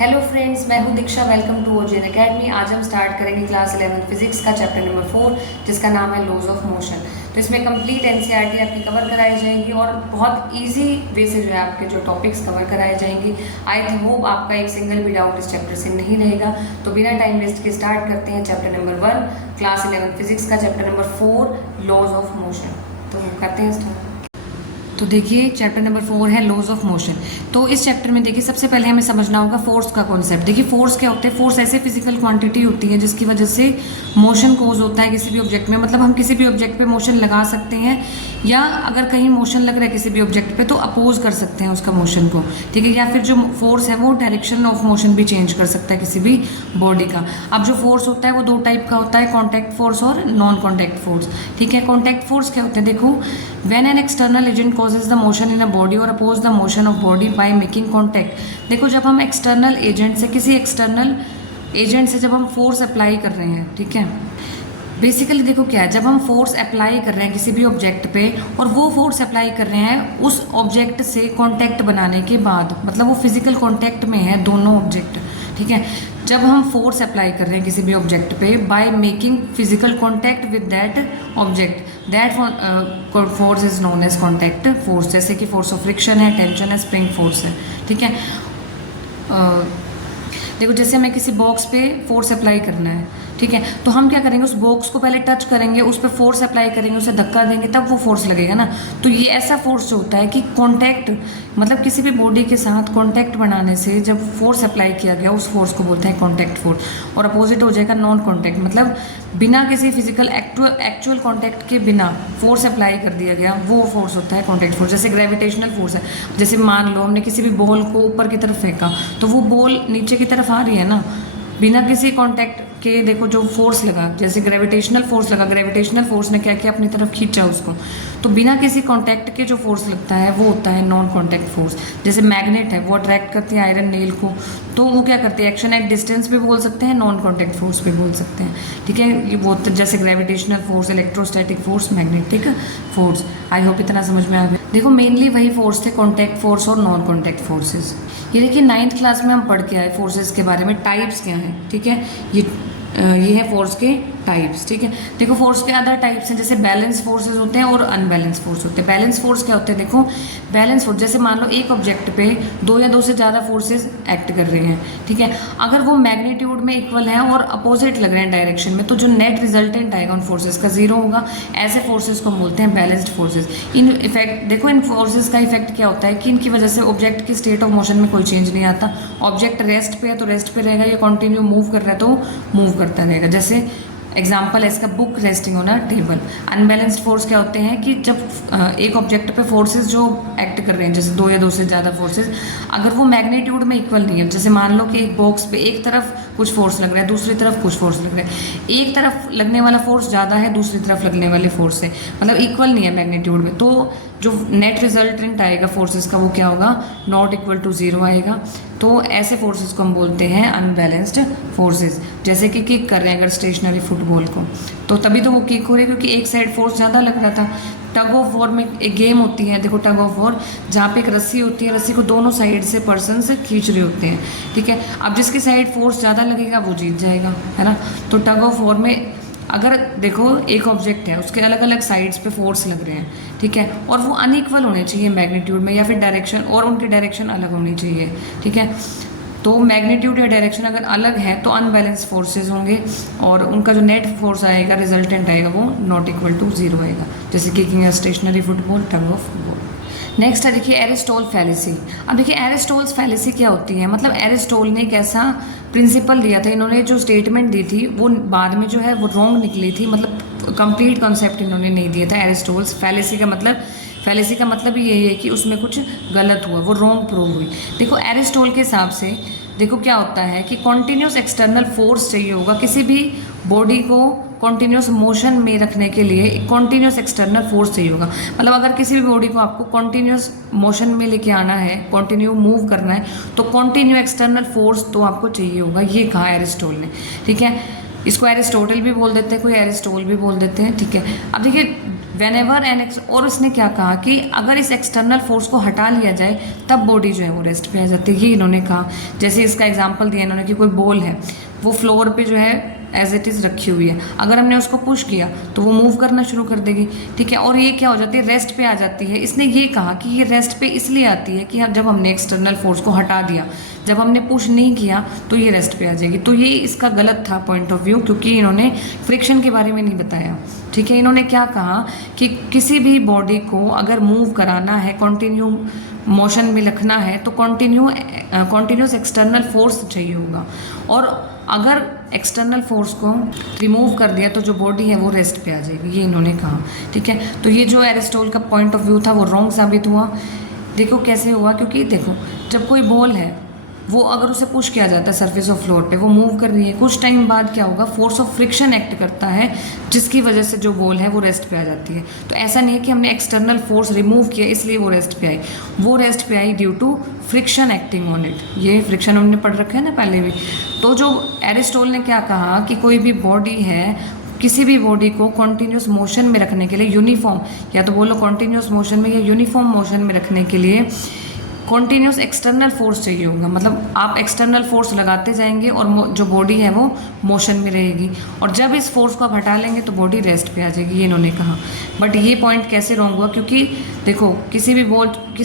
Hello friends, मैं हूं Diksha. Welcome to ओजेन एकेडमी। आज हम स्टार्ट करेंगे क्लास 11 फिजिक्स का चैप्टर नंबर 4, जिसका नाम है लॉज ऑफ मोशन। तो इसमें कंप्लीट एनसीईआरटी आपकी कवर कराई जाएगी और बहुत इजी वे से जो है आपके जो टॉपिक्स कवर कराए जाएंगे। आई होप आपका एक सिंगल भी डाउट इस चैप्टर से नहीं रहेगा। तो बिना टाइम वेस्ट के स्टार्ट करते हैं चैप्टर नंबर 1 क्लास 11 फिजिक्स का chapter number 4 laws of motion. तो करते हैं स्टार्ट। तो देखिए चैप्टर नंबर 4 है लॉज ऑफ मोशन। तो इस चैप्टर में देखिए सबसे पहले हमें समझना होगा फोर्स का कॉन्सेप्ट। देखिए फोर्स क्या होते हैं? फोर्स ऐसे फिजिकल क्वांटिटी होती है जिसकी वजह से मोशन कोज होता है किसी भी ऑब्जेक्ट में। मतलब हम किसी भी ऑब्जेक्ट पे मोशन लगा सकते हैं, या अगर कहीं मोशन लग रहा है किसी भी ऑब्जेक्ट पे तो अपोज कर सकते हैं उसका मोशन को, ठीक है। या फिर जो फोर्स है वो डायरेक्शन ऑफ मोशन भी चेंज कर सकता है किसी भी बॉडी का। अब जो फोर्स होता है वो दो टाइप का होता है, कॉन्टैक्ट फोर्स और नॉन कॉन्टैक्ट फोर्स, ठीक है। कॉन्टैक्ट फोर्स क्या होते हैं? देखो, when an external agent causes the motion in a body और oppose the motion of body by making contact. देखो, जब हम एक्सटर्नल एजेंट से किसी एक्सटर्नल एजेंट से जब हम फोर्स अप्लाई कर रहे हैं, ठीक है। बेसिकली देखो क्या है, जब हम फोर्स अप्लाई कर रहे हैं किसी भी ऑब्जेक्ट पे और वो फोर्स अप्लाई कर रहे हैं उस ऑब्जेक्ट से कांटेक्ट बनाने के बाद, मतलब वो फिजिकल कांटेक्ट में है दोनों ऑब्जेक्ट, ठीक है। जब हम फोर्स अप्लाई कर रहे हैं किसी भी ऑब्जेक्ट पे by making physical contact with that object, that force is known as contact force. जैसे कि फोर्स ऑफ फ्रिक्शन है, टेंशन है, स्प्रिंग फोर्स है, ठीक है। देखो, जैसे हमें किसी बॉक्स पे फोर्स अप्लाई करना है, ठीक है, तो हम क्या करेंगे, उस बॉक्स को पहले टच करेंगे, उस पर फोर्स अप्लाई करेंगे, उसे धक्का देंगे, तब वो फोर्स लगेगा ना। तो ये ऐसा फोर्स जो होता है कि कांटेक्ट, मतलब किसी भी बॉडी के साथ कांटेक्ट बनाने से जब फोर्स अप्लाई किया गया उस फोर्स को बोलते हैं कांटेक्ट फोर्स। और अपोजिट हो जाएगा नॉन कांटेक्ट, मतलब बिना किसी फिजिकल एक्चुअल कांटेक्ट के बिना फोर्स अप्लाई कर दिया गया, वो फोर्स होता है कांटेक्ट फोर्स। जैसे ग्रेविटेशनल फोर्स है, जैसे मान लो हमने किसी भी बॉल को ऊपर की तरफ फेंका तो वो बॉल नीचे की तरफ आ रही है ना, बिना किसी कांटेक्ट के। देखो, जो फोर्स लगा, जैसे ग्रेविटेशनल फोर्स लगा, ग्रेविटेशनल फोर्स ने क्या किया, अपनी तरफ खींचा उसको। तो बिना किसी कांटेक्ट के जो फोर्स लगता है वो होता है नॉन कांटेक्ट फोर्स। जैसे मैग्नेट है, वो अट्रैक्ट करती है आयरन नेल को, तो वो क्या करती है, एक्शन एट डिस्टेंस भी बोल सकते हैं, नॉन कांटेक्ट फोर्स भी बोल सकते हैं, ठीक है। ये वो जैसे gravitational force, electrostatic force, magnetic force. I hope इतना समझ में आ गया। देखो, मेनली वही फोर्स थे, कॉन्टैक्ट फोर्स और नॉन कॉन्टैक्ट फोर्सेज। ये देखिए 9th क्लास में हम पढ़ के आए फोर्सेज के बारे में, टाइप्स क्या हैं, ठीक है। ये है फोर्स के टाइप्स, ठीक है। देखो, फोर्स के अदर टाइप्स हैं, जैसे बैलेंस फोर्सेज होते हैं और अनबैलेंस फोर्स होते हैं। बैलेंस फोर्स क्या होते हैं? देखो, बैलेंस फोर्स जैसे मान लो एक ऑब्जेक्ट पे दो या दो से ज़्यादा फोर्सेज एक्ट कर रहे हैं, ठीक है। अगर वो मैग्नीट्यूड में इक्वल है और अपोजिट लग रहे हैं डायरेक्शन में, तो जो नेट रिजल्टेंट आएगा उन फोर्सेज का 0 होगा। ऐसे फोर्सेज को हम बोलते हैं बैलेंस्ड फोर्सेज। इन इफेक्ट देखो, इन फोर्सेज का इफेक्ट क्या होता है कि इनकी वजह से ऑब्जेक्ट की स्टेट ऑफ मोशन में कोई चेंज नहीं आता। ऑब्जेक्ट रेस्ट पे है तो रेस्ट पे रहेगा, ये कंटिन्यू मूव कर रहा है तो मूव करता रहेगा। जैसे एग्जाम्पल है इसका, book resting on a table. Unbalanced force क्या होते हैं कि जब एक ऑब्जेक्ट पे फोर्सेस जो एक्ट कर रहे हैं, जैसे दो या दो से ज़्यादा फोर्सेस, अगर वो मैग्नीट्यूड में इक्वल नहीं है, जैसे मान लो कि एक बॉक्स पे एक तरफ कुछ फोर्स लग रहा है, दूसरी तरफ कुछ फोर्स लग रहा है, एक तरफ लगने वाला फोर्स ज़्यादा है, दूसरी तरफ लगने वाले फोर्स से मतलब इक्वल नहीं है मैग्नीट्यूड में, तो जो नेट रिजल्टेंट आएगा फोर्सेस का वो क्या होगा, नॉट इक्वल टू 0 आएगा। तो ऐसे फोर्सेस को हम बोलते हैं अनबैलेंस्ड फोर्सेस। जैसे कि किक कर रहे हैं अगर स्टेशनरी फुटबॉल को, तो तभी तो वो किक हो रही है क्योंकि एक साइड फोर्स ज़्यादा लग रहा था। टग ऑफ वॉर में एक गेम होती है, देखो टग ऑफ वॉर, जहाँ पे एक रस्सी होती है, रस्सी को दोनों साइड से पर्सन से खींच रहे होते हैं, ठीक है। अब जिसकी साइड फोर्स ज़्यादा लगेगा वो जीत जाएगा, है ना। तो टग ऑफ वॉर में अगर देखो एक ऑब्जेक्ट है, उसके अलग अलग साइड्स पे फोर्स लग रहे हैं, ठीक है, और वो अनइक्वल होने चाहिए मैग्नीट्यूड में, या फिर डायरेक्शन, और उनकी डायरेक्शन अलग होनी चाहिए, ठीक है। तो मैग्नीट्यूड या डायरेक्शन अगर अलग है तो अनबैलेंस फोर्सेस होंगे और उनका जो नेट फोर्स आएगा, रिजल्टेंट आएगा, वो नॉट इक्वल टू 0 आएगा। जैसे किकिंग या stationary football, tug of war. Next है देखिए एरिस्टोल फैलेसी। अब देखिए एरिस्टोल्स फैलेसी क्या होती है, मतलब एरिस्टोल ने एक ऐसा प्रिंसिपल दिया था, इन्होंने जो स्टेटमेंट दी थी वो बाद में जो है वो रॉन्ग निकली थी, मतलब कंप्लीट कॉन्सेप्ट इन्होंने नहीं दिया था। एरिस्टोल्स फैलेसी का मतलब ही यही है कि उसमें कुछ गलत हुआ, वो रॉन्ग प्रूव हुई। देखो, एरिस्टोल के हिसाब से देखो क्या होता है कि कॉन्टिन्यूस एक्सटर्नल फोर्स चाहिए होगा किसी भी बॉडी को कॉन्टिन्यूस मोशन में रखने के लिए, कॉन्टिन्यूस एक्सटर्नल फोर्स चाहिए होगा। मतलब अगर किसी भी बॉडी को आपको कॉन्टिन्यूस मोशन में लेके आना है, कॉन्टिन्यू मूव करना है, तो कॉन्टिन्यू एक्सटर्नल फोर्स तो आपको चाहिए होगा, ये कहा एरिस्टोल ने, ठीक है। इसको एरिस्टोटल भी बोल देते हैं, कोई एरिस्टोल भी बोल देते हैं, ठीक है। अब देखिए व्हेनेवर और उसने क्या कहा कि अगर इस एक्सटर्नल फोर्स को हटा लिया जाए तब बॉडी जो है वो रेस्ट पे आ जाती है। ये इन्होंने कहा। जैसे इसका एग्जांपल दिया इन्होंने कि कोई बॉल है, वो फ्लोर पे जो है एज इट इज़ रखी हुई है, अगर हमने उसको पुश किया तो वो मूव करना शुरू कर देगी, ठीक है, और ये क्या हो जाती है, रेस्ट पे आ जाती है। इसने ये कहा कि ये रेस्ट पे इसलिए आती है कि जब हमने एक्सटर्नल फोर्स को हटा दिया, जब हमने पुश नहीं किया तो ये रेस्ट पे आ जाएगी। तो ये इसका गलत था पॉइंट ऑफ व्यू, क्योंकि इन्होंने फ्रिक्शन के बारे में नहीं बताया, ठीक है। इन्होंने क्या कहा कि किसी भी बॉडी को अगर मूव कराना है, कंटिन्यू मोशन में रखना है, तो कंटिन्यूस एक्सटर्नल फोर्स चाहिए होगा, और अगर एक्सटर्नल फोर्स को रिमूव कर दिया तो जो बॉडी है वो रेस्ट पे आ जाएगी, ये इन्होंने कहा, ठीक है। तो ये जो एरिस्टोटल का पॉइंट ऑफ व्यू था वो रॉन्ग साबित हुआ। देखो कैसे हुआ, क्योंकि देखो जब कोई बॉल है वो अगर उसे पुश किया जाता है सरफेस ऑफ फ्लोर पे, वो मूव कर रही है, कुछ टाइम बाद क्या होगा, फोर्स ऑफ फ्रिक्शन एक्ट करता है, जिसकी वजह से जो बॉल है वो रेस्ट पे आ जाती है। तो ऐसा नहीं है कि हमने एक्सटर्नल फोर्स रिमूव किया इसलिए वो रेस्ट पे आई, वो रेस्ट पे आई due to friction acting on it. ये फ्रिक्शन हमने पढ़ रखा है ना पहले भी। तो जो एरिस्टोटल ने क्या कहा कि कोई भी बॉडी है, किसी भी बॉडी को कॉन्टिन्यूस मोशन में रखने के लिए, यूनिफॉर्म या तो बोलो कॉन्टिन्यूस मोशन में या यूनिफॉर्म मोशन में रखने के लिए कॉन्टिन्यूस एक्सटर्नल फोर्स चाहिए होगा। मतलब आप एक्सटर्नल फोर्स लगाते जाएंगे और जो बॉडी है वो मोशन में रहेगी, और जब इस फोर्स को आप हटा लेंगे तो बॉडी रेस्ट पे आ जाएगी, ये इन्होंने कहा। बट ये पॉइंट कैसे रॉन्ग हुआ, क्योंकि देखो किसी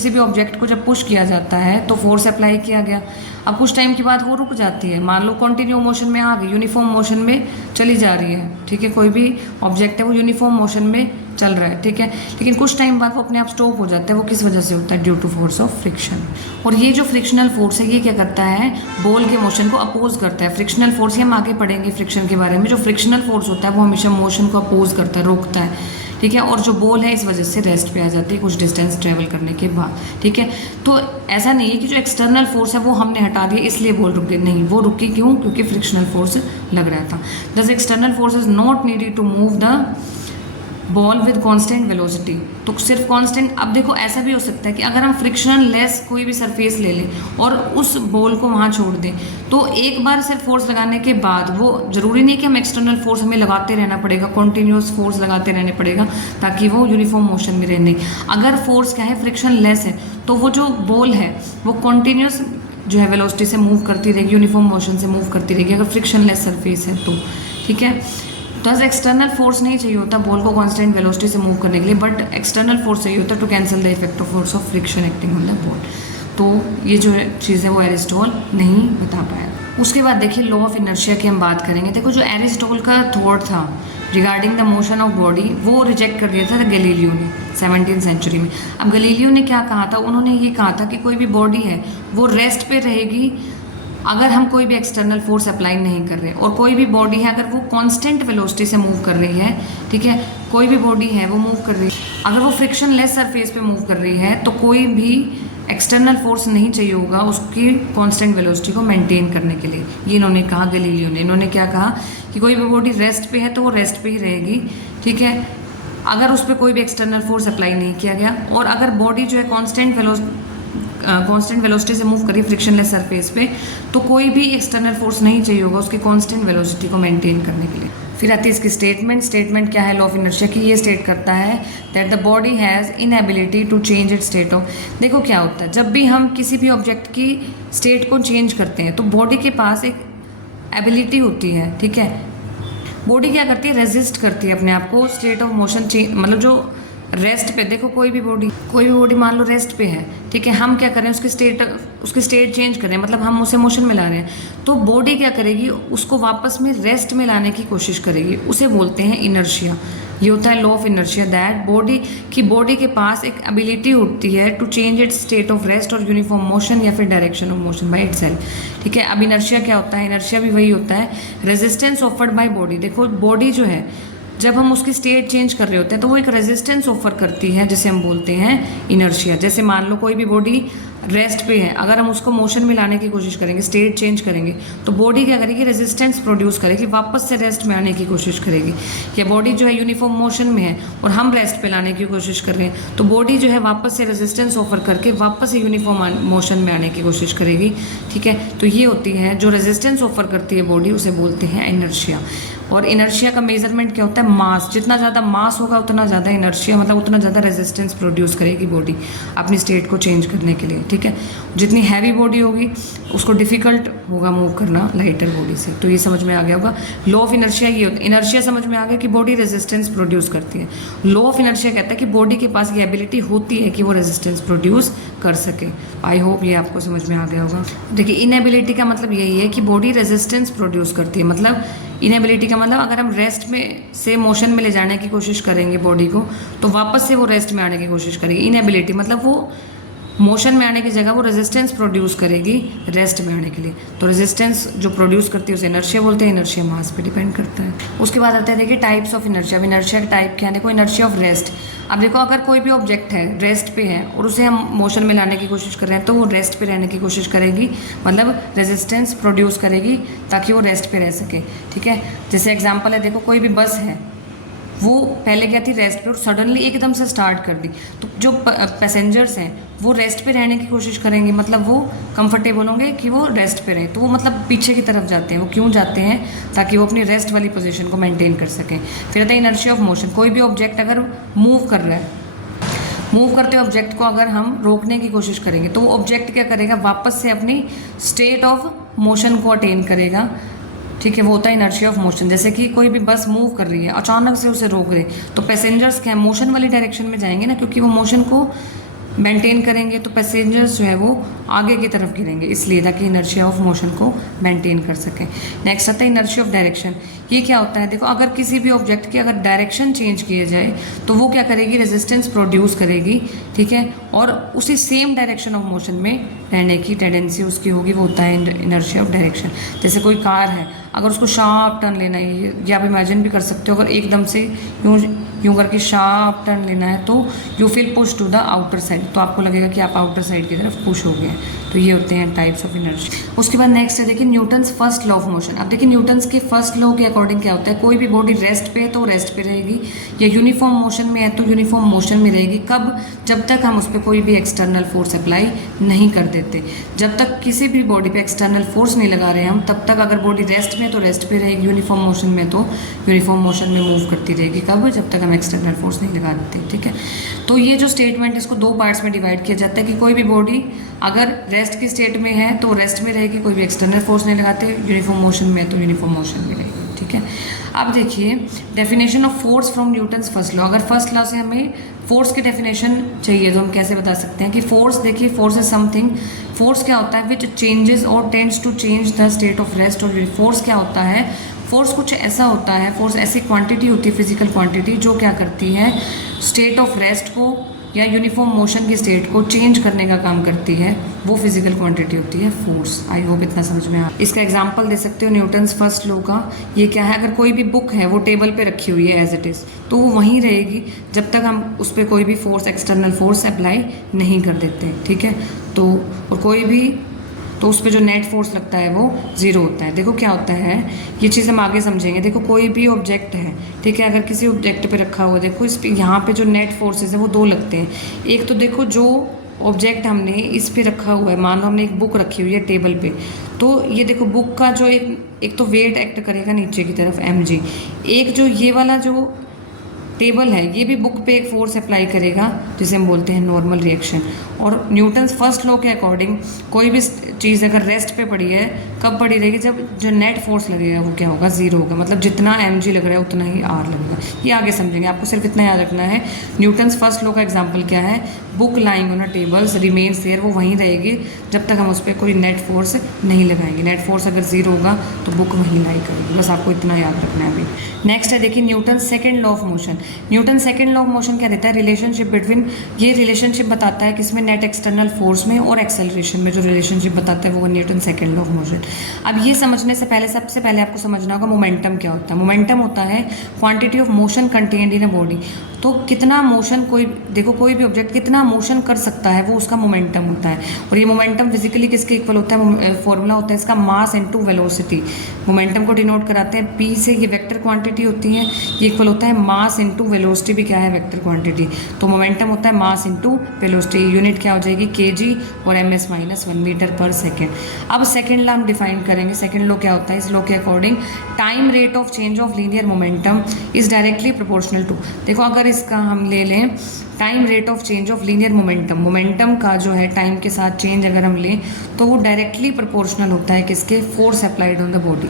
भी ऑब्जेक्ट को जब पुश किया जाता है तो फोर्स अप्लाई किया गया, अब कुछ टाइम के बाद वो रुक जाती है, मान लो कंटिन्यू मोशन में आ गई, यूनिफॉर्म मोशन में चली जा रही है, ठीक है, कोई भी ऑब्जेक्ट है वो यूनिफॉर्म मोशन में चल रहा है, ठीक है, लेकिन कुछ टाइम बाद वो अपने आप स्टॉप हो जाता है। वो किस वजह से होता है, due to force of friction. और ये जो फ्रिक्शनल फोर्स है ये क्या करता है, बॉल के मोशन को अपोज करता है। फ्रिक्शनल फोर्स, हम आगे पढ़ेंगे फ्रिक्शन के बारे में। जो फ्रिक्शनल फोर्स होता है वो हमेशा मोशन को अपोज करता है, रोकता है, ठीक है, और जो बॉल है इस वजह से रेस्ट पे आ जाती है कुछ डिस्टेंस ट्रेवल करने के बाद, ठीक है। तो ऐसा नहीं है कि जो एक्सटर्नल फोर्स है वो हमने हटा दिया इसलिए बॉल रुक गई, नहीं, वो रुकी क्यों, क्योंकि फ्रिक्शनल फोर्स लग रहा था। This external force is not needed to move the ball with constant velocity. तो सिर्फ कांस्टेंट, अब देखो ऐसा भी हो सकता है कि अगर हम फ्रिक्शन लेस कोई भी सरफेस ले लें और उस बॉल को वहाँ छोड़ दें, तो एक बार सिर्फ फोर्स लगाने के बाद वो जरूरी नहीं कि हम एक्सटर्नल फोर्स हमें लगाते रहना पड़ेगा, कॉन्टिन्यूस फोर्स लगाते रहने पड़ेगा ताकि वो यूनिफॉर्म मोशन में रहने। अगर फोर्स क्या है, फ्रिक्शन लेस है, तो वो जो बॉल है वो कॉन्टिन्यूस जो है वेलोसिटी से मूव करती रहेगी, यूनिफॉर्म मोशन से मूव करती रहेगी, अगर फ्रिक्शन लेस सरफेस है तो, ठीक है। दस एक्सटर्नल फोर्स नहीं चाहिए होता बॉल को कांस्टेंट वेलोसिटी से मूव करने के लिए, बट एक्सटर्नल फोर्स चाहिए होता to cancel the effect of force of friction acting on the ball. तो ये जो चीज़ है वो एरिस्टोटल नहीं बता पाया। उसके बाद देखिए लॉ ऑफ इनर्शिया की हम बात करेंगे। देखो जो एरिस्टोटल का थॉट था regarding the motion of body वो रिजेक्ट कर दिया था गैलीलियो ने 17वीं सेंचुरी में। अब गैलीलियो ने क्या कहा था, उन्होंने ये कहा था कि कोई भी बॉडी है वो रेस्ट पे रहेगी अगर हम कोई भी एक्सटर्नल फोर्स अप्लाई नहीं कर रहे, और कोई भी बॉडी है अगर वो कांस्टेंट वेलोसिटी से मूव कर रही है, ठीक है, कोई भी बॉडी है वो मूव कर रही है, अगर वो फ्रिक्शन लेस सरफेस पे मूव कर रही है तो कोई भी एक्सटर्नल फोर्स नहीं चाहिए होगा उसकी कांस्टेंट वेलोसिटी को मेंटेन करने के लिए। ये इन्होंने कहा गैलीलियो ने। इन्होंने क्या कहा कि कोई भी बॉडी रेस्ट पे है तो वो रेस्ट पे ही रहेगी, ठीक है, अगर उस पर कोई भी एक्सटर्नल फोर्स अप्लाई नहीं किया गया, और अगर बॉडी जो है कांस्टेंट वेलोसिटी से मूव करी फ्रिक्शनलेस सरफेस पे तो कोई भी एक्सटर्नल फोर्स नहीं चाहिए होगा उसकी कांस्टेंट वेलोसिटी को मेंटेन करने के लिए। फिर आती है इसकी स्टेटमेंट क्या है लॉ ऑफ इनर्शिया की, ये स्टेट करता है that the body has inability to change its state of. देखो क्या होता है, जब भी हम किसी भी ऑब्जेक्ट की स्टेट को चेंज करते हैं तो बॉडी के पास एक एबिलिटी होती है, ठीक है, बॉडी क्या करती है, रेजिस्ट करती है अपने आप को स्टेट ऑफ मोशन चेंज, मतलब जो रेस्ट पे, देखो कोई भी बॉडी मान लो रेस्ट पे है, ठीक है, हम क्या करें उसकी स्टेट चेंज करें, मतलब हम उसे मोशन में ला रहे हैं, तो बॉडी क्या करेगी, उसको वापस में रेस्ट में लाने की कोशिश करेगी, उसे बोलते हैं इनर्शिया। ये होता है law of inertia, that body के पास एक एबिलिटी होती है to change its state of rest और यूनिफॉर्म मोशन या फिर direction of motion by itself, ठीक है। अब इनर्शिया क्या होता है, इनर्शिया भी वही होता है, रेजिस्टेंस ऑफर्ड बाय बॉडी। देखो बॉडी जो है जब हम उसकी स्टेट चेंज कर रहे होते हैं तो वो एक रेजिस्टेंस ऑफर करती है जिसे हम बोलते हैं इनर्शिया। जैसे मान लो कोई भी बॉडी रेस्ट पे है, अगर हम उसको मोशन में लाने की कोशिश करेंगे, स्टेट चेंज करेंगे, तो बॉडी क्या करेगी, रेजिस्टेंस प्रोड्यूस करेगी, वापस से रेस्ट में आने की कोशिश करेगी। या बॉडी जो है यूनिफॉर्म मोशन में है और हम रेस्ट पे लाने की कोशिश कर रहे हैं तो बॉडी जो है वापस से रेजिस्टेंस ऑफर करके वापस से यूनिफॉर्म मोशन में आने की कोशिश करेगी, ठीक है। तो ये होती है जो रेजिस्टेंस ऑफर करती है बॉडी, उसे बोलते हैं इनर्शिया। और इनर्शिया का मेजरमेंट क्या होता है, मास। जितना ज़्यादा मास होगा उतना ज़्यादा इनर्शिया, मतलब उतना ज़्यादा रेजिस्टेंस प्रोड्यूस करेगी बॉडी अपनी स्टेट को चेंज करने के लिए, ठीक है। जितनी हैवी बॉडी होगी उसको डिफिकल्ट होगा मूव करना लाइटर बॉडी से। तो ये समझ में आ गया होगा। लॉ ऑफ इनर्शिया ये होता है, इनर्शिया समझ में आ गया कि बॉडी रेजिस्टेंस प्रोड्यूस करती है। लॉ ऑफ इनर्शिया कहता है कि बॉडी के पास ये एबिलिटी होती है कि वो रेजिस्टेंस प्रोड्यूस कर सके। आई होप ये आपको समझ में आ गया होगा। देखिए इनएबिलिटी का मतलब यही है कि बॉडी रेजिस्टेंस प्रोड्यूस करती है। मतलब इनएबिलिटी का मतलब अगर हम रेस्ट में से मोशन में ले जाने की कोशिश करेंगे बॉडी को, तो वापस से वो रेस्ट में आने की कोशिश करेगी। इनएबिलिटी मतलब वो मोशन में आने की जगह वो रेजिस्टेंस प्रोड्यूस करेगी रेस्ट में आने के लिए। तो रेजिस्टेंस जो प्रोड्यूस करती है उसे इनर्शिया बोलते हैं। इनर्शिया मास पे डिपेंड करता है। उसके बाद आते हैं देखिए टाइप्स ऑफ इनर्शिया। अब इनर्शिया के टाइप क्या है, देखो इनर्शिया ऑफ रेस्ट। अब देखो अगर कोई भी ऑब्जेक्ट है रेस्ट पे है और उसे हम मोशन में लाने की कोशिश कर रहे हैं, तो वो रेस्ट पे रहने की कोशिश करेगी, मतलब रेजिस्टेंस प्रोड्यूस करेगी ताकि वो रेस्ट पे रह सके, ठीक है। जैसे एग्जाम्पल है, देखो कोई भी बस है, वो पहले क्या थी रेस्ट पे और सडनली एकदम से स्टार्ट कर दी, तो जो पैसेंजर्स हैं वो रेस्ट पे रहने की कोशिश करेंगे, मतलब वो कंफर्टेबल होंगे कि वो रेस्ट पे रहें, तो वो मतलब पीछे की तरफ जाते हैं। वो क्यों जाते हैं, ताकि वो अपनी रेस्ट वाली पोजीशन को मेंटेन कर सकें। फिर आता है इनर्शिया ऑफ मोशन। कोई भी ऑब्जेक्ट अगर मूव कर रहा है, मूव करते ऑब्जेक्ट को अगर हम रोकने की कोशिश करेंगे, तो वो ऑब्जेक्ट क्या करेगा, वापस से अपनी स्टेट ऑफ मोशन को अटेन करेगा, ठीक है। वो होता है इनर्शिया ऑफ मोशन। जैसे कि कोई भी बस मूव कर रही है, अचानक से उसे रोक रहे, तो पैसेंजर्स क्या मोशन वाली डायरेक्शन में जाएंगे ना, क्योंकि वो मोशन को मेंटेन करेंगे, तो पैसेंजर्स जो है वो आगे की तरफ गिरेंगे, इसलिए ताकि इनर्शिया ऑफ मोशन को मेंटेन कर सकें। नेक्स्ट आता है इनर्शिया ऑफ डायरेक्शन। ये क्या होता है, देखो अगर किसी भी ऑब्जेक्ट की अगर डायरेक्शन चेंज किया जाए तो वो क्या करेगी, रेजिस्टेंस प्रोड्यूस करेगी, ठीक है, और उसी सेम डायरेक्शन ऑफ मोशन में रहने की टेंडेंसी उसकी होगी, वो होता है इनर्शिया ऑफ डायरेक्शन। जैसे कोई कार है, अगर उसको शार्प टर्न लेना है, या आप इमेजिन भी कर सकते हो, अगर एकदम से यूँ करके शार्प टर्न लेना है, तो you feel push to the outer side, तो आपको लगेगा कि आप आउटर साइड की तरफ पुश हो गए हैं। तो ये होते हैं टाइप्स ऑफ इनर्शिया। उसके बाद नेक्स्ट है देखिए Newton's first law of motion. अब देखिए न्यूटन्स के फर्स्ट लॉ के अकॉर्डिंग क्या होता है, कोई भी बॉडी रेस्ट पे है तो रेस्ट पे रहेगी, या यूनिफॉर्म मोशन में है तो यूनिफॉर्म मोशन में रहेगी। कब, जब तक हम उस पर कोई भी एक्सटर्नल फोर्स अप्लाई नहीं कर देते। जब तक किसी भी बॉडी पे एक्सटर्नल फोर्स नहीं लगा रहे हम, तब तक अगर बॉडी रेस्ट में तो रेस्ट पे रहेगी, यूनिफॉर्म मोशन में तो यूनिफॉर्म मोशन में मूव करती रहेगी। कब, जब तक हम एक्सटर्नल फोर्स नहीं लगा देते, ठीक है। तो ये जो स्टेटमेंट, इसको दो पार्ट्स में डिवाइड किया जाता है कि कोई भी बॉडी अगर रेस्ट की स्टेट में है तो रेस्ट में रहेगी, कोई भी एक्सटर्नल फोर्स नहीं लगाते, यूनिफॉर्म मोशन में तो यूनिफॉर्म मोशन में रहेगी, ठीक है। अब देखिए definition of force from Newton's first law. अगर फर्स्ट लॉ से हमें फोर्स की डेफिनेशन चाहिए तो हम कैसे बता सकते हैं कि फोर्स, देखिए फोर्स इज समथिंग, फोर्स क्या होता है विच चेंजेस और tends to change the state of rest. और फोर्स क्या होता है, फोर्स कुछ ऐसा होता है, फोर्स ऐसी क्वांटिटी होती है, फिजिकल क्वांटिटी, जो क्या करती है, स्टेट ऑफ रेस्ट को या यूनिफॉर्म मोशन की स्टेट को चेंज करने का काम करती है, वो फिजिकल क्वांटिटी होती है फोर्स। आई होप इतना समझ में आ। इसका एग्जांपल दे सकते हो न्यूटन्स फर्स्ट लॉ का। ये क्या है, अगर कोई भी बुक है वो टेबल पे रखी हुई है एज इट इज़, तो वो वहीं रहेगी जब तक हम उस पर कोई भी फोर्स, एक्सटर्नल फोर्स अप्लाई नहीं कर देते, ठीक है। तो और कोई भी, तो उस पर जो नेट फोर्स लगता है वो ज़ीरो होता है। देखो क्या होता है, ये चीज़ हम आगे समझेंगे। देखो कोई भी ऑब्जेक्ट है, ठीक है, अगर किसी ऑब्जेक्ट पे रखा हुआ, देखो इस पे यहाँ पे जो नेट फोर्सेस है वो दो लगते हैं। एक तो देखो जो ऑब्जेक्ट हमने इस पे रखा हुआ है, मान लो हमने एक बुक रखी हुई है टेबल पे, तो ये देखो बुक का जो एक तो वेट एक्ट करेगा नीचे की तरफ mg, एक जो ये वाला जो टेबल है ये भी बुक पे एक फोर्स अप्लाई करेगा जिसे हम बोलते हैं नॉर्मल रिएक्शन। और न्यूटन्स फर्स्ट लॉ के अकॉर्डिंग कोई भी चीज़ अगर रेस्ट पे पड़ी है, कब पड़ी रहेगी, जब जो नेट फोर्स लगेगा वो क्या होगा, ज़ीरो होगा। मतलब जितना mg लग रहा है उतना ही r लगेगा। ये आगे समझेंगे, आपको सिर्फ इतना याद रखना है। न्यूटन्स फर्स्ट लॉ का एग्जाम्पल क्या है, book lying on a tables remains there, वो वहीं रहेगी जब तक हम उस पर कोई नेट फोर्स नहीं लगाएंगे। नेट फोर्स अगर ज़ीरो होगा तो बुक वहीं लाई करेगी। बस आपको इतना याद रखना है अभी। नेक्स्ट है देखिए Newton second law of motion. Newton second law of motion क्या रहता है, रिलेशनशिप बिटवीन, ये रिलेशनशिप बताता है किसमें, नेट एक्सटर्नल फोर्स में और एक्सेलरेशन में। जो रिलेशनशिप बताता है वो Newton second law of motion. अब ये समझने से पहले सबसे पहले आपको समझना होगा मोमेंटम क्या होता है। मोमेंटम होता है quantity of motion contained in a body. तो कितना मोशन, कोई देखो कोई भी ऑब्जेक्ट कितना मोशन कर सकता है वो उसका मोमेंटम होता है। और ये मोमेंटम फिजिकली किसके इक्वल होता है, फॉर्मूला होता है इसका मास इनटू वेलोसिटी। मोमेंटम को डिनोट कराते हैं पी से, ये वेक्टर क्वांटिटी होती है, ये इक्वल होता है मास इनटू वेलोसिटी भी क्या है, वेक्टर क्वांटिटी। तो मोमेंटम होता है मास इनटू वेलोसिटी, यूनिट क्या हो जाएगी केजी और ms माइनस 1 मीटर पर सेकेंड। अब सेकेंड लॉ हम डिफाइन करेंगे। सेकेंड लॉ क्या होता है, इस लॉ के according time rate of change of linear momentum is directly proportional to, देखो अगर इसका हम ले लें time rate of change of linear momentum, momentum का जो है टाइम के साथ चेंज अगर हम लें तो वो डायरेक्टली प्रोपोर्शनल होता है किसके, force applied on the body.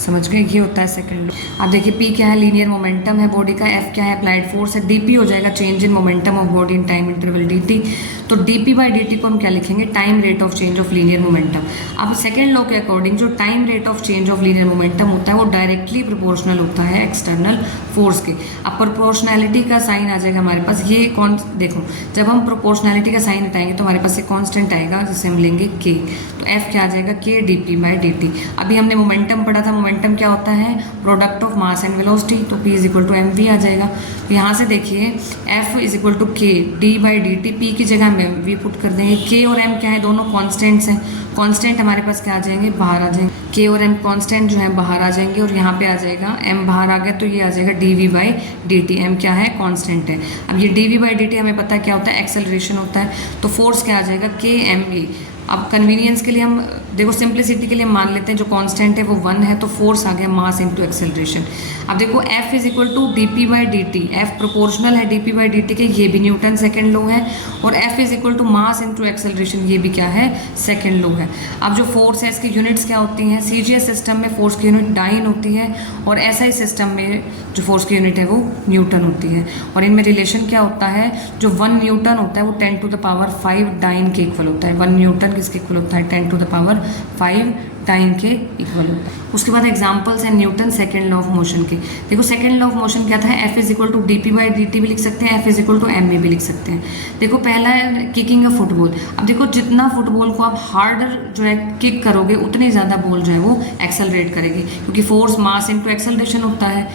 समझ गए, ये होता है सेकंड लॉ। अब देखिए पी क्या है, लीनियर मोमेंटम है बॉडी का, एफ क्या है, अप्लाइड फोर्स है, डीपी हो जाएगा change in momentum of body in time interval dt। तो डीपी बाई dt को हम क्या लिखेंगे, time rate of change of linear momentum. अब सेकंड लॉ के अकॉर्डिंग जो time rate of change of linear momentum होता है वो डायरेक्टली प्रोपोर्शनल होता है एक्सटर्नल फोर्स के। अब प्रोपोर्शनैलिटी का साइन आ जाएगा हमारे पास, ये कौन, देखो जब हम प्रोपोर्शनैलिटी का साइन हटाएंगे तो हमारे पास एक कांस्टेंट आएगा जिसे हम लेंगे k। तो f क्या आ जाएगा, k dp बाई dt। अभी हमने मोमेंटम पढ़ा था, मोमेंटम क्या होता है, product of mass and velocity, तो p is equal to mv आ जाएगा। तो यहाँ से देखिए f is equal to k d by dt, p की जगह हम mv पुट कर देंगे। k और m क्या है, दोनों कॉन्स्टेंट्स हैं, कॉन्स्टेंट हमारे पास क्या आ जाएंगे, बाहर आ जाएंगे। k और m कॉन्स्टेंट जो है बाहर आ जाएंगे और यहाँ पे आ जाएगा m बाहर आ गया तो ये आ जाएगा dv बाई dt। m क्या है, कॉन्स्टेंट है। अब ये dv बाई dt हमें पता है क्या होता है, एक्सेलरेशन होता है। तो फोर्स क्या आ जाएगा, k ma। अब कन्वीनियंस के लिए हम देखो, सिंप्लिसिटी के लिए मान लेते हैं जो कांस्टेंट है वो 1 है, तो फोर्स आ गया मास इनटू एक्सेलरेशन। अब देखो F is equal to dp by dt, F proportional है dp बाई dt के, ये भी न्यूटन सेकंड लॉ है। और F is equal to mass into acceleration, ये भी क्या है, सेकंड लॉ है। अब जो फोर्स है इसकी यूनिट्स क्या होती हैं, CGS सिस्टम में फोर्स की यूनिट डाइन होती है और SI सिस्टम में जो फोर्स की यूनिट है वो न्यूटन होती है। और इनमें रिलेशन क्या होता है, जो 1 न्यूटन होता है वो 10 टू द पावर 5 डाइन के इक्वल होता है। 1 न्यूटन किसके इक्वल होता है, 10 टू द पावर 5 टाइम के इक्वल होता है। उसके बाद एग्जांपल्स हैं Newton second law of motion के। देखो सेकंड लॉ ऑफ मोशन क्या था, F is equal to dp by dt भी लिख सकते हैं, F is equal to ma भी लिख सकते हैं। देखो पहला है किकिंग अ फुटबॉल। अब देखो जितना फुटबॉल को आप हार्डर जो है किक करोगे उतनी ज़्यादा बॉल जो है वो एक्सेलरेट करेगी, क्योंकि फोर्स मास इनटू एक्सेलरेशन होता है।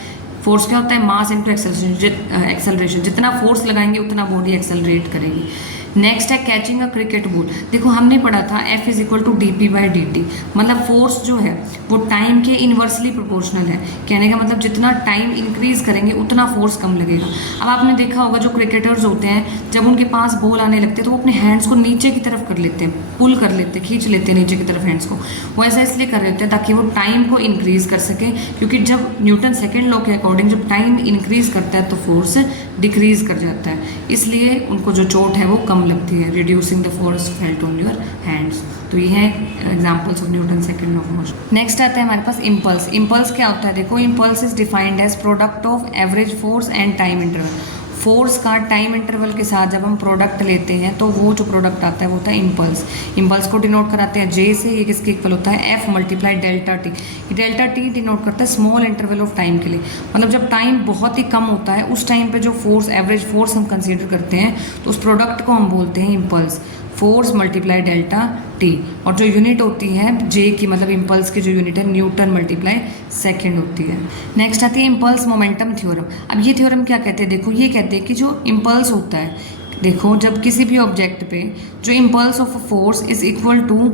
फोर्स क्या होता है, मास इनटू एक्सेलरेशन, जितना फोर्स लगाएंगे उतना बॉडी एक्सेलरेट करेगी। नेक्स्ट है कैचिंग अ क्रिकेट बॉल। देखो हमने पढ़ा था F is equal to dp by dt, मतलब फोर्स जो है वो टाइम के इन्वर्सली प्रोपोर्शनल है। कहने का मतलब जितना टाइम इंक्रीज करेंगे उतना फोर्स कम लगेगा। अब आपने देखा होगा जो क्रिकेटर्स होते हैं जब उनके पास बॉल आने लगते हैं तो वो अपने हैंड्स को नीचे की तरफ कर लेते हैं, पुल कर लेते हैं, खींच लेते हैं नीचे की तरफ हैंड्स को। वो ऐसा इसलिए कर रहे होते हैं ताकि वो टाइम को इंक्रीज कर सके, क्योंकि जब न्यूटन सेकेंड लॉ के अकॉर्डिंग जब टाइम इंक्रीज करता है तो फोर्स डिक्रीज कर जाता है, इसलिए उनको जो चोट है वो कम लगती है, reducing the force felt on your hands. तो ये है examples of Newton second law of motion. Next आता है हमारे पास इम्पल्स। इम्पल्स क्या होता है, देखो impulse is defined as product of average force and time interval. Force का टाइम इंटरवल के साथ जब हम प्रोडक्ट लेते हैं तो वो जो प्रोडक्ट आता है वो होता है इम्पल्स। इम्पल्स को डिनोट कराते हैं J से, ये किसके इक्वल होता है, F मल्टीप्लाई डेल्टा टी। ये डेल्टा टी डिनोट करता है स्मॉल इंटरवल ऑफ टाइम के लिए, मतलब जब टाइम बहुत ही कम होता है उस टाइम पे जो फोर्स एवरेज फोर्स हम कंसीडर करते हैं तो उस प्रोडक्ट को हम बोलते हैं impulse, force multiply delta T. और जो यूनिट होती है J की, मतलब इम्पल्स की जो यूनिट है न्यूटन मल्टीप्लाई सेकेंड होती है। नेक्स्ट आती है इम्पल्स मोमेंटम थ्योरम। अब ये थ्योरम क्या कहते हैं, देखो ये कहते हैं कि जो इम्पल्स होता है, देखो जब किसी भी ऑब्जेक्ट पे जो impulse of force is equal to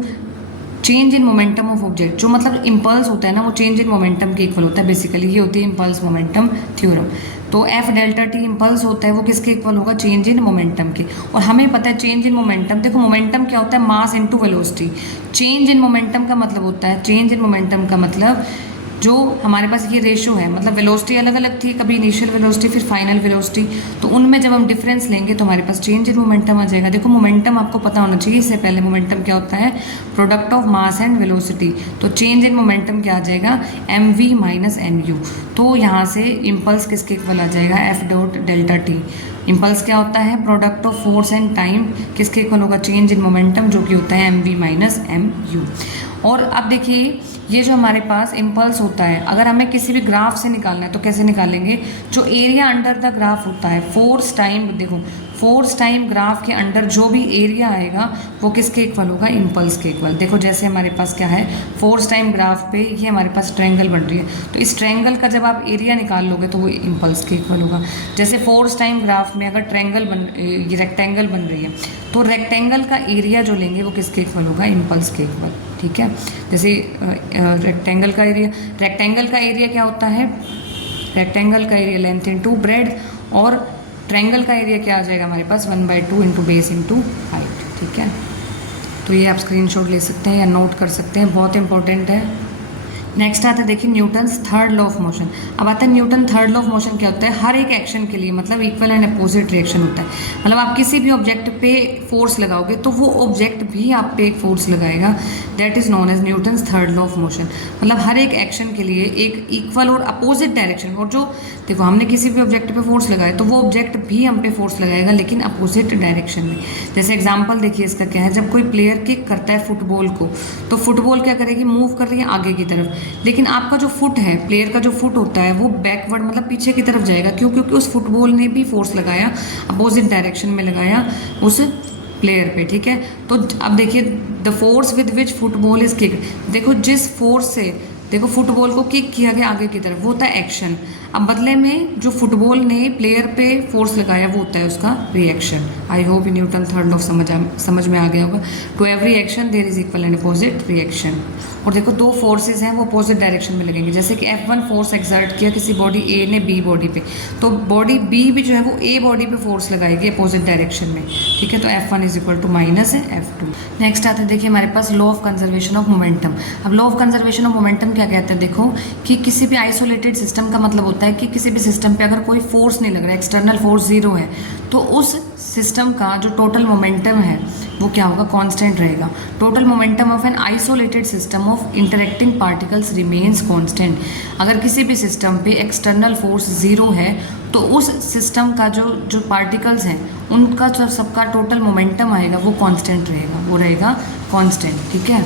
change in momentum of object, जो मतलब इम्पल्स होता है ना वो चेंज इन मोमेंटम के इक्वल होता है, बेसिकली ये होती है इम्पल्स मोमेंटम थ्योरम। तो F डेल्टा टी इम्पल्स होता है वो किसके इक्वल होगा, चेंज इन मोमेंटम के। और हमें पता है चेंज इन मोमेंटम, देखो मोमेंटम क्या होता है, mass into velocity. Change in momentum का मतलब होता है, चेंज इन मोमेंटम का मतलब जो हमारे पास ये रेशो है, मतलब वेलोसिटी अलग अलग थी, कभी इनिशियल वेलोसिटी फिर फाइनल वेलोसिटी, तो उनमें जब हम डिफरेंस लेंगे तो हमारे पास चेंज इन मोमेंटम आ जाएगा। देखो मोमेंटम आपको पता होना चाहिए, इससे पहले मोमेंटम क्या होता है, product of mass and velocity. तो चेंज इन मोमेंटम क्या आ जाएगा, mv माइनस mu। तो यहाँ से इम्पल्स किसके इक्वल आ जाएगा, F dot delta T. Impulse क्या होता है, product of force and time, किसके इक्वल होगा, चेंज इन मोमेंटम, जो कि होता है mv माइनस mu। और अब देखिए ये जो हमारे पास इम्पल्स होता है, अगर हमें किसी भी ग्राफ से निकालना है तो कैसे निकालेंगे, जो एरिया अंडर द ग्राफ होता है, फोर्स टाइम, देखो फोर्स टाइम ग्राफ के अंडर जो भी एरिया आएगा वो किसके इक्वल होगा, इम्पल्स के इक्वल। देखो जैसे हमारे पास क्या है, फोर्स टाइम ग्राफ पे ये हमारे पास ट्रायंगल बन रही है, तो इस ट्रायंगल का जब आप एरिया निकाल लोगे तो वो इम्पल्स के इक्वल होगा। जैसे फोर्स टाइम ग्राफ में अगर ये रेक्टेंगल बन रही है तो रेक्टेंगल का एरिया जो लेंगे वो किसके इक्वल होगा, इम्पल्स के इक्वल। ठीक है, जैसे रेक्टेंगल का एरिया क्या होता है, रेक्टेंगल का एरिया लेंथ इंटू ब्रेड्थ, और ट्रायंगल का एरिया क्या आ जाएगा हमारे पास 1/2 इंटू बेस इंटू हाइट। ठीक है, तो ये आप स्क्रीनशॉट ले सकते हैं या नोट कर सकते हैं, बहुत इंपॉर्टेंट है। नेक्स्ट आता है देखिए Newton's third law of motion. अब आता है Newton third law of motion क्या होता है, हर एक एक्शन के लिए मतलब इक्वल एंड अपोजिट रिएक्शन होता है। मतलब आप किसी भी ऑब्जेक्ट पे फोर्स लगाओगे तो वो ऑब्जेक्ट भी आप पे एक फोर्स लगाएगा, that is known as Newton's third law of motion. मतलब हर एक एक्शन के लिए एक इक्वल और अपोजिट डायरेक्शन, और जो देखो हमने किसी भी ऑब्जेक्ट पे फोर्स लगाया तो वो ऑब्जेक्ट भी हम पे फोर्स लगाएगा लेकिन अपोजिट डायरेक्शन में। जैसे एग्जांपल देखिए इसका क्या है, जब कोई प्लेयर किक करता है फुटबॉल को तो फुटबॉल क्या करेगी, मूव कर रही है आगे की तरफ, लेकिन आपका जो फुट है, प्लेयर का जो फुट होता है वो बैकवर्ड मतलब पीछे की तरफ जाएगा। क्यों? क्योंकि उस फुटबॉल ने भी फोर्स लगाया, अपोजिट डायरेक्शन में लगाया उस प्लेयर पे। ठीक है, तो अब देखिए the force with which football is kick, देखो जिस फोर्स से देखो फुटबॉल को किक किया गया आगे की तरफ वो होता है एक्शन। अब बदले में जो फुटबॉल ने प्लेयर पे फोर्स लगाया वो होता है उसका reaction. I hope Newton third law समझ में आ गया होगा। To every action there is equal and opposite reaction. और देखो दो फोर्सेस हैं वो अपोजिट डायरेक्शन में लगेंगे। जैसे कि F1 फोर्स एक्सर्ट किया किसी बॉडी A ने B बॉडी पे, तो बॉडी B भी जो है वो A बॉडी पे फोर्स लगाएगी अपोजिट डायरेक्शन में। ठीक है, तो F1 is equal to minus F2। Next आता है देखिए हमारे पास law of conservation of momentum. अब law of conservation of momentum क्या कहता है, देखो कि किसी भी आइसोलेटेड सिस्टम का मतलब होता है कि किसी भी सिस्टम पे अगर कोई फोर्स नहीं लग रहा है, एक्सटर्नल फोर्स 0 है, तो उस सिस्टम का जो टोटल मोमेंटम है वो क्या होगा, कांस्टेंट रहेगा। Total momentum of an isolated system of interacting particles remains constant. अगर किसी भी सिस्टम पे एक्सटर्नल फोर्स 0 है तो उस सिस्टम का जो पार्टिकल्स हैं उनका जो सबका टोटल मोमेंटम आएगा वो कांस्टेंट रहेगा, वो रहेगा कांस्टेंट। ठीक है,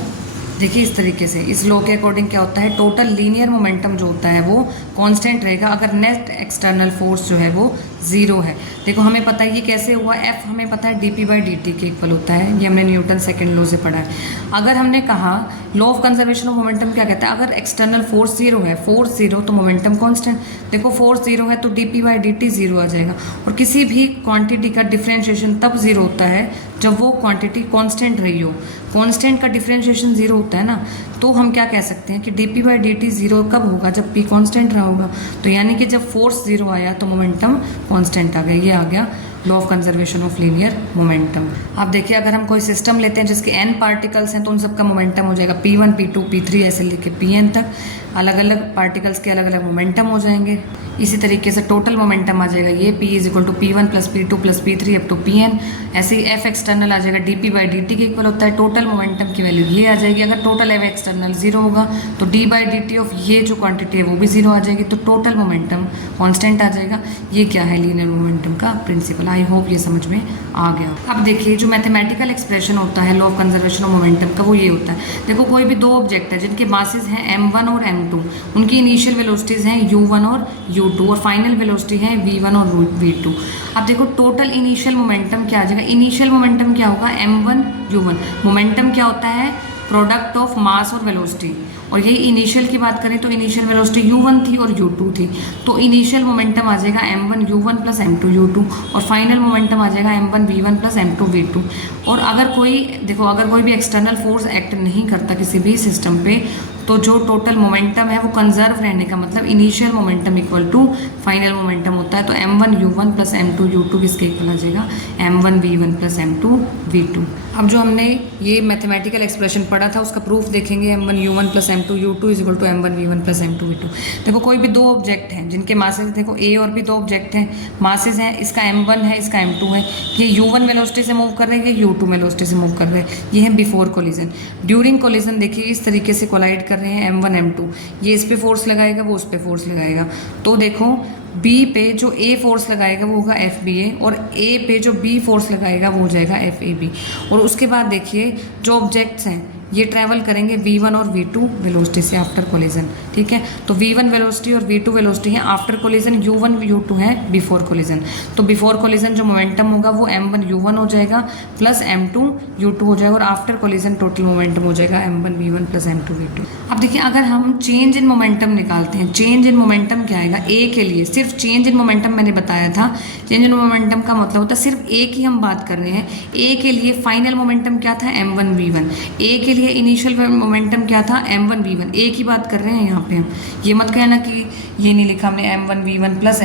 देखिए इस तरीके से इस लॉ के अकॉर्डिंग क्या होता है, टोटल लीनियर मोमेंटम जो होता है वो कांस्टेंट रहेगा अगर नेट एक्सटर्नल फोर्स जो है वो 0 है। देखो हमें पता है ये कैसे हुआ, F हमें पता है dp/dt के इक्वल होता है, ये हमने न्यूटन सेकंड लॉ से पढ़ा है। अगर हमने कहा law of conservation of momentum क्या कहता है, अगर एक्सटर्नल फोर्स 0 है, फोर्स 0 तो मोमेंटम कांस्टेंट। देखो फोर्स 0 है तो dp/dt 0 आ जाएगा। और किसी भी क्वांटिटी का डिफरेंशिएशन तब 0 होता है जब वो क्वांटिटी कांस्टेंट रही हो। कांस्टेंट का डिफरेंशिएशन 0 होता है ना, तो हम क्या कह सकते हैं कि dp/dt 0 कब होगा, जब p कांस्टेंट रहा होगा। तो यानी कि जब फोर्स 0 आया तो मोमेंटम कांस्टेंट आ गया। ये आ गया law of conservation of linear momentum. अब देखिए अगर हम कोई सिस्टम लेते हैं जिसके n पार्टिकल्स हैं तो उन सबका मोमेंटम हो जाएगा p1 p2 p3 ऐसे लेके pn तक। अलग अलग पार्टिकल्स के अलग अलग मोमेंटम हो जाएंगे। इसी तरीके से टोटल मोमेंटम आ जाएगा ये p is equal to p1 plus p2 plus p3 up to pn। ऐसे ही f एक्सटर्नल आ जाएगा dp/dt के इक्वल होता है। टोटल मोमेंटम की वैल्यू ये आ जाएगी। अगर टोटल f एक्सटर्नल 0 होगा तो d/dt ऑफ ये जो क्वांटिटी है वो भी 0 आ जाएगी, तो टोटल मोमेंटम कांस्टेंट आ जाएगा। ये क्या है, लीनियर मोमेंटम का प्रिंसिपल। आई होप ये समझ में आ गया। अब देखिए जो मैथमेटिकल एक्सप्रेशन होता है law of conservation of momentum का वो ये होता है। देखो कोई भी दो ऑब्जेक्ट है जिनके मासेस हैं m1 और m2, उनकी इनिशियल वेलोसिटीज हैं u1 और u2 और फाइनल वेलोसिटी है v1 और v2। अब देखो टोटल इनिशियल मोमेंटम क्या आ जाएगा, इनिशियल मोमेंटम क्या होगा m1 u1। मोमेंटम क्या होता है, प्रोडक्ट ऑफ मास और वेलोसिटी। और यही इनिशियल की बात करें तो इनिशियल वेलोसिटी u1 थी और u2 थी, तो इनिशियल मोमेंटम आ जाएगा m1 u1 plus m2 u2 और फाइनल मोमेंटम आ जाएगा m1 v1 plus m2 v2। और अगर कोई भी एक्सटर्नल फोर्स एक्ट नहीं करता किसी भी सिस्टम पे तो जो टोटल मोमेंटम है वो कंजर्व रहने का मतलब initial momentum equal to final momentum होता है। तो m1 u1 plus m2 u2 किसके इक्वल आ जाएगा, m1 v1 plus m2 v2। अब जो हमने ये मैथमेटिकल एक्सप्रेशन पढ़ा था उसका प्रूफ देखेंगे। m1 u1 plus m2 u2 is equal to m1 v1 plus m2 v2। देखो कोई भी दो ऑब्जेक्ट हैं जिनके मासेस, देखो a और b दो ऑब्जेक्ट हैं, मासेस हैं, इसका m1 है इसका m2 है। ये u1 वेलोसिटी से मूव कर रहे हैं, ये u2 वेलोसिटी से मूव कर रहे हैं। ये है बिफोर कोलिजन। ड्यूरिंग कोलिजन देखिए इस तरीके से कोलाइड कर रहे हैं m1 m2, ये इस पे फोर्स लगाएगा वो उस पे फोर्स लगाएगा। तो देखो B पे जो A फोर्स लगाएगा वो होगा FBA और A पे जो B फोर्स लगाएगा वो हो जाएगा FAB। और उसके बाद देखिए जो ऑब्जेक्ट्स हैं ये ट्रैवल करेंगे V1 और V2 वेलोसिटी से आफ्टर कोलिजन, ठीक है। तो V1 वेलोसिटी और V2 वेलोसिटी है आफ्टर कोलिजन, U1 U2 है बिफोर कोलिजन। तो बिफोर कोलिजन जो मोमेंटम होगा वो M1 U1 हो जाएगा प्लस M2 U2 हो जाएगा, और आफ्टर कोलिजन टोटल मोमेंटम हो जाएगा M1 V1 plus M2 V2। अब देखिए अगर हम चेंज इन मोमेंटम निकालते हैं, चेंज इन मोमेंटम क्या आएगा, ए के लिए सिर्फ चेंज इन मोमेंटम मैंने बताया था, चेंज इन मोमेंटम का मतलब होता है सिर्फ ए की हम बात कर रहे हैं। ए के लिए फाइनल मोमेंटम क्या था, M1 V1। ए के लिए इनिशियल मोमेंटम क्या था, M1 V1। ए की बात कर रहे हैं यहाँ पे हम, ये मत कहना कि ये नहीं लिखा हमने M1 V1 प्लस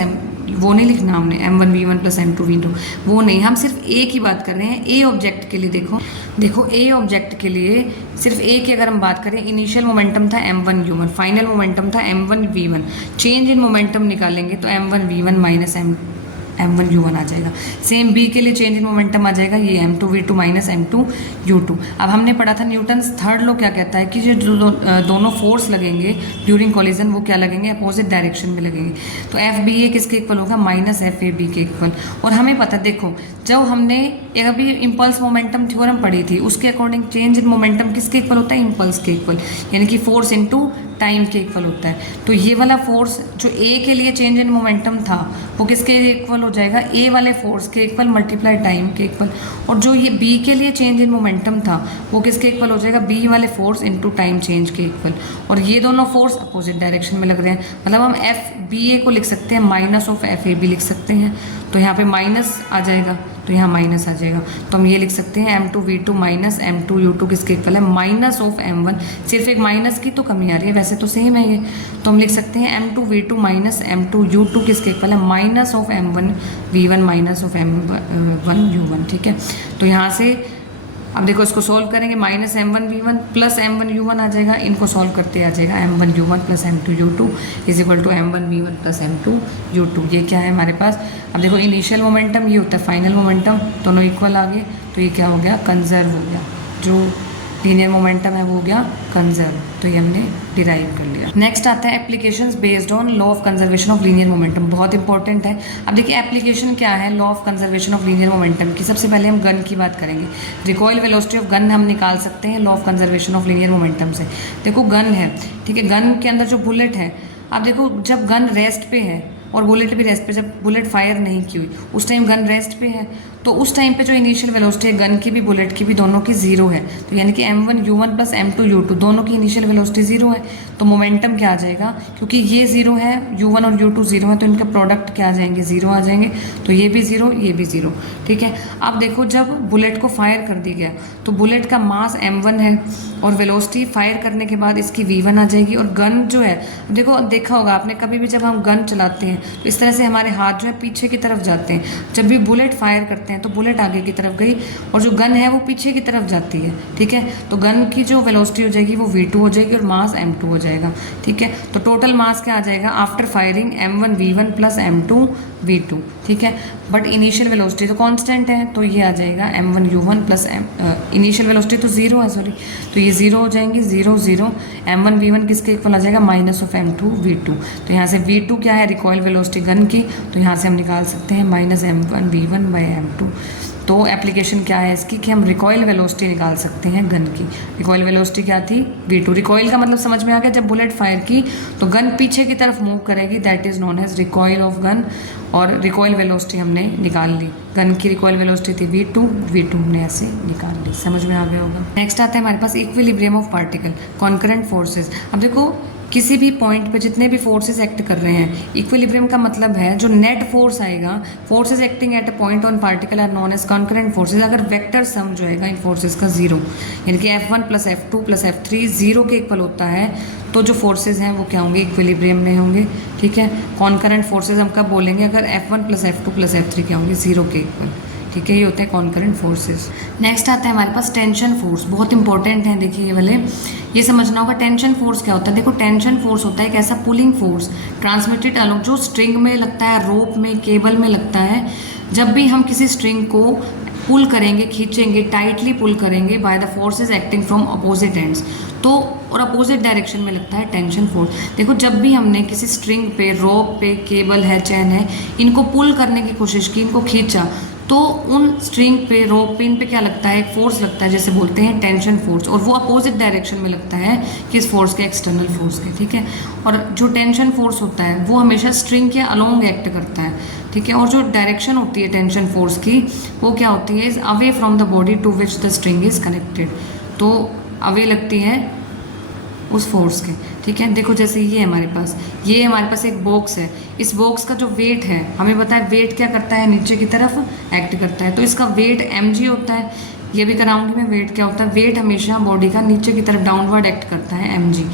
वो नहीं लिखना हमने M1 V1 plus M2 V2, वो नहीं, हम सिर्फ ए की बात कर रहे हैं। ए ऑब्जेक्ट के लिए देखो ए ऑब्जेक्ट के लिए सिर्फ ए की अगर हम बात करें, इनिशियल मोमेंटम था M1 U1, फाइनल मोमेंटम था M1 V1। Change in momentum निकालेंगे तो M1 V1 minus M1 U1 आ जाएगा। सेम बी के लिए चेंज इन मोमेंटम आ जाएगा ये M2 V2 minus M2 U2। अब हमने पढ़ा था न्यूटन्स थर्ड लॉ क्या कहता है कि जो दोनों फोर्स लगेंगे ड्यूरिंग कोलिजन वो क्या लगेंगे, अपोजिट डायरेक्शन में लगेंगे। तो FBA किसके इक्वल होगा, माइनस FAB के इक्वल। और हमें पता, देखो जब हमने एक अभी इम्पल्स मोमेंटम थ्योरम पढ़ी थी उसके अकॉर्डिंग चेंज इन मोमेंटम किसके इक्वल होता है, इम्पल्स के इक्वल, यानी कि फोर्स इनटू टाइम के इक्वल होता है। तो ये वाला फोर्स जो ए के लिए चेंज इन मोमेंटम था वो किसके इक्वल हो जाएगा, ए वाले फोर्स के इक्वल मल्टीप्लाई टाइम के इक्वल। और जो ये बी के लिए चेंज इन मोमेंटम था वो किसके इक्वल हो जाएगा, बी वाले फोर्स इनटू टाइम चेंज के इक्वल। और ये दोनों फोर्स अपोजिट डायरेक्शन में लग रहे हैं, मतलब हम FBA को लिख सकते हैं माइनस ऑफ FAB लिख सकते हैं। तो यहाँ पे माइनस आ जाएगा, तो यहाँ माइनस आ जाएगा, तो हम ये लिख सकते हैं M2 V2 minus M2 U2 किसके इक्वल है, माइनस ऑफ M1। सिर्फ एक माइनस की तो कमी आ रही है, वैसे तो सेम है ये, तो हम लिख सकते हैं M2 V2 minus M2 U2 किसके इक्वल है, minus of M1 V1 minus of M1 U1, ठीक है। तो यहाँ से अब देखो इसको सॉल्व करेंगे, minus M1 V1 plus M1 U1 आ जाएगा, इनको सॉल्व करते आ जाएगा M1 U1 plus M2 U2 is equal to M1 V1 plus M2 U2। ये क्या है हमारे पास, अब देखो इनिशियल मोमेंटम ये होता है फाइनल मोमेंटम, दोनों इक्वल आ गए, तो ये क्या हो गया, कंजर्व हो गया। जो लीनियर मोमेंटम है वो हो गया कंजर्व, तो ये हमने डिराइव कर लिया। नेक्स्ट आता है applications based on law of conservation of linear momentum, बहुत इंपॉर्टेंट है। अब देखिए एप्लीकेशन क्या है law of conservation of linear momentum की। सबसे पहले हम गन की बात करेंगे। रिकॉइल वेलोसिटी ऑफ गन हम निकाल सकते हैं law of conservation of linear momentum से। देखो गन है, ठीक है, गन के अंदर जो बुलेट है, अब देखो जब गन रेस्ट पे है और बुलेट भी रेस्ट पे, जब बुलेट फायर नहीं की हुई उस टाइम गन रेस्ट पे है, तो उस टाइम पे जो इनिशियल वेलोसिटी है गन की भी बुलेट की भी दोनों की जीरो है। तो यानी कि M1 U1 plus M2 U2 दोनों की इनिशियल वेलोसिटी जीरो है, तो मोमेंटम क्या आ जाएगा, क्योंकि ये जीरो है U1 और U2 जीरो है, तो इनका प्रोडक्ट क्या आ जाएंगे, जीरो आ जाएंगे। तो ये भी जीरो, ये भी जीरो, ठीक है। अब देखो जब बुलेट को फायर कर दिया गया तो बुलेट का मास M1 है और वेलोसिटी फायर करने के बाद इसकी V1 आ जाएगी। और गन जो है, देखो देखा होगा आपने कभी भी जब हम गन चलाते हैं तो इस तरह से हमारे हाथ जो है पीछे की तरफ जाते हैं। जब भी बुलेट फायर करते हैं तो बुलेट आगे की तरफ गई और जो गन है वो पीछे की तरफ जाती है, ठीक है। तो गन की जो वेलोसिटी हो जाएगी वो V2 हो जाएगी और मास M2 हो जाएगा, ठीक है। तो टोटल मास क्या आ जाएगा after firing M1 V1 plus M2 V2, ठीक है। बट इनिशियल वेलोसिटी तो कांस्टेंट है, तो ये आ जाएगा M1 U1 plus initial velocity तो जीरो है, सॉरी, तो ये जीरो हो जाएंगे, जीरो जीरो। M1 V1 किसके इक्वल आ जाएगा, माइनस ऑफ M2 V2। तो यहाँ से V2 क्या है, रिकॉइल वेलोसिटी गन की, तो यहाँ से हम निकाल सकते हैं minus M1 V1 by M2। तो एप्लीकेशन क्या है इसकी कि हम रिकॉइल वेलोसिटी निकाल सकते हैं गन की। रिकॉइल वेलोसिटी क्या थी, V2। रिकॉइल का मतलब समझ में आ गया, जब बुलेट फायर की तो गन पीछे की तरफ मूव करेगी, that is known as recoil of gun. और रिकॉइल वेलोसिटी हमने निकाल ली, गन की रिकॉइल वेलोसिटी थी V2 हमने ऐसे निकाल ली, समझ में आ गया होगा। नेक्स्ट आता है हमारे पास equilibrium of particle, concurrent forces. अब देखो किसी भी पॉइंट पे जितने भी फोर्सेस एक्ट कर रहे हैं, इक्विलिब्रियम का मतलब है जो नेट फोर्स आएगा, forces acting at a point on particle are known as concurrent forces. अगर वेक्टर सम जो है इन फोर्सेस का जीरो, यानी कि F1 plus F2 plus F3 zero के इक्वल होता है, तो जो फोर्सेज हैं वो क्या होंगे, इक्विलिब्रियम में होंगे, ठीक है। कॉन्करेंट फोर्सेज हम कब बोलेंगे, अगर F1 plus F2 plus F3 क्या होंगे, जीरो के इक्वल, ठीक है। ये होते हैं कॉन्करेंट फोर्सेस। नेक्स्ट आता है हमारे पास टेंशन फोर्स, बहुत इंपॉर्टेंट है। देखिए ये वाले, ये समझना होगा टेंशन फोर्स क्या होता है। देखो टेंशन फोर्स होता है एक ऐसा पुलिंग फोर्स ट्रांसमिटेड अलोंग, जो स्ट्रिंग में लगता है, रोप में, केबल में लगता है। जब भी हम किसी स्ट्रिंग को पुल करेंगे, खींचेंगे, टाइटली पुल करेंगे by the forces acting from opposite ends, तो और अपोजिट डायरेक्शन में लगता है टेंशन फोर्स। देखो जब भी हमने किसी स्ट्रिंग पे, रोप पे, केबल है, चैन है, इनको पुल करने की कोशिश की, इनको खींचा, तो उन स्ट्रिंग पे, रोप पे, इन पे क्या लगता है, एक फोर्स लगता है, जैसे बोलते हैं टेंशन फोर्स, और वो अपोजिट डायरेक्शन में लगता है किस फोर्स के, एक्सटर्नल फोर्स के, ठीक है। और जो टेंशन फोर्स होता है वो हमेशा स्ट्रिंग के अलोंग एक्ट करता है, ठीक है। और जो डायरेक्शन होती है टेंशन फोर्स की, वो क्या होती है, is away from the body to which the string is connected. तो अवे लगती है उस फोर्स के, ठीक है। देखो जैसे ये हमारे पास एक बॉक्स है, इस बॉक्स का जो वेट है, हमें पता है वेट क्या करता है, नीचे की तरफ एक्ट करता है, तो इसका वेट mg होता है। ये भी कराऊंगी मैं, वेट क्या होता है, वेट हमेशा बॉडी का नीचे की तरफ डाउनवर्ड एक्ट करता है, mg।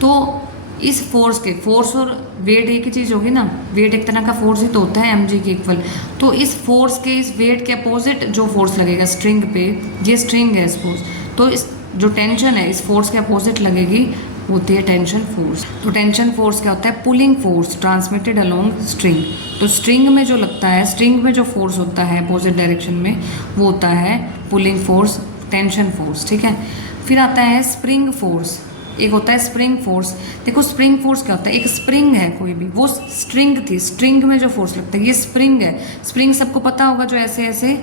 तो इस फोर्स और वेट एक ही चीज़ होगी ना, वेट एक तरह का फोर्स ही तो होता है mg के इक्वल। तो इस फोर्स के, इस वेट के अपोजिट जो फोर्स लगेगा स्ट्रिंग पे, ये स्ट्रिंग है सपोज, तो इस जो टेंशन है इस फोर्स के अपोजिट लगेगी, होती है टेंशन फोर्स। तो टेंशन फोर्स क्या होता है, pulling force transmitted along string. तो स्ट्रिंग में जो लगता है, स्ट्रिंग में जो फोर्स होता है अपोजिट डायरेक्शन में, वो होता है पुलिंग फोर्स, टेंशन फोर्स, ठीक है। फिर आता है स्प्रिंग फोर्स, एक होता है स्प्रिंग फोर्स। देखो स्प्रिंग फोर्स क्या होता है, एक स्प्रिंग है कोई भी, वो स्ट्रिंग थी, स्ट्रिंग में जो फोर्स लगता है ये स्प्रिंग है। स्प्रिंग सबको पता होगा, जो ऐसे ऐसे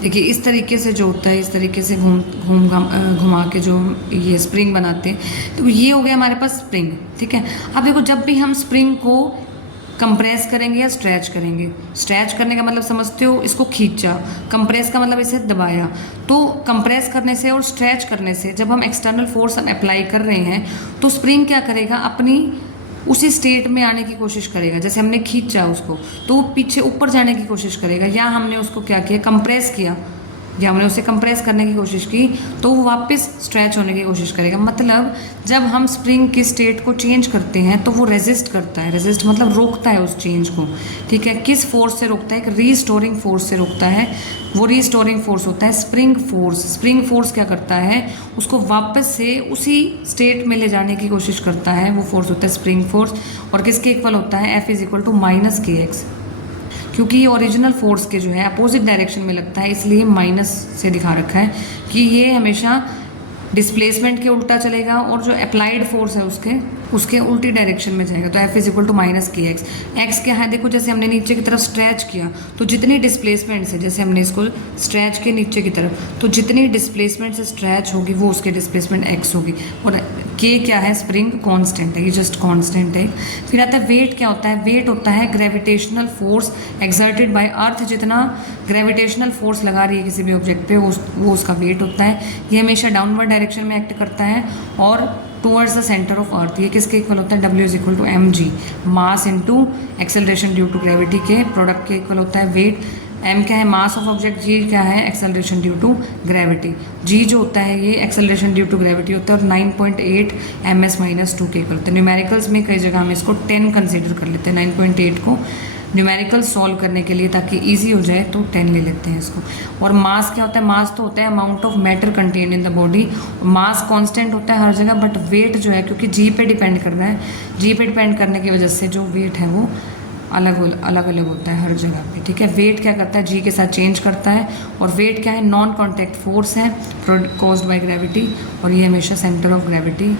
देखिए इस तरीके से जो होता है, इस तरीके से घुमा के जो ये स्प्रिंग बनाते हैं, तो ये हो गया हमारे पास स्प्रिंग, ठीक है। अब देखो जब भी हम स्प्रिंग को कंप्रेस करेंगे या स्ट्रेच करेंगे, स्ट्रेच करने का मतलब समझते हो, इसको खींचा, कंप्रेस का मतलब इसे दबाया। तो कंप्रेस करने से और स्ट्रेच करने से जब हम एक्सटर्नल फोर्स अप्लाई कर रहे हैं, तो स्प्रिंग क्या करेगा, अपनी उसी स्टेट में आने की कोशिश करेगा। जैसे हमने खींचा उसको, तो वो पीछे ऊपर जाने की कोशिश करेगा, या हमने उसको क्या किया, कंप्रेस किया, या हमने उसे कंप्रेस करने की कोशिश की, तो वो वापस स्ट्रेच होने की कोशिश करेगा। मतलब जब हम स्प्रिंग की स्टेट को चेंज करते हैं तो वो रेजिस्ट करता है, रेजिस्ट मतलब रोकता है उस चेंज को, ठीक है। किस फोर्स से रोकता है, एक रीस्टोरिंग फोर्स से रोकता है। वो रीस्टोरिंग फोर्स होता है स्प्रिंग फोर्स। स्प्रिंग फोर्स क्या करता है, उसको वापस से उसी स्टेट में ले जाने की कोशिश करता है, वो फोर्स होता है स्प्रिंग फोर्स। और किसके इक्वल होता है, F = -kx, क्योंकि ये ओरिजिनल फोर्स के जो है अपोजिट डायरेक्शन में लगता है, इसलिए माइनस से दिखा रखा है कि ये हमेशा डिस्प्लेसमेंट के उल्टा चलेगा, और जो अप्लाइड फोर्स है उसके उल्टी डायरेक्शन में जाएगा। तो F = -kx। एक्स क्या है, देखो जैसे हमने नीचे की तरफ स्ट्रेच किया, तो जितनी डिस्प्लेसमेंट से, जैसे हमने इसको स्ट्रेच के नीचे की तरफ, तो जितनी डिस्प्लेसमेंट से स्ट्रेच होगी वो उसके डिस्प्लेसमेंट x होगी। और k क्या है, स्प्रिंग कांस्टेंट है, ये जस्ट कांस्टेंट है। फिर आता है वेट, क्या होता है, वेट होता है ग्रेविटेशनल फोर्स एक्सर्टेड बाय अर्थ। जितना ग्रेविटेशनल फोर्स लगा रही है किसी भी ऑब्जेक्ट पे, वो उसका वेट होता है। ये हमेशा डाउनवर्ड डायरेक्शन में एक्ट करता है और towards the centre of earth. ये किसके इक्वल होता है, W = mg, mass into acceleration due to gravity के प्रोडक्ट के इक्वल होता है वेट। m क्या है, मास ऑफ ऑब्जेक्ट, g क्या है, acceleration due to gravity. g जो होता है ये एक्सेलरेशन ड्यू टू ग्रेविटी होता है, और 9.8 ms-2 के इक्वल होता है। न्यूमेरिकल्स में कई जगह हम इसको 10 कंसिडर कर लेते हैं, 9.8 को न्यूमेरिकल सॉल्व करने के लिए, ताकि इजी हो जाए, तो 10 ले लेते हैं इसको। और मास क्या होता है, मास तो होता है amount of matter contain in the body. Mass constant होता है हर जगह, बट वेट जो है, क्योंकि जी पे डिपेंड करना है, जी पे डिपेंड करने की वजह से जो वेट है वो अलग अलग होता है हर जगह पे, ठीक है। वेट क्या करता है, जी के साथ चेंज करता है। और वेट क्या है, नॉन कॉन्टैक्ट फोर्स है कॉज्ड बाय ग्रेविटी, और ये हमेशा सेंटर ऑफ ग्रेविटी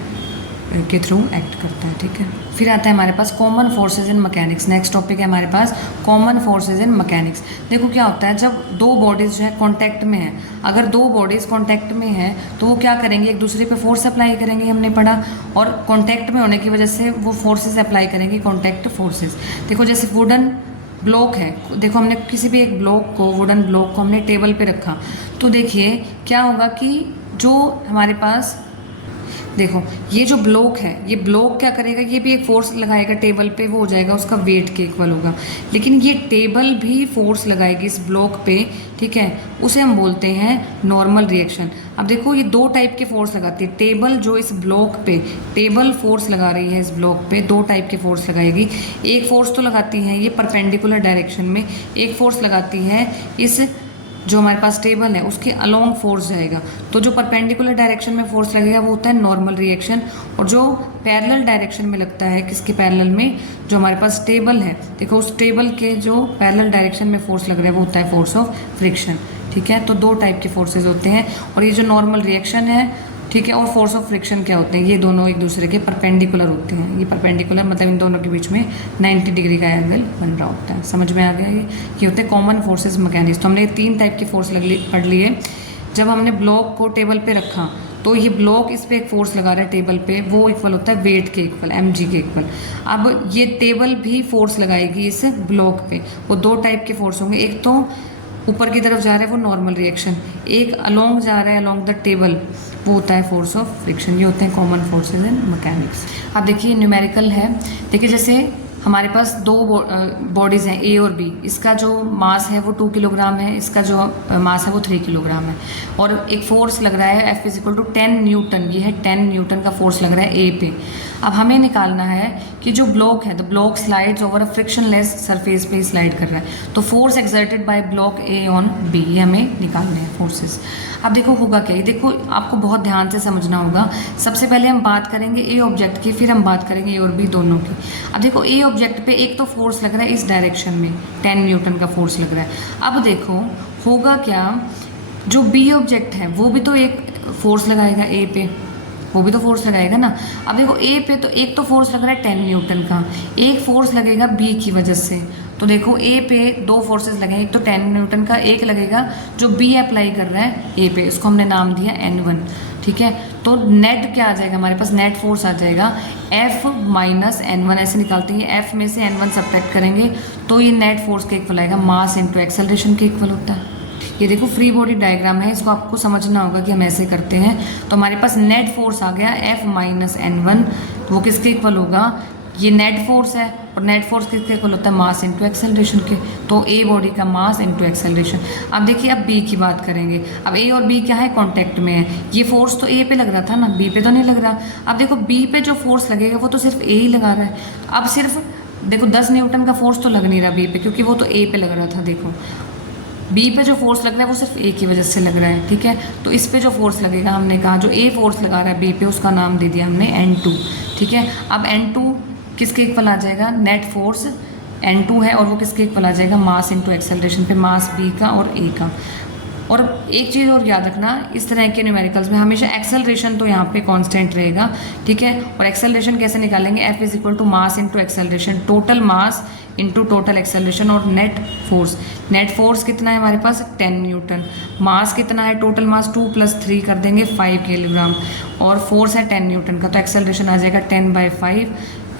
के थ्रू एक्ट करता है, ठीक है। फिर आता है हमारे पास common forces in mechanics. Next topic है हमारे पास कॉमन फोर्सेज इन मैकेनिक्स। देखो क्या होता है, जब दो बॉडीज जो है कॉन्टैक्ट में है, अगर दो बॉडीज कॉन्टैक्ट में है तो वो क्या करेंगे, एक दूसरे पे फोर्स अप्लाई करेंगे, हमने पढ़ा। और कॉन्टैक्ट में होने की वजह से वो फोर्सेज अप्लाई करेंगे, कॉन्टैक्ट फोर्सेज। देखो जैसे वुडन ब्लॉक है, देखो हमने किसी भी एक ब्लॉक को, वुडन ब्लॉक को हमने टेबल पे रखा, तो देखिए क्या होगा कि जो हमारे पास, देखो ये जो ब्लॉक है, ये ब्लॉक क्या करेगा, ये भी एक फोर्स लगाएगा टेबल पे, वो हो जाएगा उसका वेट के इक्वल होगा। लेकिन ये टेबल भी फोर्स लगाएगी इस ब्लॉक पे, ठीक है, उसे हम बोलते हैं नॉर्मल रिएक्शन। अब देखो ये दो टाइप के फोर्स लगाती है टेबल, जो इस ब्लॉक पे टेबल फोर्स लगा रही है, इस ब्लॉक पे दो टाइप के फोर्स लगाएगी। एक फोर्स तो लगाती है ये परपेंडिकुलर डायरेक्शन में, एक फोर्स लगाती है इस जो हमारे पास टेबल है उसके अलोंग फोर्स जाएगा। तो जो परपेंडिकुलर डायरेक्शन में फोर्स लगेगा वो होता है नॉर्मल रिएक्शन, और जो पैरेलल डायरेक्शन में लगता है, किसके पैरेलल में, जो हमारे पास टेबल है, देखो उस टेबल के जो पैरेलल डायरेक्शन में फोर्स लग रहा है वो होता है फोर्स ऑफ फ्रिक्शन, ठीक है। तो दो टाइप के फोर्सेज होते हैं, और ये जो नॉर्मल रिएक्शन है ठीक है। और फोर्स ऑफ फ्रिक्शन क्या होते हैं, ये दोनों एक दूसरे के परपेंडिकुलर होते हैं। ये परपेंडिकुलर मतलब इन दोनों के बीच में 90 डिग्री का एंगल बन रहा होता है। समझ में आ गया? ये होते हैं कॉमन फोर्सेस मैकेनिक्स। तो हमने 3 टाइप के फोर्स पढ़ लिए। जब हमने ब्लॉक को टेबल पे रखा तो ये ब्लॉक इस पे एक फोर्स लगा रहा है टेबल पे, वो इक्वल होता है वेट के इक्वल, mg के इक्वल। अब ये टेबल भी फोर्स लगाएगी इस ब्लॉक पे। वो 2 टाइप के फोर्स होंगे, एक तो ऊपर की तरफ जा रहा है वो नॉर्मल रिएक्शन, एक अलोंग जा रहा है अलोंग द टेबल, वो होता है फोर्स ऑफ फ्रिक्शन। ये होते हैं कॉमन फोर्सेज इन मैकेनिक्स। अब देखिए न्यूमेरिकल है। देखिए जैसे हमारे पास 2 बॉडीज़ हैं ए और बी। इसका जो मास है वो 2 किलोग्राम है, इसका जो मास है वो 3 किलोग्राम है। और एक फोर्स लग रहा है F = 10 न्यूटन। ये है 10 न्यूटन का फोर्स लग रहा है ए पे। अब हमें निकालना है कि जो ब्लॉक है, the block slides over a frictionless surface पे स्लाइड कर रहा है। तो force exerted by block A on B, ये हमें निकालने हैं फोर्सेस। अब देखो होगा क्या, ये देखो आपको बहुत ध्यान से समझना होगा। सबसे पहले हम बात करेंगे ए ऑब्जेक्ट की, फिर हम बात करेंगे ए और बी दोनों की। अब देखो ए ऑब्जेक्ट पे एक तो फोर्स लग रहा है इस डायरेक्शन में, 10 न्यूटन का फोर्स लग रहा है। अब देखो होगा क्या, जो बी ऑब्जेक्ट है वो भी तो एक फोर्स लगाएगा ए पे, वो भी तो फोर्स लगाएगा ना। अब देखो ए पे तो एक तो फोर्स लग रहा है 10 न्यूटन का, एक फोर्स लगेगा बी की वजह से। तो देखो ए पे 2 फोर्सेस लगे, एक तो 10 न्यूटन का, एक लगेगा जो बी अप्लाई कर रहा है ए पे, इसको हमने नाम दिया N1। ठीक है, तो नेट क्या आ जाएगा हमारे पास, नेट फोर्स आ जाएगा F - N1। ऐसे निकालते हैं, F में से N1 सब्ट्रैक्ट करेंगे तो ये नेट फोर्स के इक्वल आएगा, मास इंटू एक्सेलरेशन के इक्वल होता है। ये देखो फ्री बॉडी डायग्राम है, इसको आपको समझना होगा कि हम ऐसे करते हैं। तो हमारे पास नेट फोर्स आ गया F - N1, वो किसके इक्वल होगा, ये नेट फोर्स है, और नेट फोर्स किसके इक्वल होता है, मास इंटू एक्सेलरेशन के। तो ए बॉडी का मास इंटू एक्सेलरेशन। अब देखिए अब बी की बात करेंगे। अब ए और बी क्या है, कॉन्टैक्ट में है। ये फोर्स तो ए पे लग रहा था ना, बी पे तो नहीं लग रहा। अब देखो बी पे जो फोर्स लगेगा वो तो सिर्फ ए ही लगा रहा है। अब सिर्फ देखो 10 न्यूटन का फोर्स तो लग नहीं रहा बी पे, क्योंकि वो तो ए पे लग रहा था। देखो बी पे जो फोर्स लग रहा है वो सिर्फ ए की वजह से लग रहा है। ठीक है, तो इस पे जो फोर्स लगेगा, हमने कहा जो ए फोर्स लगा रहा है बी पे, उसका नाम दे दिया हमने N2। ठीक है, अब N2 किसके इक्वल आ जाएगा, नेट फोर्स N2 है, और वो किसके इक्वल आ जाएगा, मास इंटू एक्सेलरेशन पे, मास बी का और ए का। और एक चीज़ और याद रखना, इस तरह के न्यूमेरिकल्स में हमेशा एक्सेलरेशन तो यहाँ पे कांस्टेंट रहेगा। ठीक है, और एक्सेलरेशन कैसे निकालेंगे, F = मास into acceleration, total mass into total acceleration और नेट फोर्स। नेट फोर्स कितना है हमारे पास, 10 न्यूटन। मास कितना है, टोटल मास 2 + 3 कर देंगे 5 किलोग्राम, और फोर्स है 10 न्यूटन का। तो एक्सेलरेशन आ जाएगा 10/5,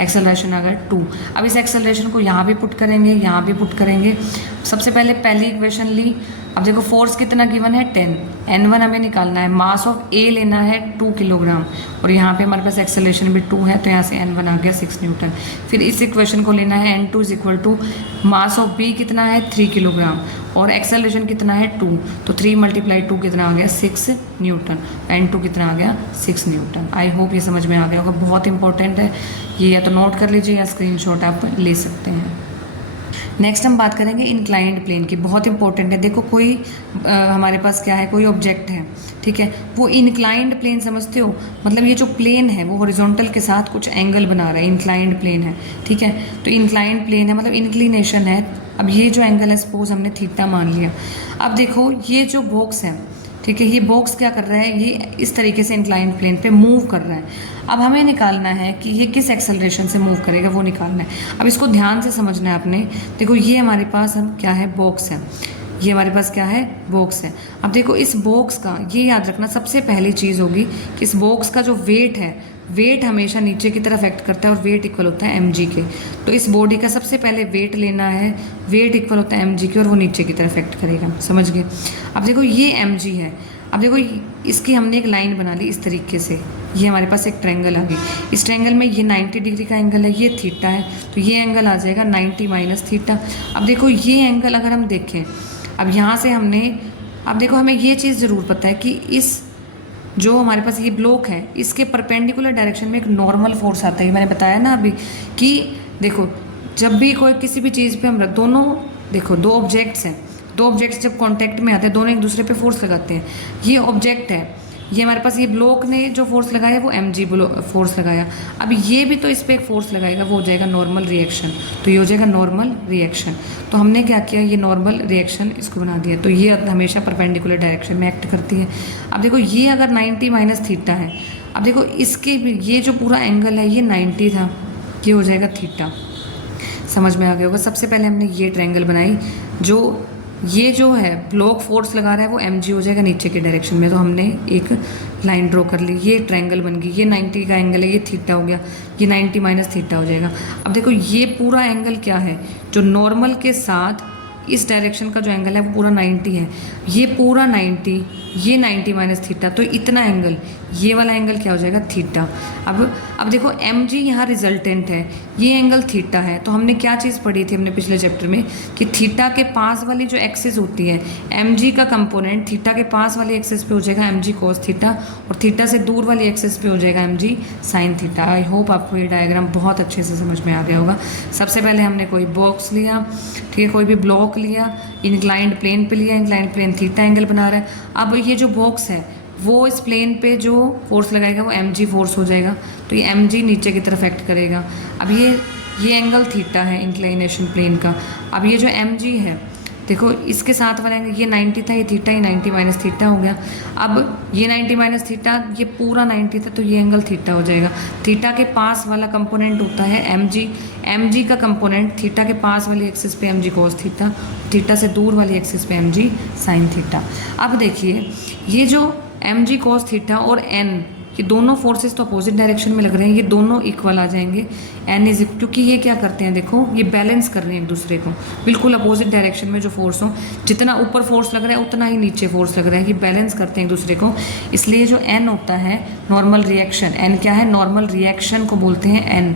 एक्सेलरेशन आ गया 2। अब इस एक्सेलरेशन को यहाँ भी पुट करेंगे, यहाँ भी पुट करेंगे। सबसे पहले पहली इक्वेशन ली। अब देखो फोर्स कितना गिवन है, 10। N1 हमें निकालना है, मास ऑफ ए लेना है 2 किलोग्राम, और यहाँ पे हमारे पास एक्सेलरेशन भी 2 है, तो यहाँ से N1 आ गया 6 न्यूटन। फिर इस इक्वेशन को लेना है, N2 = मास ऑफ बी कितना है 3 किलोग्राम, और एक्सेलरेशन कितना है 2, तो 3 × 2 कितना आ गया 6 न्यूटन। N2 कितना आ गया 6 न्यूटन। आई होप ये समझ में आ गया होगा, बहुत इंपॉर्टेंट है ये, या तो नोट कर लीजिए या स्क्रीनशॉट आप ले सकते हैं। नेक्स्ट हम बात करेंगे इंक्लाइंड प्लेन की, बहुत इंपॉर्टेंट है। देखो कोई हमारे पास क्या है, कोई ऑब्जेक्ट है, ठीक है, वो इंक्लाइंड प्लेन समझते हो, मतलब ये जो प्लेन है वो हॉरिजॉन्टल के साथ कुछ एंगल बना रहा है, इंक्लाइंड प्लेन है। ठीक है, तो इंक्लाइंड प्लेन है मतलब इंक्लिनेशन है। अब ये जो एंगल है सपोज हमने थीटा मान लिया। अब देखो ये जो बॉक्स है, ठीक है, ये बॉक्स क्या कर रहा है, ये इस तरीके से इंक्लाइंड प्लेन पे मूव कर रहा है। अब हमें निकालना है कि ये किस एक्सेलरेशन से मूव करेगा, वो निकालना है। अब इसको ध्यान से समझना है आपने। देखो ये हमारे पास हम क्या है, बॉक्स है, ये हमारे पास क्या है, बॉक्स है। अब देखो इस बॉक्स का ये याद रखना, सबसे पहली चीज़ होगी कि इस बॉक्स का जो वेट है, वेट हमेशा नीचे की तरफ एक्ट करता है, और वेट इक्वल होता है mg के। तो इस बॉडी का सबसे पहले वेट लेना है, वेट इक्वल होता है mg के, और वो नीचे की तरफ एक्ट करेगा। समझ गए। अब देखो ये mg है। अब देखो इसकी हमने एक लाइन बना ली इस तरीके से, ये हमारे पास एक ट्रायंगल आ गई। इस ट्रायंगल में ये 90 डिग्री का एंगल है, ये थीटा है, तो ये एंगल आ जाएगा 90 - थीटा। अब देखो ये एंगल अगर हम देखें, अब यहाँ से हमने, अब देखो हमें ये चीज़ ज़रूर पता है कि इस जो हमारे पास ये ब्लॉक है, इसके परपेंडिकुलर डायरेक्शन में एक नॉर्मल फोर्स आता है। मैंने बताया ना अभी कि देखो जब भी कोई किसी भी चीज़ पे हम दोनों, देखो दो ऑब्जेक्ट्स हैं, दो ऑब्जेक्ट्स जब कांटेक्ट में आते हैं, दोनों एक दूसरे पे फोर्स लगाते हैं। ये ऑब्जेक्ट है, ये हमारे पास ये ब्लॉक ने जो फोर्स लगाया वो mg फोर्स लगाया। अब ये भी तो इस पर एक फोर्स लगाएगा, वो हो जाएगा नॉर्मल रिएक्शन। तो ये हो जाएगा नॉर्मल रिएक्शन। तो हमने क्या किया, ये नॉर्मल रिएक्शन इसको बना दिया। तो ये हमेशा परपेंडिकुलर डायरेक्शन में एक्ट करती है। अब देखो ये अगर 90 माइनस थीटा है, अब देखो इसके ये जो पूरा एंगल है ये 90 था, ये हो जाएगा थीटा। समझ में आ गया होगा। सबसे पहले हमने ये ट्रायंगल बनाई, जो ये जो है ब्लॉक फोर्स लगा रहा है वो mg हो जाएगा नीचे के डायरेक्शन में। तो हमने एक लाइन ड्रॉ कर ली, ये ट्रायंगल बन गई। ये 90 का एंगल है, ये थीटा हो गया, ये 90 माइनस थीटा हो जाएगा। अब देखो ये पूरा एंगल क्या है, जो नॉर्मल के साथ इस डायरेक्शन का जो एंगल है वो पूरा 90 है। ये पूरा 90, ये 90 माइनस थीटा, तो इतना एंगल, ये वाला एंगल क्या हो जाएगा, थीटा। अब देखो mg यहाँ रिजल्टेंट है, ये एंगल थीटा है। तो हमने क्या चीज़ पढ़ी थी हमने पिछले चैप्टर में कि थीटा के पास वाली जो एक्सिस होती है, mg का कंपोनेंट थीटा के पास वाली एक्सिस पे हो जाएगा mg cos थीटा, और थीटा से दूर वाली एक्सिस पे हो जाएगा mg sin theta. I hope आपको ये डायग्राम बहुत अच्छे से समझ में आ गया होगा। सबसे पहले हमने कोई बॉक्स लिया, ठीक है, कोई भी ब्लॉक लिया, इंक्लाइंड प्लेन पे लिया, इंक्लाइंड प्लेन थीटा एंगल बना रहा है। अब ये जो बॉक्स है वो इस प्लेन पे जो फोर्स लगाएगा वो mg फोर्स हो जाएगा। तो ये mg नीचे की तरफ एक्ट करेगा। अब ये एंगल थीटा है इंक्लाइनेशन प्लेन का। अब ये जो mg है, देखो इसके साथ वाला एंगल ये 90 था, ये थीटा, ये 90 माइनस थीटा हो गया। अब ये 90 माइनस थीटा, ये पूरा 90 था, तो ये एंगल थीटा हो जाएगा। थीटा के पास वाला कंपोनेंट होता है mg का कंपोनेंट थीटा के पास वाली एक्सिस पे mg cos थीटा, थीटा से दूर वाली एक्सिस पे mg sin थीटा। अब देखिए ये जो mg cos थीटा और n, ये दोनों फोर्सेस तो अपोजिट डायरेक्शन में लग रहे हैं, ये दोनों इक्वल आ जाएंगे। n इज, क्योंकि ये क्या करते हैं, देखो ये बैलेंस कर रहे हैं एक दूसरे को, बिल्कुल अपोजिट डायरेक्शन में जो फोर्स हो, जितना ऊपर फोर्स लग रहा है उतना ही नीचे फोर्स लग रहा है, ये बैलेंस करते हैं एक दूसरे को। इसलिए जो n होता है नॉर्मल रिएक्शन, n क्या है, नॉर्मल रिएक्शन को बोलते हैं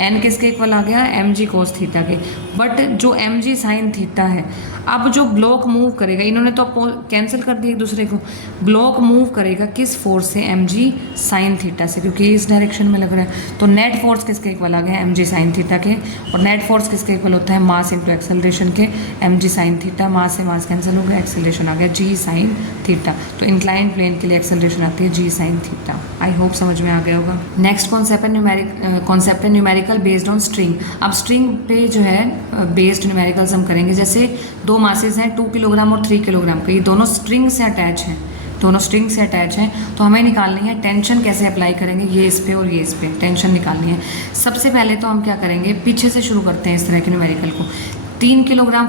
n किसके इक्वल आ गया, mg cos थीटा के। बट जो mg sin थीटा है, अब जो ब्लॉक मूव करेगा, इन्होंने तो कैंसिल कर दिया एक दूसरे को, ब्लॉक मूव करेगा किस फोर्स से, mg sin थीटा से, क्योंकि इस डायरेक्शन में लग रहा है। तो नेट फोर्स किसके इक्वल आ गया, mg sin थीटा के। और नेट फोर्स किसके इक्वल होता है, मास इंटू एक्सेलरेशन के, mg sin थीटा। मास से मास कैंसिल हो गया, एक्सेलरेशन आ गया g sin थीटा। तो इंक्लाइन प्लेन के लिए एक्सेलरेशन आती है g sin theta. I hope समझ में आ गया होगा। नेक्स्ट कॉन्सेप्ट है न्यूमेरिकल बेस्ड ऑन स्ट्रिंग। अब स्ट्रिंग पे जो है बेस्ड न्यूमेरिकल्स हम करेंगे। जैसे दो मासेस हैं 2 किलोग्राम और 3 किलोग्राम के, ये दोनों स्ट्रिंग से अटैच हैं, दोनों स्ट्रिंग से अटैच हैं। तो हमें निकालनी है टेंशन कैसे अप्लाई करेंगे, ये इस पे और ये इस पे टेंशन निकालनी है। सबसे पहले तो हम क्या करेंगे, पीछे से शुरू करते हैं इस तरह के न्यूमेरिकल को। 3 किलोग्राम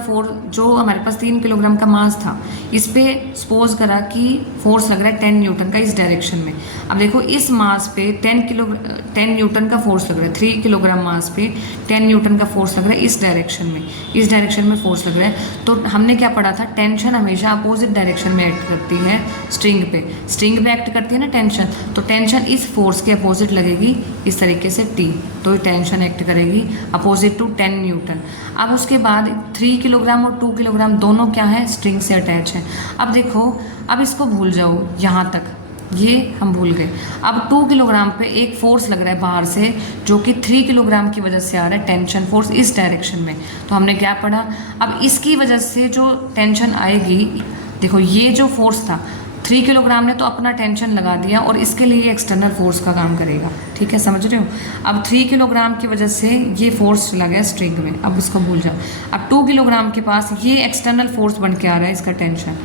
जो हमारे पास 3 किलोग्राम का मास था, इस पे सपोज करा कि फोर्स लग रहा है 10 न्यूटन का इस डायरेक्शन में। अब देखो इस मास पे 10 न्यूटन का फोर्स लग रहा है, 3 किलोग्राम मास पे 10 न्यूटन का फोर्स लग रहा है इस डायरेक्शन में फोर्स लग रहा है। तो हमने क्या पढ़ा था, टेंशन हमेशा अपोजिट डायरेक्शन में एक्ट करती है स्ट्रिंग पे एक्ट करती है ना टेंशन। तो टेंशन इस फोर्स के अपोजिट लगेगी इस तरीके से T, तो टेंशन एक्ट करेगी अपोजिट टू 10 न्यूटन। अब उसके बाद 3 किलोग्राम और 2 किलोग्राम दोनों क्या है, स्ट्रिंग से अटैच है। अब देखो, अब इसको भूल जाओ, यहाँ तक ये हम भूल गए। अब 2 किलोग्राम पे एक फोर्स लग रहा है बाहर से, जो कि 3 किलोग्राम की वजह से आ रहा है, टेंशन फोर्स इस डायरेक्शन में। तो हमने क्या पढ़ा, अब इसकी वजह से जो टेंशन आएगी, देखो ये जो फोर्स था 3 किलोग्राम ने तो अपना टेंशन लगा दिया और इसके लिए एक्सटर्नल फोर्स का काम करेगा, ठीक है, समझ रहे हो। अब 3 किलोग्राम की वजह से ये फोर्स चला गया स्ट्रिंग में, अब इसको भूल जाओ। अब 2 किलोग्राम के पास ये एक्सटर्नल फोर्स बन के आ रहा है, इसका टेंशन।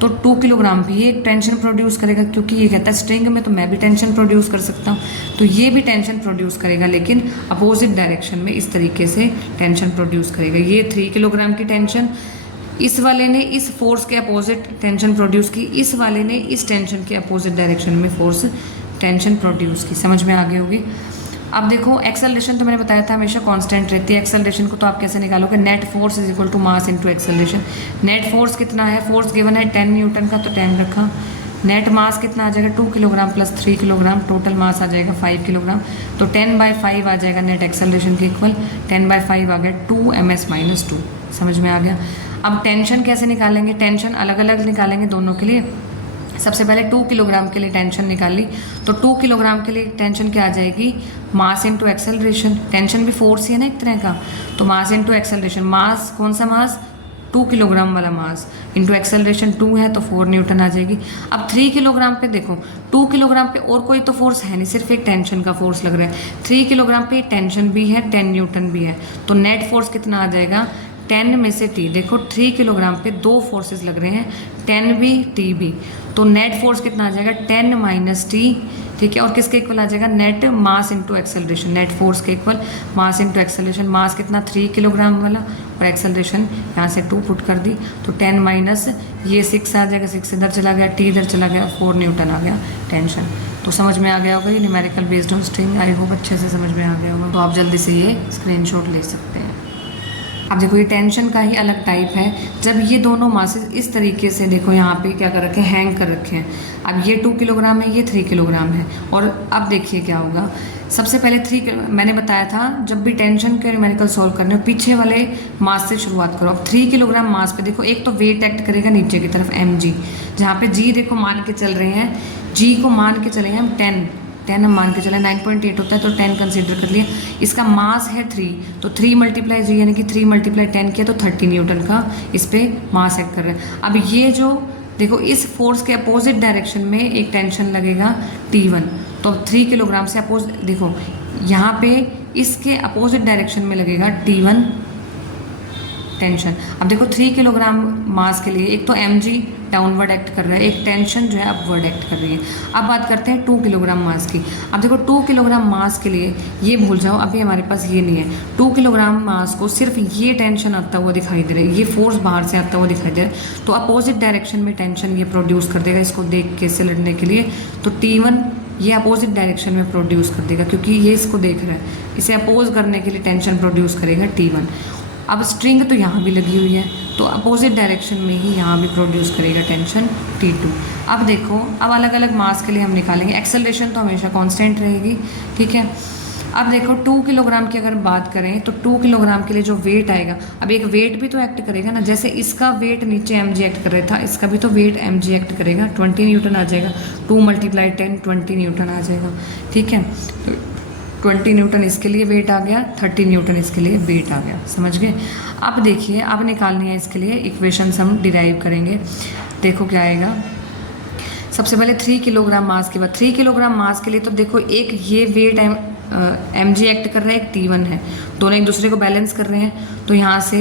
तो 2 किलोग्राम भी ये टेंशन प्रोड्यूस करेगा, क्योंकि ये कहता है स्ट्रिंग में तो मैं भी टेंशन प्रोड्यूस कर सकता हूँ, तो ये भी टेंशन प्रोड्यूस करेगा, लेकिन अपोजिट डायरेक्शन में इस तरीके से टेंशन प्रोड्यूस करेगा। ये 3 किलोग्राम की टेंशन, इस वाले ने इस फोर्स के अपोजिट टेंशन प्रोड्यूस की, इस वाले ने इस टेंशन के अपोजिट डायरेक्शन में फोर्स टेंशन प्रोड्यूस की। समझ में आ गई होगी। अब देखो एक्सेलरेशन तो मैंने बताया था हमेशा कांस्टेंट रहती है। एक्सेलरेशन को तो आप कैसे निकालोगे, net force is equal to mass into acceleration. Net force कितना है, फोर्स गिवन है 10 न्यूटन का, तो 10 रखा। नेट मास कितना आ जाएगा, 2 kilogram plus 3 kilogram, total mass आ जाएगा 5 किलोग्राम। तो 10/5 आ जाएगा नेट एक्सेलरेशन के इक्वल। 10/5 आ गया 2 ms - 2। समझ में आ गया। अब टेंशन कैसे निकालेंगे, टेंशन अलग अलग निकालेंगे दोनों के लिए। सबसे पहले 2 किलोग्राम के लिए टेंशन निकाली, तो 2 किलोग्राम के लिए टेंशन क्या आ जाएगी, मास इनटू एक्सेलरेशन। टेंशन भी फोर्स ही है ना एक तरह का, तो मास इनटू एक्सेलरेशन। मास कौन सा मास, 2 किलोग्राम वाला मास इंटू एक्सेलरेशन 2 है तो 4 न्यूटन आ जाएगी। अब 3 किलोग्राम पे देखो, 2 किलोग्राम पे और कोई तो फोर्स है नहीं, सिर्फ एक टेंशन का फोर्स लग रहा है। 3 किलोग्राम पे टेंशन भी है, 10 न्यूटन भी है, तो नेट फोर्स कितना आ जाएगा 10 में से T। देखो 3 किलोग्राम पे दो फोर्सेस लग रहे हैं, 10 भी T भी, तो नेट फोर्स कितना आ जाएगा 10 माइनस T, ठीक है। और किसके इक्वल आ जाएगा नेट मास इंटू एक्सेलरेशन, नेट फोर्स के इक्वल मास इंटू एक्सेलरेशन। मास कितना 3 किलोग्राम वाला और एक्सेलरेशन यहाँ से 2 पुट कर दी, तो 10 माइनस ये 6 आ जाएगा, 6 इधर चला गया, T इधर चला गया, 4 न्यूटन आ गया टेंशन। तो समझ में आ गया होगा ये numerical based on string, I hope अच्छे से समझ में आ गया होगा। तो आप जल्दी से ये स्क्रीनशॉट ले सकते हैं। अब देखो ये टेंशन का ही अलग टाइप है, जब ये दोनों मासेस इस तरीके से देखो यहाँ पे क्या कर रखे हैं, हैंग कर रखे हैं। अब ये 2 किलोग्राम है, ये 3 किलोग्राम है, और अब देखिए क्या होगा। सबसे पहले मैंने बताया था जब भी टेंशन के न्यूमेरिकल सॉल्व करने हो पीछे वाले मास से शुरुआत करो। अब 3 किलोग्राम मास पे देखो एक तो वेट एक्ट करेगा नीचे की तरफ mg, जहाँ पे g देखो मान के चल रहे हैं, g को मान के चले हैं हम 10 हम मान के चले, 9.8 होता है तो 10 कंसीडर कर लिया। इसका मास है 3, तो 3 मल्टीप्लाई जी यानी कि 3 मल्टीप्लाई 10 किया तो 30 न्यूटन का इस पर मास एक्ट कर रहे हैं। अब ये जो देखो इस फोर्स के अपोजिट डायरेक्शन में एक टेंशन लगेगा T1, तो अब 3 किलोग्राम से अपोज देखो यहाँ पे इसके अपोजिट डायरेक्शन में लगेगा T1 टेंशन। अब देखो 3 किलोग्राम मास के लिए एक तो mg डाउनवर्ड एक्ट कर रहा है, एक टेंशन जो है अपवर्ड एक्ट कर रही है। अब बात करते हैं 2 किलोग्राम मास की। अब देखो 2 किलोग्राम मास के लिए ये भूल जाओ, अभी हमारे पास ये नहीं है। 2 किलोग्राम मास को सिर्फ ये टेंशन आता हुआ दिखाई दे रहा है, ये फोर्स बाहर से आता हुआ दिखाई दे रहा है, तो अपोजिट डायरेक्शन में टेंशन ये प्रोड्यूस कर देगा इसको देख के से लड़ने के लिए। तो T1 ये अपोजिट डायरेक्शन में प्रोड्यूस कर देगा, क्योंकि ये इसको देख रहा है, इसे अपोज करने के लिए टेंशन प्रोड्यूस करेगा T1। अब स्ट्रिंग तो यहाँ भी लगी हुई है, तो अपोजिट डायरेक्शन में ही यहाँ भी प्रोड्यूस करेगा टेंशन T2। अब देखो अब अलग अलग मास के लिए हम निकालेंगे, एक्सेलरेशन तो हमेशा कांस्टेंट रहेगी, ठीक है। अब देखो 2 किलोग्राम की अगर बात करें तो 2 किलोग्राम के लिए जो वेट आएगा, अब एक वेट भी तो एक्ट करेगा ना, जैसे इसका वेट नीचे mg एक्ट कर रहा था, इसका भी तो वेट mg एक्ट करेगा, 20 न्यूटन आ जाएगा, 2 मल्टीप्लाई 10 20 न्यूटन आ जाएगा, ठीक है। तो 20 न्यूटन इसके लिए वेट आ गया, 30 न्यूटन इसके लिए वेट आ गया, समझ गए। अब देखिए अब निकालनी है इसके लिए इक्वेशंस हम डिराइव करेंगे। देखो क्या आएगा, सबसे पहले 3 किलोग्राम मास के बाद 3 किलोग्राम मास के लिए तो देखो एक ये वेट mg एक्ट कर रहा है, एक T1 है, दोनों एक दूसरे को बैलेंस कर रहे हैं, तो यहाँ से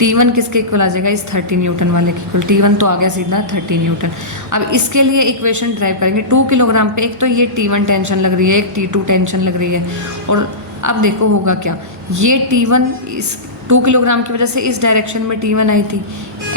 T1 किसके इक्वल आ जाएगा, इस 30 न्यूटन वाले के इक्वल। T1 तो आ गया सीधा 30 न्यूटन। अब इसके लिए इक्वेशन ड्राइव करेंगे 2 किलोग्राम पे, एक तो ये T1 टेंशन लग रही है, एक T2 टेंशन लग रही है, और अब देखो होगा क्या, ये T1 इस 2 किलोग्राम की वजह से इस डायरेक्शन में T1 आई थी,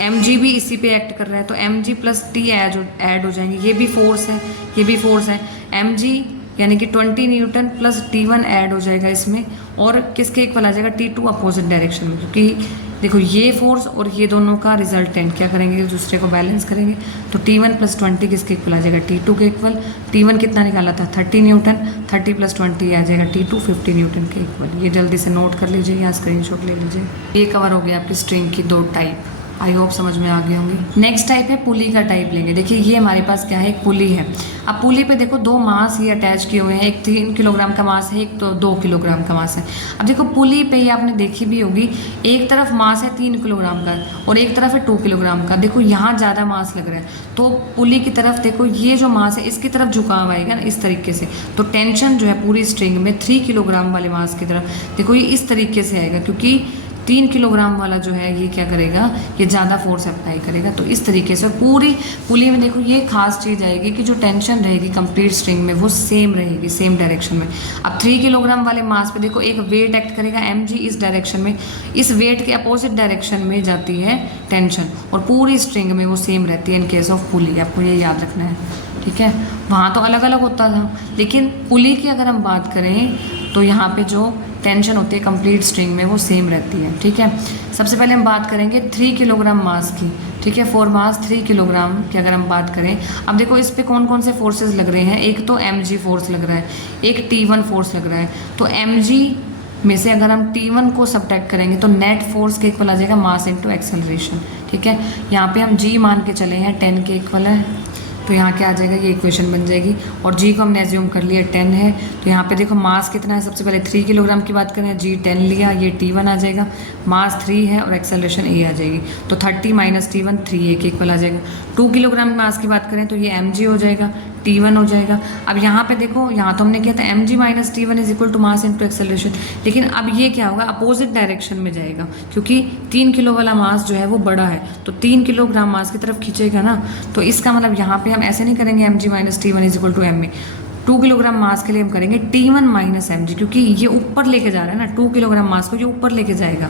mg भी इसी पे एक्ट कर रहा है, तो mg प्लस T ऐड हो जाएंगे, ये भी फोर्स है, ये भी फोर्स है, mg यानी कि 20 न्यूटन प्लस T1 ऐड हो जाएगा इसमें, और किसके इक्वल आ जाएगा T2 अपोजिट डायरेक्शन में, क्योंकि देखो ये फोर्स और ये दोनों का रिजल्टेंट क्या करेंगे, एक दूसरे को बैलेंस करेंगे, तो T1 प्लस 20 किसके इक्वल आ जाएगा, T2 के इक्वल। T1 कितना निकाला था 30 न्यूटन, 30 प्लस 20 आ जाएगा T2 50 न्यूटन के इक्वल। ये जल्दी से नोट कर लीजिए या स्क्रीनशॉट ले लीजिए। ये कवर हो गया आपकी स्ट्रिंग की 2 टाइप, आई होप समझ में आ गए होंगे। नेक्स्ट टाइप है पुली का टाइप लेंगे। देखिए ये हमारे पास क्या है, एक पुली है। अब पुली पे देखो 2 मास ये अटैच किए हुए हैं, एक 3 किलोग्राम का मास है, एक तो 2 किलोग्राम का मास है। अब देखो पुली पे ये आपने देखी भी होगी, एक तरफ मास है 3 किलोग्राम का और एक तरफ है 2 किलोग्राम का। देखो यहाँ ज़्यादा मास लग रहा है, तो पुली की तरफ देखो ये जो मास है इसकी तरफ झुकाव आएगा ना इस तरीके से, तो टेंशन जो है पूरी स्ट्रिंग में 3 किलोग्राम वाले मास की तरफ देखो ये इस तरीके से आएगा, क्योंकि 3 किलोग्राम वाला जो है ये क्या करेगा, ये ज़्यादा फोर्स अप्लाई करेगा। तो इस तरीके से पूरी पुली में देखो ये खास चीज़ आएगी कि जो टेंशन रहेगी कंप्लीट स्ट्रिंग में वो सेम रहेगी, सेम डायरेक्शन में। अब 3 किलोग्राम वाले मास पे देखो एक वेट एक्ट करेगा mg इस डायरेक्शन में, इस वेट के अपोजिट डायरेक्शन में जाती है टेंशन, और पूरी स्ट्रिंग में वो सेम रहती है इन केस ऑफ पुली। आपको ये याद रखना है, ठीक है। वहाँ तो अलग अलग होता था, लेकिन पुली की अगर हम बात करें तो यहाँ पे जो टेंशन होती है कंप्लीट स्ट्रिंग में वो सेम रहती है, ठीक है। सबसे पहले हम बात करेंगे 3 किलोग्राम मास की, ठीक है। फॉर मास 3 किलोग्राम की अगर हम बात करें, अब देखो इस पे कौन कौन से फोर्सेस लग रहे हैं, एक तो mg फोर्स लग रहा है, एक T1 फोर्स लग रहा है। तो mg में से अगर हम T1 को सब्ट्रैक्ट करेंगे तो नेट फोर्स के इक्वल आ जाएगा मास इंटू एक्सेलरेशन, ठीक है। यहाँ पे हम g मान के चले हैं 10 के इक्वल है, तो यहाँ क्या आ जाएगा, ये इक्वेशन बन जाएगी। और जी को हमने एज्यूम कर लिया 10 है, तो यहाँ पे देखो मास कितना है, सबसे पहले 3 किलोग्राम की बात करें, जी 10 लिया, ये T1 आ जाएगा, मास 3 है और एक्सेलरेशन a आ जाएगी, तो 30 माइनस T1 3a के इक्वल आ जाएगा। 2 किलोग्राम मास की बात करें तो ये mg हो जाएगा, T1 हो जाएगा। अब यहाँ पे देखो, यहाँ तो हमने किया था mg minus T1 is equal to mass into acceleration, लेकिन अब ये क्या होगा, अपोजिट डायरेक्शन में जाएगा, क्योंकि 3 किलो वाला मास जो है वो बड़ा है, तो 3 किलोग्राम मास की तरफ खींचेगा ना, तो इसका मतलब यहाँ पे हम ऐसे नहीं करेंगे mg minus T1 is equal to m में, 2 किलोग्राम मास के लिए हम करेंगे T1 माइनस mg, क्योंकि ये ऊपर लेके जा रहा है ना, 2 किलोग्राम मास को ये ऊपर लेके जाएगा,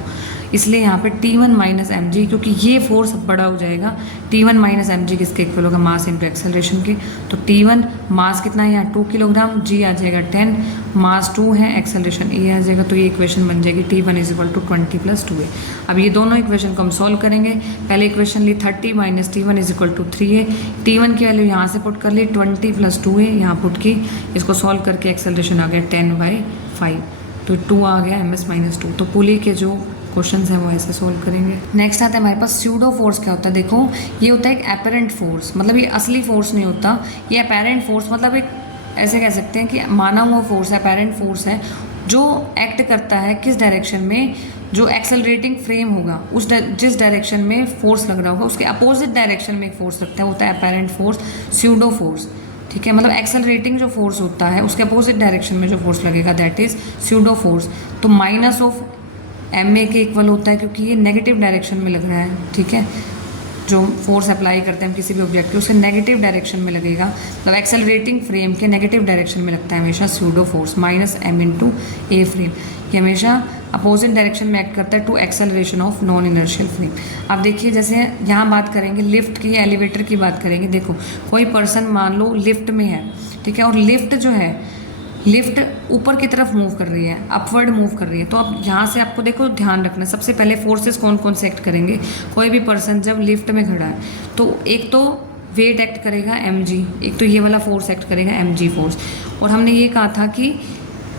इसलिए यहाँ पे T1 माइनस mg, क्योंकि ये फोर्स बड़ा हो जाएगा। T1 माइनस mg किसके इक्वल होगा, मास इंटू एक्सेलरेशन के, तो T1 मास कितना है यहाँ 2 किलोग्राम, g आ जाएगा 10, मास 2 है, एक्सेलरेशन a आ जाएगा, तो ये इक्वेशन बन जाएगी T1 is equal to 20 plus 2a। अब ये दोनों इक्वेशन को हम सॉल्व करेंगे। पहले इक्वेशन ली 30 minus T1 is equal to 3a, T1 की वैल्यू यहाँ से पुट कर ली 20 प्लस 2a, यहाँ पुट की, इसको सॉल्व करके एक्सेलरेशन आ गया 10/5, तो 2 आ गया ms माइनस 2। तो पुली के जो क्वेश्चन है वो ऐसे सॉल्व करेंगे। नेक्स्ट आता है हमारे पास स्यूडो फोर्स। क्या होता है, देखो ये होता है एक एपेरेंट फोर्स, मतलब ये असली फोर्स नहीं होता, ये एपेरेंट फोर्स मतलब एक ऐसे कह सकते हैं कि माना हुआ फोर्स है, एपेरेंट फोर्स है, जो एक्ट करता है किस डायरेक्शन में, जो एक्सेलरेटिंग फ्रेम होगा उस जिस डायरेक्शन में फोर्स लग रहा होगा उसके अपोजिट डायरेक्शन में एक फोर्स लगता है, होता है अपेरेंट फोर्स, स्यूडो फोर्स। ठीक है, मतलब एक्सेलरेटिंग जो फोर्स होता है उसके अपोजिट डायरेक्शन में जो फोर्स लगेगा दैट इज स्यूडो फोर्स। तो माइनस ऑफ ma के इक्वल होता है, क्योंकि ये नेगेटिव डायरेक्शन में लग रहा है। ठीक है, जो फोर्स अप्लाई करते हैं हम किसी भी ऑब्जेक्ट के, उसके नेगेटिव डायरेक्शन में लगेगा, मतलब एक्सेलरेटिंग फ्रेम के नेगेटिव डायरेक्शन में लगता है हमेशा pseudo force, minus m into a frame, ये हमेशा अपोजिट डायरेक्शन में एक्ट करता है to acceleration of non inertial frame. अब देखिए, जैसे यहाँ बात करेंगे लिफ्ट की, एलिवेटर की बात करेंगे। देखो कोई पर्सन मान लो लिफ्ट में है, ठीक है, और लिफ्ट जो है, लिफ्ट ऊपर की तरफ मूव कर रही है, अपवर्ड मूव कर रही है, तो अब यहाँ से आपको देखो ध्यान रखना, सबसे पहले फोर्सेस कौन कौन से एक्ट करेंगे। कोई भी पर्सन जब लिफ्ट में खड़ा है तो एक तो वेट एक्ट करेगा mg, एक तो ये वाला फोर्स एक्ट करेगा mg फोर्स, और हमने ये कहा था कि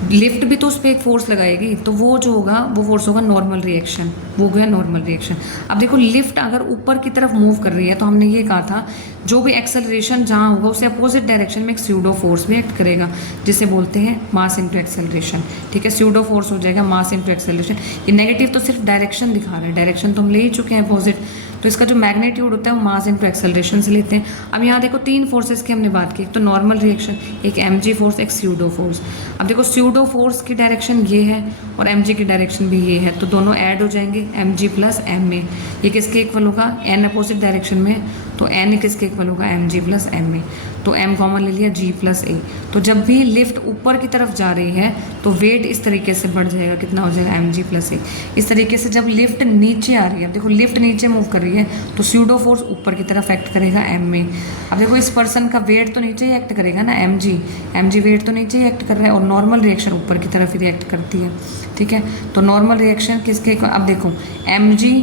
लिफ्ट भी तो उस पर एक फोर्स लगाएगी, तो वो जो होगा वो फोर्स होगा नॉर्मल रिएक्शन, वो गया नॉर्मल रिएक्शन। अब देखो लिफ्ट अगर ऊपर की तरफ मूव कर रही है तो हमने ये कहा था जो भी एक्सेलरेशन जहाँ होगा उसे अपोजिट डायरेक्शन में एक स्यूडो फोर्स भी एक्ट करेगा, जिसे बोलते हैं मास इंटू एक्सेलरेशन। ठीक है, स्यूडो फोर्स हो जाएगा मास इंटू एक्सेलरेशन। ये नेगेटिव तो सिर्फ डायरेक्शन दिखा रहा है, डायरेक्शन तो हम ले ही चुके हैं अपोजिट, तो इसका जो मैग्नीट्यूड होता है वो मास इंटू एक्सेलरेशन से लेते हैं। अब यहाँ देखो 3 फोर्सेस की हमने बात की, एक तो नॉर्मल रिएक्शन, एक mg फोर्स, एक स्यूडो फोर्स। अब देखो स्यूडो फोर्स की डायरेक्शन ये है और mg की डायरेक्शन भी ये है, तो दोनों ऐड हो जाएंगे, mg प्लस ma। ये किसके इक्वल होगा, n अपोजिट डायरेक्शन में, तो n किसके इक्वल होगा, mg प्लस ma। तो m कॉमन ले लिया, g प्लस a। तो जब भी लिफ्ट ऊपर की तरफ जा रही है तो वेट इस तरीके से बढ़ जाएगा, कितना हो जाएगा, mg प्लस a। इस तरीके से जब लिफ्ट नीचे आ रही है, देखो लिफ्ट नीचे मूव कर रही है तो स्यूडो फोर्स ऊपर की तरफ एक्ट करेगा ma। अब देखो इस पर्सन का वेट तो नीचे ही एक्ट करेगा ना, mg वेट तो नीचे ही एक्ट कर रहा है, और नॉर्मल रिएक्शन ऊपर की तरफ ही रिएक्ट करती है। ठीक है, तो नॉर्मल रिएक्शन किसके, अब देखो mg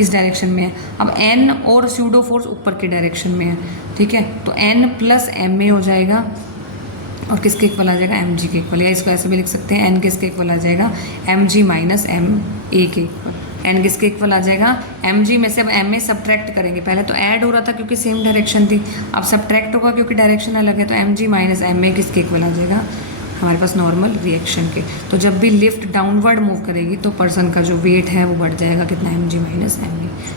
इस डायरेक्शन में है, अब n और स्यूडो फोर्स ऊपर के डायरेक्शन में है। ठीक है, तो n प्लस ma हो जाएगा, और किसके इक्वल आ जाएगा, mg के इक्वल, या इसको ऐसे भी लिख सकते हैं n किसके इक्वल आ जाएगा, mg माइनस ma के इक्वल। n किसके इक्वल आ जाएगा, mg में से अब ma सब्ट्रैक्ट करेंगे, पहले तो ऐड हो रहा था क्योंकि सेम डायरेक्शन थी, अब सब्ट्रैक्ट होगा क्योंकि डायरेक्शन अलग है, तो mg माइनस ma किसके इक्वल आ जाएगा, हमारे पास नॉर्मल रिएक्शन के। तो जब भी लिफ्ट डाउनवर्ड मूव करेगी तो पर्सन का जो वेट है वो बढ़ जाएगा, कितना, mg माइनस ma।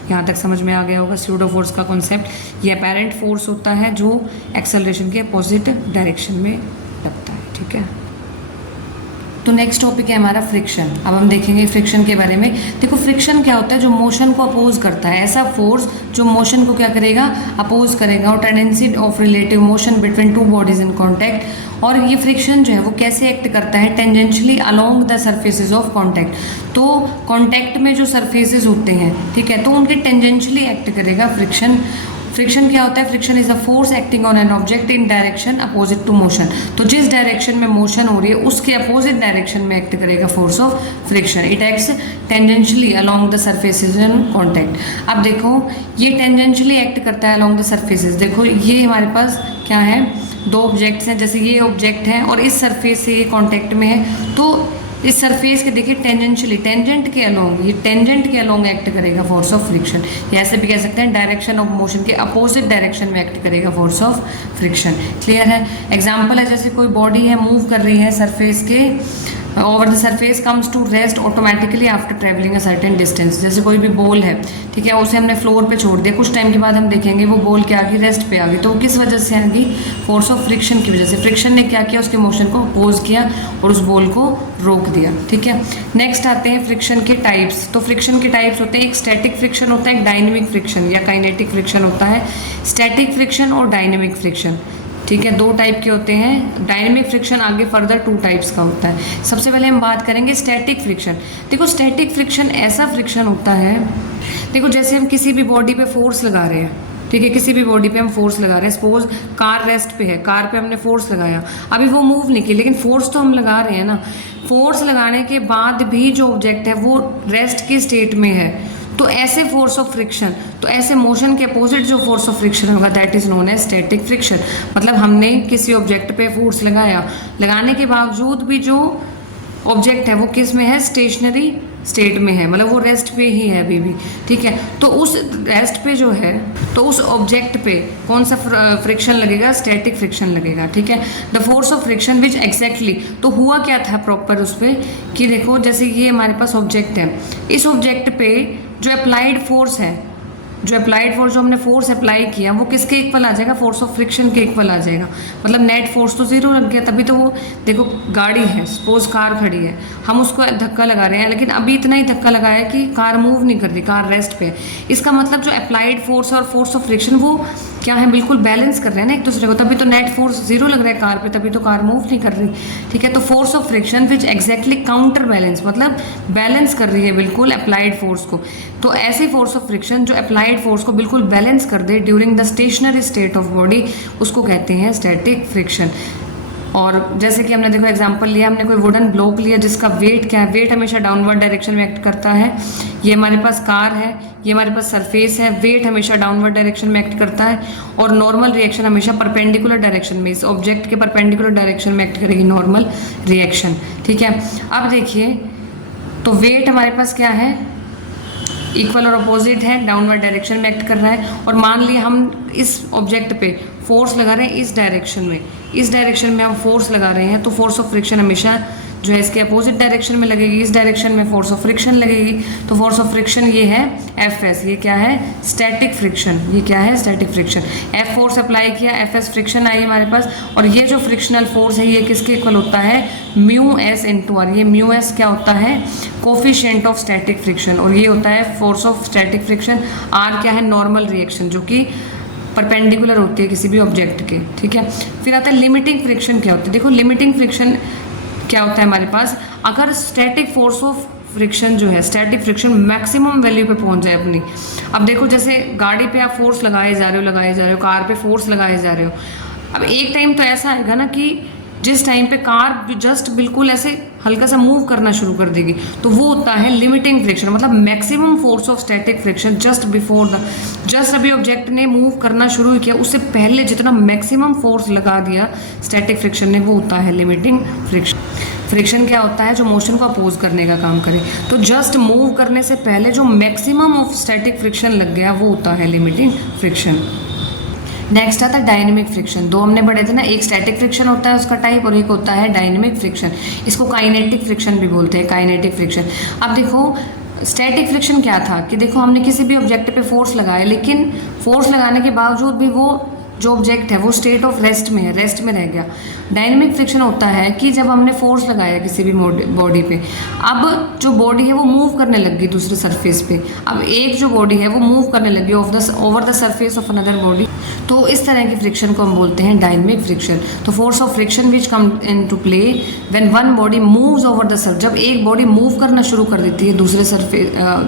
यहाँ तक समझ में आ गया होगा स्यूडो फोर्स का कॉन्सेप्ट। ये अपेरेंट फोर्स होता है जो एक्सेलरेशन के अपोजिट डायरेक्शन में लगता है। ठीक है, तो नेक्स्ट टॉपिक है हमारा फ्रिक्शन। अब हम देखेंगे फ्रिक्शन के बारे में। देखो फ्रिक्शन क्या होता है, जो मोशन को अपोज करता है, ऐसा फोर्स जो मोशन को क्या करेगा, अपोज करेगा, और tendency of relative motion between two bodies in contact. और ये फ्रिक्शन जो है वो कैसे एक्ट करता है, tangentially along the surfaces of contact. तो कॉन्टैक्ट में जो सरफेसेज होते हैं, ठीक है, तो उनके टेंजेंशियली एक्ट करेगा फ्रिक्शन। फ्रिक्शन क्या होता है, friction is a force acting on an object in direction opposite to motion. तो जिस डायरेक्शन में मोशन हो रही है उसके अपोजिट डायरेक्शन में एक्ट करेगा force of friction. It acts tangentially along the surfaces in contact. अब देखो ये टेंजेंशियली एक्ट करता है अलोंग द सरफेसेज। देखो ये हमारे पास क्या है, 2 ऑब्जेक्ट्स हैं, जैसे ये ऑब्जेक्ट है और इस सरफेस से ये कॉन्टैक्ट में है, तो इस सरफेस के देखिए टेंजेंशियली, टेंजेंट के अलोंग, ये टेंजेंट के अलोंग एक्ट करेगा फोर्स ऑफ फ्रिक्शन, या ऐसे भी कह सकते हैं डायरेक्शन ऑफ मोशन के अपोजिट डायरेक्शन में एक्ट करेगा फोर्स ऑफ फ्रिक्शन। क्लियर है? एग्जाम्पल है जैसे कोई बॉडी है मूव कर रही है सरफेस के, over the surface comes to rest automatically after travelling a certain distance. जैसे कोई भी बॉल है, ठीक है, उसे हमने फ्लोर पे छोड़ दिया, कुछ टाइम के बाद हम देखेंगे वो बॉल क्या आ गई, रेस्ट पे आ गई। तो वो किस वजह से आ गई? फोर्स ऑफ फ्रिक्शन की वजह से। फ्रिक्शन ने क्या किया? उसके मोशन को अपोज किया और उस बॉल को रोक दिया। ठीक है, नेक्स्ट आते हैं फ्रिक्शन के टाइप्स। तो फ्रिक्शन के टाइप्स होते हैं, एक स्टैटिक फ्रिक्शन होता है, एक डायनेमिक फ्रिक्शन या काइनेटिक फ्रिक्शन होता है। स्टैटिक फ्रिक्शन और डायनेमिक फ्रिक्शन, ठीक है, दो टाइप के होते हैं। डायनेमिक फ्रिक्शन आगे फर्दर 2 टाइप्स का होता है। सबसे पहले हम बात करेंगे स्टैटिक फ्रिक्शन। देखो स्टैटिक फ्रिक्शन ऐसा फ्रिक्शन होता है, देखो जैसे हम किसी भी बॉडी पे फोर्स लगा रहे हैं, ठीक है, किसी भी बॉडी पे हम फोर्स लगा रहे हैं, सपोज कार रेस्ट पे है, कार पे हमने फोर्स लगाया, अभी वो मूव नहीं की, लेकिन फोर्स तो हम लगा रहे हैं ना। फोर्स लगाने के बाद भी जो ऑब्जेक्ट है वो रेस्ट की स्टेट में है, तो ऐसे फोर्स ऑफ फ्रिक्शन, तो ऐसे मोशन के अपोजिट जो फोर्स ऑफ फ्रिक्शन होगा that is known as static friction. मतलब हमने किसी ऑब्जेक्ट पे फोर्स लगाया, लगाने के बावजूद भी जो ऑब्जेक्ट है वो किस में है? स्टेशनरी स्टेट में है, मतलब वो रेस्ट पे ही है अभी भी। ठीक है, तो उस रेस्ट पे जो है, तो उस ऑब्जेक्ट पे कौन सा फ्रिक्शन लगेगा? स्टैटिक फ्रिक्शन लगेगा। ठीक है, the force of friction which exactly, तो हुआ क्या था प्रॉपर उस पर कि देखो जैसे ये हमारे पास ऑब्जेक्ट है, इस ऑब्जेक्ट पे जो अप्लाइड फोर्स है, जो अप्लाइड फोर्स, जो हमने फोर्स अप्लाई किया वो किसके इक्वल आ जाएगा? फोर्स ऑफ फ्रिक्शन के इक्वल आ जाएगा। मतलब नेट फोर्स तो 0 लग गया, तभी तो वो देखो गाड़ी है, सपोज कार खड़ी है, हम उसको धक्का लगा रहे हैं, लेकिन अभी इतना ही धक्का लगाया कि कार मूव नहीं कर रही, कार रेस्ट पे है। इसका मतलब जो अप्लाइड फोर्स और फोर्स ऑफ फ्रिक्शन वो क्या है? बिल्कुल बैलेंस कर रहे हैं ना एक दूसरे को, तभी तो नेट फोर्स 0 लग रहा है कार पे, तभी तो कार मूव नहीं कर रही। ठीक है, तो force of friction which exactly counter balance, मतलब बैलेंस कर रही है बिल्कुल अप्लाइड फोर्स को। तो ऐसे फोर्स ऑफ फ्रिक्शन जो अप्लाइड फोर्स को बिल्कुल बैलेंस कर दे during the stationary state of body, उसको कहते हैं स्टैटिक फ्रिक्शन। और जैसे कि हमने देखो एग्जांपल लिया, हमने कोई वुडन ब्लॉक लिया जिसका वेट क्या है? वेट हमेशा डाउनवर्ड डायरेक्शन में एक्ट करता है। ये हमारे पास कार है, ये हमारे पास सरफेस है, वेट हमेशा डाउनवर्ड डायरेक्शन में एक्ट करता है, और नॉर्मल रिएक्शन हमेशा परपेंडिकुलर डायरेक्शन में, इस ऑब्जेक्ट के परपेंडिकुलर डायरेक्शन में एक्ट करेगी नॉर्मल रिएक्शन। ठीक है, अब देखिए तो वेट हमारे पास क्या है? इक्वल और अपोजिट है, डाउनवर्ड डायरेक्शन में एक्ट कर रहा है। और मान लिया हम इस ऑब्जेक्ट पे फोर्स लगा रहे हैं इस डायरेक्शन में, इस डायरेक्शन में हम फोर्स लगा रहे हैं, तो फोर्स ऑफ फ्रिक्शन हमेशा जो है इसके अपोजिट डायरेक्शन में लगेगी, इस डायरेक्शन में फोर्स ऑफ फ्रिक्शन लगेगी। तो फोर्स ऑफ फ्रिक्शन ये है Fs, ये क्या है? Static friction. ये क्या है? Static friction. F force apply किया, Fs फ्रिक्शन आई हमारे पास, और ये जो फ्रिक्शनल फोर्स है ये किसके इक्वल होता है? μs into are. ये μs क्या होता है? कोफिशिएंट ऑफ स्टैटिक फ्रिक्शन, और ये होता है force of static friction. R क्या है? नॉर्मल रिएक्शन, जो कि परपेंडिकुलर होती है किसी भी ऑब्जेक्ट के। ठीक है, फिर आता है लिमिटिंग फ्रिक्शन। क्या होता है? देखो लिमिटिंग फ्रिक्शन क्या होता है हमारे पास? अगर स्टैटिक फोर्स ऑफ फ्रिक्शन जो है, स्टैटिक फ्रिक्शन मैक्सिमम वैल्यू पे पहुंच जाए अपनी। अब देखो जैसे गाड़ी पे आप फोर्स लगाए जा रहे हो, कार पे फोर्स लगाए जा रहे हो। अब एक टाइम तो ऐसा आएगा ना कि जिस टाइम पे कार जस्ट बिल्कुल ऐसे हल्का सा मूव करना शुरू कर देगी, तो वो होता है लिमिटिंग फ्रिक्शन। मतलब maximum force of static friction just before the, just अभी ऑब्जेक्ट ने मूव करना शुरू किया उससे पहले जितना मैक्सिमम फोर्स लगा दिया स्टैटिक फ्रिक्शन ने, वो होता है लिमिटिंग फ्रिक्शन। फ्रिक्शन क्या होता है? जो मोशन को अपोज करने का काम करे। तो जस्ट मूव करने से पहले जो मैक्सिमम ऑफ स्टैटिक फ्रिक्शन लग गया वो होता है लिमिटिंग फ्रिक्शन। नेक्स्ट आता है डायनेमिक फ्रिक्शन। दो हमने पढ़े थे ना, एक स्टैटिक फ्रिक्शन होता है उसका टाइप, और एक होता है डायनेमिक फ्रिक्शन। इसको काइनेटिक फ्रिक्शन भी बोलते हैं, काइनेटिक फ्रिक्शन। अब देखो स्टैटिक फ्रिक्शन क्या था कि देखो हमने किसी भी ऑब्जेक्ट पे फोर्स लगाया, लेकिन फोर्स लगाने के बावजूद भी वो जो ऑब्जेक्ट है वो स्टेट ऑफ रेस्ट में है, रेस्ट में रह गया। डायनेमिक फ्रिक्शन होता है कि जब हमने फोर्स लगाया किसी भी बॉडी पे, अब जो बॉडी है वो मूव करने लग गई दूसरे सरफेस पे। अब एक जो बॉडी है वो मूव करने लगी over the surface of another body, तो इस तरह की फ्रिक्शन को हम बोलते हैं डायनेमिक फ्रिक्शन। तो force of friction which come into play when one body moves over the surface. जब एक बॉडी मूव करना शुरू कर देती है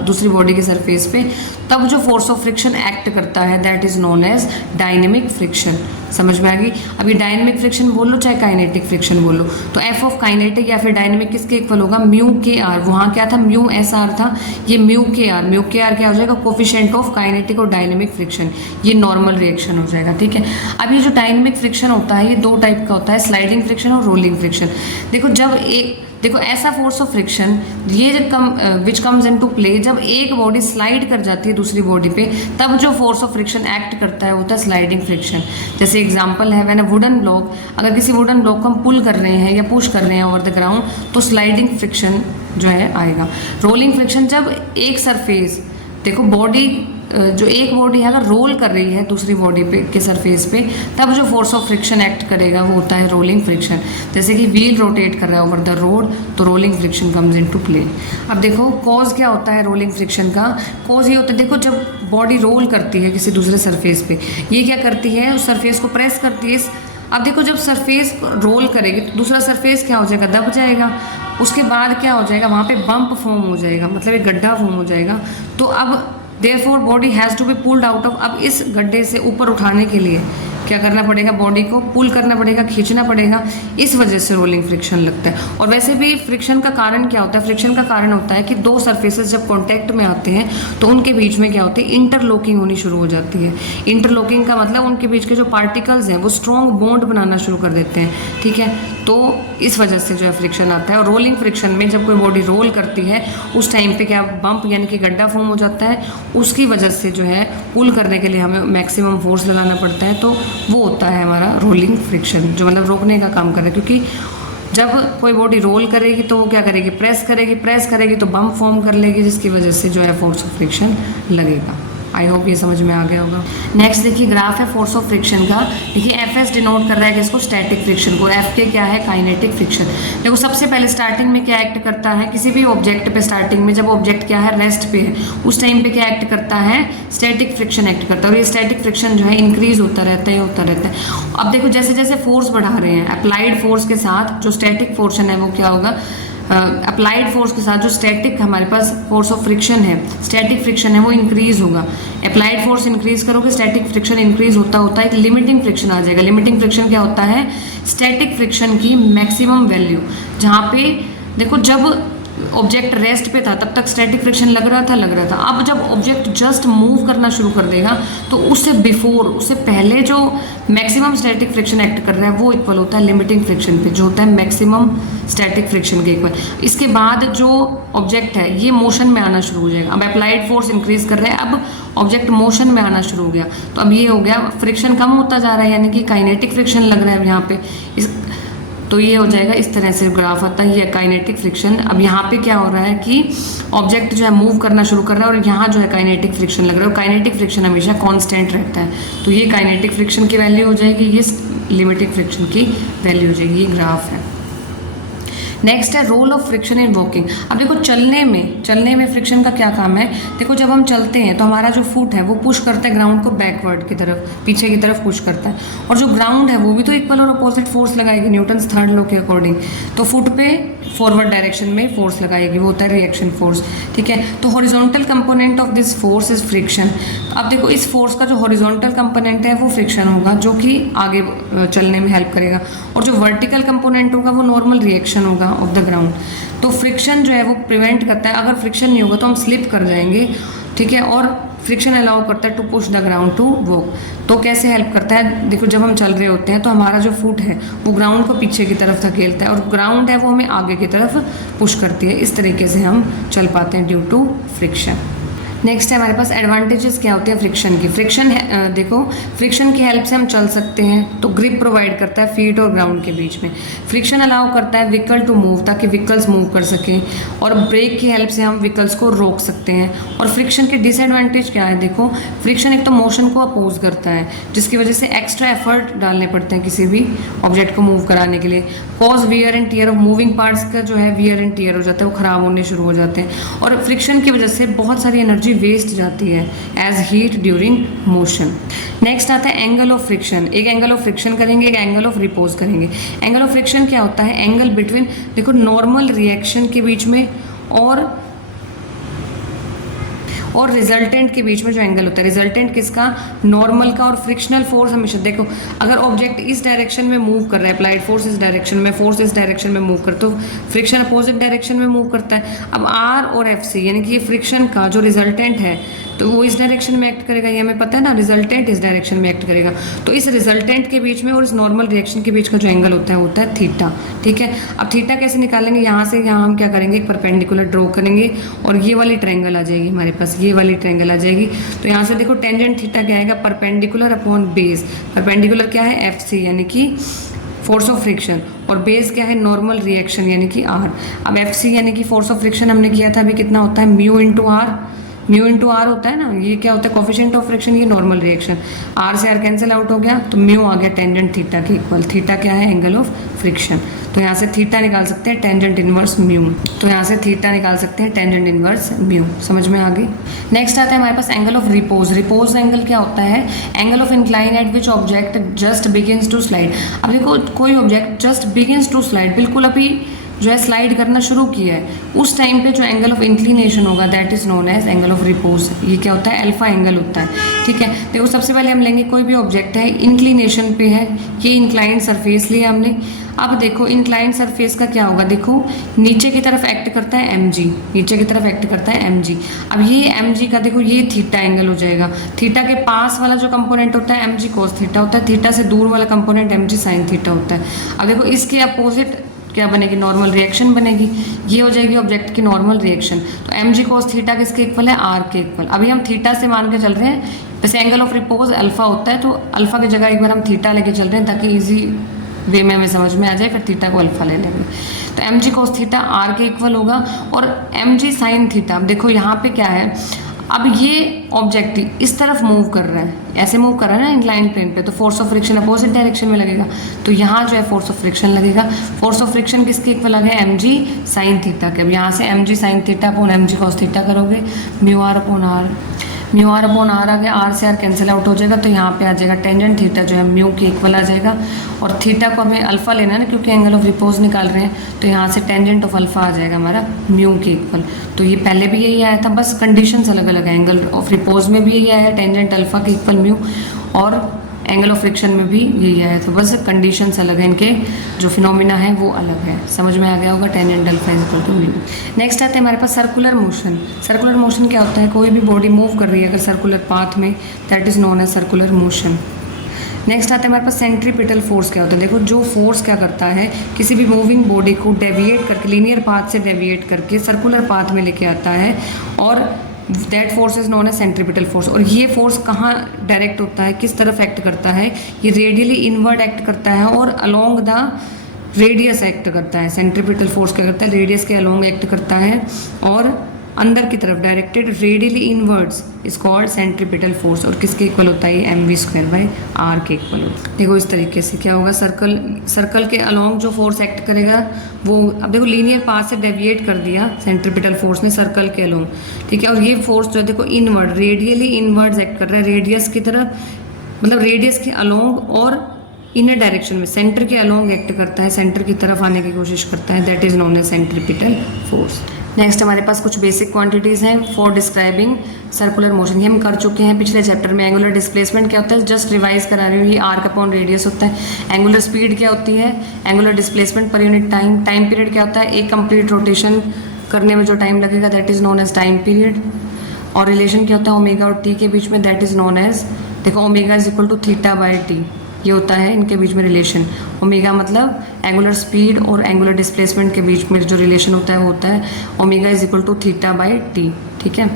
दूसरी बॉडी के सरफेस पे, तब जो फोर्स ऑफ फ्रिक्शन एक्ट करता है that is known as dynamic friction. समझ में आ गई? अभी डायनेमिक फ्रिक्शन बोल लो चाहे काइनेटिक फ्रिक्शन बोलो, तो एफ ऑफ काइनेटिक या फिर डायनेमिक किसके इक्वल होगा? म्यू के आर। वहाँ क्या था? म्यू एस आर था, ये म्यू के आर क्या हो जाएगा? कोफिशिएंट ऑफ काइनेटिक और डायनेमिक फ्रिक्शन, ये नॉर्मल रिएक्शन हो जाएगा। ठीक है, अब ये जो डायनेमिक फ्रिक्शन होता है ये दो टाइप का होता है, स्लाइडिंग फ्रिक्शन और रोलिंग फ्रिक्शन। देखो जब एक देखो ऐसा फोर्स ऑफ फ्रिक्शन ये जब विच कम्स इनटू प्ले जब एक बॉडी स्लाइड कर जाती है दूसरी बॉडी पे, तब जो फोर्स ऑफ फ्रिक्शन एक्ट करता है होता है स्लाइडिंग फ्रिक्शन। जैसे एग्जांपल है व्हेन अ वुडन ब्लॉक, अगर किसी वुडन ब्लॉक को हम पुल कर रहे हैं या पुश कर रहे हैं ओवर द ग्राउंड तो स्लाइडिंग फ्रिक्शन जो है आएगा। रोलिंग फ्रिक्शन जब एक सरफेस, देखो बॉडी जो एक बॉडी है अगर रोल कर रही है दूसरी बॉडी पे के सरफेस पे, तब जो फोर्स ऑफ फ्रिक्शन एक्ट करेगा वो होता है रोलिंग फ्रिक्शन। जैसे कि व्हील रोटेट कर रहा है ओवर द रोड तो rolling friction comes into play. अब देखो कॉज क्या होता है रोलिंग फ्रिक्शन का, कॉज ये होता है, देखो जब बॉडी रोल करती है किसी दूसरे सरफेस पे, ये क्या करती है उस सरफेस को प्रेस करती है। अब देखो जब सरफेस रोल करेगी तो दूसरा सरफेस क्या हो जाएगा, दब जाएगा। उसके बाद क्या हो जाएगा, वहाँ पे बम्प फॉर्म हो जाएगा, मतलब एक गड्ढा फॉर्म हो जाएगा। तो अब therefore body has to be pulled out of, अब इस गड्ढे से ऊपर उठाने के लिए क्या करना पड़ेगा, बॉडी को पुल करना पड़ेगा, खींचना पड़ेगा। इस वजह से रोलिंग फ्रिक्शन लगता है। और वैसे भी फ्रिक्शन का कारण क्या होता है, फ्रिक्शन का कारण होता है कि दो सरफेसेस जब कांटेक्ट में आते हैं तो उनके बीच में क्या होती है, इंटरलॉकिंग होनी शुरू हो जाती है। इंटरलॉकिंग का मतलब उनके बीच के जो पार्टिकल्स हैं वो स्ट्रॉन्ग बॉन्ड बनाना शुरू कर देते हैं, ठीक है। तो इस वजह से जो है फ्रिक्शन आता है। और रोलिंग फ्रिक्शन में जब कोई बॉडी रोल करती है उस टाइम पे क्या बम्प यानी कि गड्ढा फॉर्म हो जाता है, उसकी वजह से जो है पुल करने के लिए हमें मैक्सिमम फोर्स लगाना पड़ता है, तो वो होता है हमारा रोलिंग फ्रिक्शन, जो मतलब रोकने का काम कर रहा है। क्योंकि जब कोई बॉडी रोल करेगी तो वो क्या करेगी, प्रेस करेगी तो बम्प फॉर्म कर लेगी, जिसकी वजह से जो है फोर्स ऑफ फ्रिक्शन लगेगा। आई होप ये समझ में आ गया होगा। नेक्स्ट देखिए ग्राफ है फोर्स ऑफ फ्रिक्शन का। देखिए एफ एस डिनोट कर रहा है कि इसको स्टैटिक फ्रिक्शन को, एफ के क्या है, काइनेटिक फ्रिक्शन। देखो सबसे पहले स्टार्टिंग में क्या एक्ट करता है, किसी भी ऑब्जेक्ट पे स्टार्टिंग में जब ऑब्जेक्ट क्या है रेस्ट पे है उस टाइम पे क्या एक्ट करता है, स्टैटिक फ्रिक्शन एक्ट करता है। और ये स्टैटिक फ्रिक्शन जो है इंक्रीज होता रहता है। अब देखो जैसे जैसे फोर्स बढ़ा रहे हैं अप्लाइड फोर्स के साथ, जो स्टैटिक पोर्शन है वो क्या होगा, अप्लाइड फोर्स के साथ जो स्टैटिक हमारे पास फोर्स ऑफ फ्रिक्शन है, स्टैटिक फ्रिक्शन है वो इंक्रीज होगा। अप्लाइड फोर्स इंक्रीज करोगे स्टैटिक फ्रिक्शन इंक्रीज होता होता एक लिमिटिंग फ्रिक्शन आ जाएगा। लिमिटिंग फ्रिक्शन क्या होता है, स्टैटिक फ्रिक्शन की मैक्सिमम वैल्यू, जहाँ पे देखो जब ऑब्जेक्ट रेस्ट पे था तब तक स्टैटिक फ्रिक्शन लग रहा था। अब जब ऑब्जेक्ट जस्ट मूव करना शुरू कर देगा तो उससे पहले जो मैक्सिमम स्टैटिक फ्रिक्शन एक्ट कर रहा है वो इक्वल होता है लिमिटिंग फ्रिक्शन पे, जो होता है मैक्सिमम स्टैटिक फ्रिक्शन के इक्वल। इसके बाद जो ऑब्जेक्ट है ये मोशन में आना शुरू हो जाएगा। अब अप्लाइड फोर्स इंक्रीज कर रहे हैं, अब ऑब्जेक्ट मोशन में आना शुरू हो गया, तो अब ये हो गया फ्रिक्शन कम होता जा रहा है, यानी कि काइनेटिक फ्रिक्शन लग रहा है यहाँ पे। तो ये हो जाएगा, इस तरह से ग्राफ आता है, ये काइनेटिक फ्रिक्शन। अब यहाँ पे क्या हो रहा है कि ऑब्जेक्ट जो है मूव करना शुरू कर रहा है और यहाँ जो है काइनेटिक फ्रिक्शन लग रहा है, और काइनेटिक फ्रिक्शन हमेशा कांस्टेंट रहता है। तो ये काइनेटिक फ्रिक्शन की वैल्यू हो जाएगी, ये लिमिटिक फ्रिक्शन की वैल्यू हो जाएगी। ये ग्राफ है। नेक्स्ट है role of friction in walking. अब देखो चलने में फ्रिक्शन का क्या काम है, देखो जब हम चलते हैं तो हमारा जो फुट है वो पुश करता है ग्राउंड को बैकवर्ड की तरफ, पीछे की तरफ पुश करता है, और जो ग्राउंड है वो भी तो इक्वल और अपोजिट फोर्स लगाएगी न्यूटन्स थर्ड लॉ के अकॉर्डिंग। तो फुट पे फॉरवर्ड डायरेक्शन में फोर्स लगाएगी, वो होता है रिएक्शन फोर्स, ठीक है। तो horizontal component of this force is friction. अब देखो इस फोर्स का जो हॉरिजॉन्टल कंपोनेंट है वो फ्रिक्शन होगा, जो कि आगे चलने में हेल्प करेगा, और जो वर्टिकल कंपोनेंट होगा वो नॉर्मल रिएक्शन होगा ऑफ द ग्राउंड। तो फ्रिक्शन जो है वो प्रिवेंट करता है, अगर फ्रिक्शन नहीं होगा तो हम स्लिप कर जाएंगे, ठीक है। और फ्रिक्शन अलाउ करता है to push the ground to walk. तो कैसे हेल्प करता है, देखो जब हम चल रहे होते हैं तो हमारा जो फुट है वो ग्राउंड को पीछे की तरफ धकेलता है और ग्राउंड है वो हमें आगे की तरफ पुश करती है। इस तरीके से हम चल पाते हैं ड्यू टू फ्रिक्शन। नेक्स्ट है हमारे पास एडवांटेजेस क्या होते हैं फ्रिक्शन की। फ्रिक्शन है, देखो फ्रिक्शन की हेल्प से हम चल सकते हैं, तो ग्रिप प्रोवाइड करता है फीट और ग्राउंड के बीच में। फ्रिक्शन अलाउ करता है व्हीकल टू मूव, ताकि व्हीकल्स मूव कर सकें, और ब्रेक की हेल्प से हम व्हीकल्स को रोक सकते हैं। और फ्रिक्शन के डिसएडवांटेज क्या है, देखो फ्रिक्शन एक तो मोशन को अपोज करता है, जिसकी वजह से एक्स्ट्रा एफर्ट डालने पड़ते हैं किसी भी ऑब्जेक्ट को मूव कराने के लिए। Cause wear and tear of moving parts का जो है वियर एंड टीयर हो जाता है, वो खराब होने शुरू हो जाते हैं। और फ्रिक्शन की वजह से बहुत सारी एनर्जी वेस्ट जाती है as heat during motion. Next आता है एंगल ऑफ फ्रिक्शन। एक एंगल ऑफ फ्रिक्शन करेंगे, एक एंगल ऑफ रिपोज करेंगे। एंगल ऑफ फ्रिक्शन क्या होता है, एंगल बिटवीन, देखो नॉर्मल रिएक्शन के बीच में और रिजल्टेंट के बीच में जो एंगल होता है, रिजल्टेंट किसका, नॉर्मल का। और फ्रिक्शनल फोर्स हमेशा देखो, अगर ऑब्जेक्ट इस डायरेक्शन में मूव कर रहा है, अप्लाइड फोर्स इस डायरेक्शन में, फोर्स इस डायरेक्शन में मूव कर, तो फ्रिक्शन अपोजिट डायरेक्शन में मूव करता है। अब आर और एफ सी यानी कि ये फ्रिक्शन का जो रिजल्टेंट है तो वो इस डायरेक्शन में एक्ट करेगा, ये हमें पता है ना, रिजल्टेंट इस डायरेक्शन में एक्ट करेगा। तो इस रिजल्टेंट के बीच में और इस नॉर्मल रिएक्शन के बीच का जो एंगल होता है थीटा, ठीक है। अब थीटा कैसे निकालेंगे, यहाँ से यहाँ हम क्या करेंगे, एक परपेंडिकुलर ड्रॉ करेंगे और ये वाली ट्रायंगल आ जाएगी हमारे पास, ये वाली ट्रायंगल आ जाएगी। तो यहाँ से देखो टेंजेंट थीटा क्या आएगा, परपेंडिकुलर अपॉन बेस। परपेंडिकुलर क्या है, एफ सी यानी कि फोर्स ऑफ फ्रिक्शन, और बेस क्या है, नॉर्मल रिएक्शन यानी कि आर। अब एफ सी यानी कि फोर्स ऑफ फ्रिक्शन हमने किया था, अभी कितना होता है, mu into R, mu into R होता है ना, ये क्या होता है, कोफिशिएंट ऑफ फ्रिक्शन, ये नॉर्मल रिएक्शन। आर से आर कैंसिल आउट हो गया, तो म्यू आ गया टेंजेंट थीटा के इक्वल। थीटा क्या है, एंगल ऑफ फ्रिक्शन। तो यहाँ से थीटा निकाल सकते हैं टेंजेंट इनवर्स म्यू, तो यहाँ से थीटा निकाल सकते हैं टेंजेंट इनवर्स म्यू। समझ में आ गई। नेक्स्ट आता है हमारे पास angle of repose. Repose angle क्या होता है, angle of incline at which object just begins to slide. अब देखो कोई object just begins to slide, बिल्कुल अभी जो है स्लाइड करना शुरू किया है, उस टाइम पे जो एंगल ऑफ इंक्लिनेशन होगा that is known as angle of repose. ये क्या होता है, अल्फा एंगल होता है, ठीक है। देखो सबसे पहले हम लेंगे कोई भी ऑब्जेक्ट है, इंक्लिनेशन पे है, ये इंक्लाइंड सरफेस लिया हमने। अब देखो इंक्लाइंड सरफेस का क्या होगा, देखो नीचे की तरफ एक्ट करता है mg, नीचे की तरफ एक्ट करता है mg। अब ये mg का देखो ये थीटा एंगल हो जाएगा। थीटा के पास वाला जो कंपोनेंट होता है mg cos थीटा होता है, थीटा से दूर वाला कंपोनेंट mg sin थीटा होता है। अब देखो इसके अपोजिट क्या बनेगी, नॉर्मल रिएक्शन बनेगी, ये हो जाएगी ऑब्जेक्ट की नॉर्मल रिएक्शन। तो mg cos थीटा किसके इक्वल है, r के इक्वल। अभी हम थीटा से मान के चल रहे हैं, वैसे एंगल ऑफ रिपोज अल्फा होता है, तो अल्फा की जगह एक बार हम थीटा लेके चल रहे हैं ताकि इजी वे में हमें समझ में आ जाए, फिर थीटा को अल्फा ले लेंगे। तो mg cos थीटा r के इक्वल होगा, और mg sin थीटा, अब देखो यहाँ पे क्या है, अब ये ऑब्जेक्ट इस तरफ मूव कर रहा है, ऐसे मूव कर रहा है ना इंक्लाइन प्लेन पे, तो force of friction opposite direction में लगेगा। तो यहाँ जो है फोर्स ऑफ फ्रिक्शन लगेगा। फोर्स ऑफ फ्रिक्शन किसके इक्वल आ गया, mg sin थीटा के। अब यहाँ से mg sin theta upon mg cos theta करोगे, mu R upon R, mu R upon R आ गया, आर से आर कैंसिल आउट हो जाएगा, तो यहाँ पे आ जाएगा टेंजेंट थीटा जो है म्यू के इक्वल आ जाएगा। और थीटा को हमें अल्फा लेना है ना, क्योंकि एंगल ऑफ रिपोज निकाल रहे हैं, तो यहाँ से टेंजेंट ऑफ अल्फा आ जाएगा हमारा म्यू के इक्वल। तो ये पहले भी यही आया था, बस कंडीशंस अलग अलग है। एंगल ऑफ रिपोज में भी यही आया टेंजेंट अल्फा के इक्वल म्यू, और एंगल ऑफ फ्रिक्शन में भी यही आया था, बस कंडीशंस अलग है, इनके जो फिनोमिना है वो अलग है। समझ में आ गया होगा, tangent alpha is equal to mu. Next आते हैं हमारे पास सर्कुलर मोशन। सर्कुलर मोशन क्या होता है, कोई भी बॉडी मूव कर रही है अगर सर्कुलर पाथ में, that is known as circular motion. Next आता है हमारे पास सेंट्रीपिटल फोर्स। क्या होता है, देखो जो फोर्स क्या करता है, किसी भी मूविंग बॉडी को डेविएट करके, लीनियर पाथ से डेविएट करके सर्कुलर पाथ में लेके आता है, और that force is known as centripetal force. और ये फोर्स कहाँ डायरेक्ट होता है, किस तरफ एक्ट करता है, ये रेडियली इनवर्ड एक्ट करता है और अलोंग द रेडियस एक्ट करता है। सेंट्रीपिटल फोर्स क्या करता है, रेडियस के अलोंग एक्ट करता है और अंदर की तरफ directed radially inwards is called centripetal force. और किसके इक्वल होता है, ये mv²/r के इक्वल होता है। देखो इस तरीके से क्या होगा, सर्कल के अलोंग जो फोर्स एक्ट करेगा वो, अब देखो लीनियर पाथ से डेविएट कर दिया सेंट्रीपिटल फोर्स ने सर्कल के अलोंग, ठीक है। और ये फोर्स जो है देखो इनवर्ड, रेडियली इनवर्ड्स एक्ट कर रहा है, रेडियस की तरफ, मतलब रेडियस के अलोंग और इनर डायरेक्शन में, सेंटर के अलोंग एक्ट करता है, सेंटर की तरफ आने की कोशिश करता है, that is known as centripetal force. Next हमारे पास कुछ बेसिक क्वांटिटीज़ हैं फॉर डिस्क्राइबिंग सर्कुलर मोशन। ये हम कर चुके हैं पिछले चैप्टर में। एंगुलर डिस्प्लेसमेंट क्या होता है, जस्ट रिवाइज करा रही हूँ, ये आर का अपॉन रेडियस होता है। एंगुलर स्पीड क्या होती है, angular displacement per unit time. Time period क्या होता है, एक कंप्लीट रोटेशन करने में जो टाइम लगेगा that is known as time period. और रिलेशन क्या होता है ओमेगा और टी के बीच में, दैट इज नोन एज, देखो omega is equal to theta by T, ये होता है इनके बीच में रिलेशन। ओमेगा मतलब एंगुलर स्पीड और एंगुलर डिस्प्लेसमेंट के बीच में जो रिलेशन होता है वो होता है omega is equal to theta by T, ठीक है।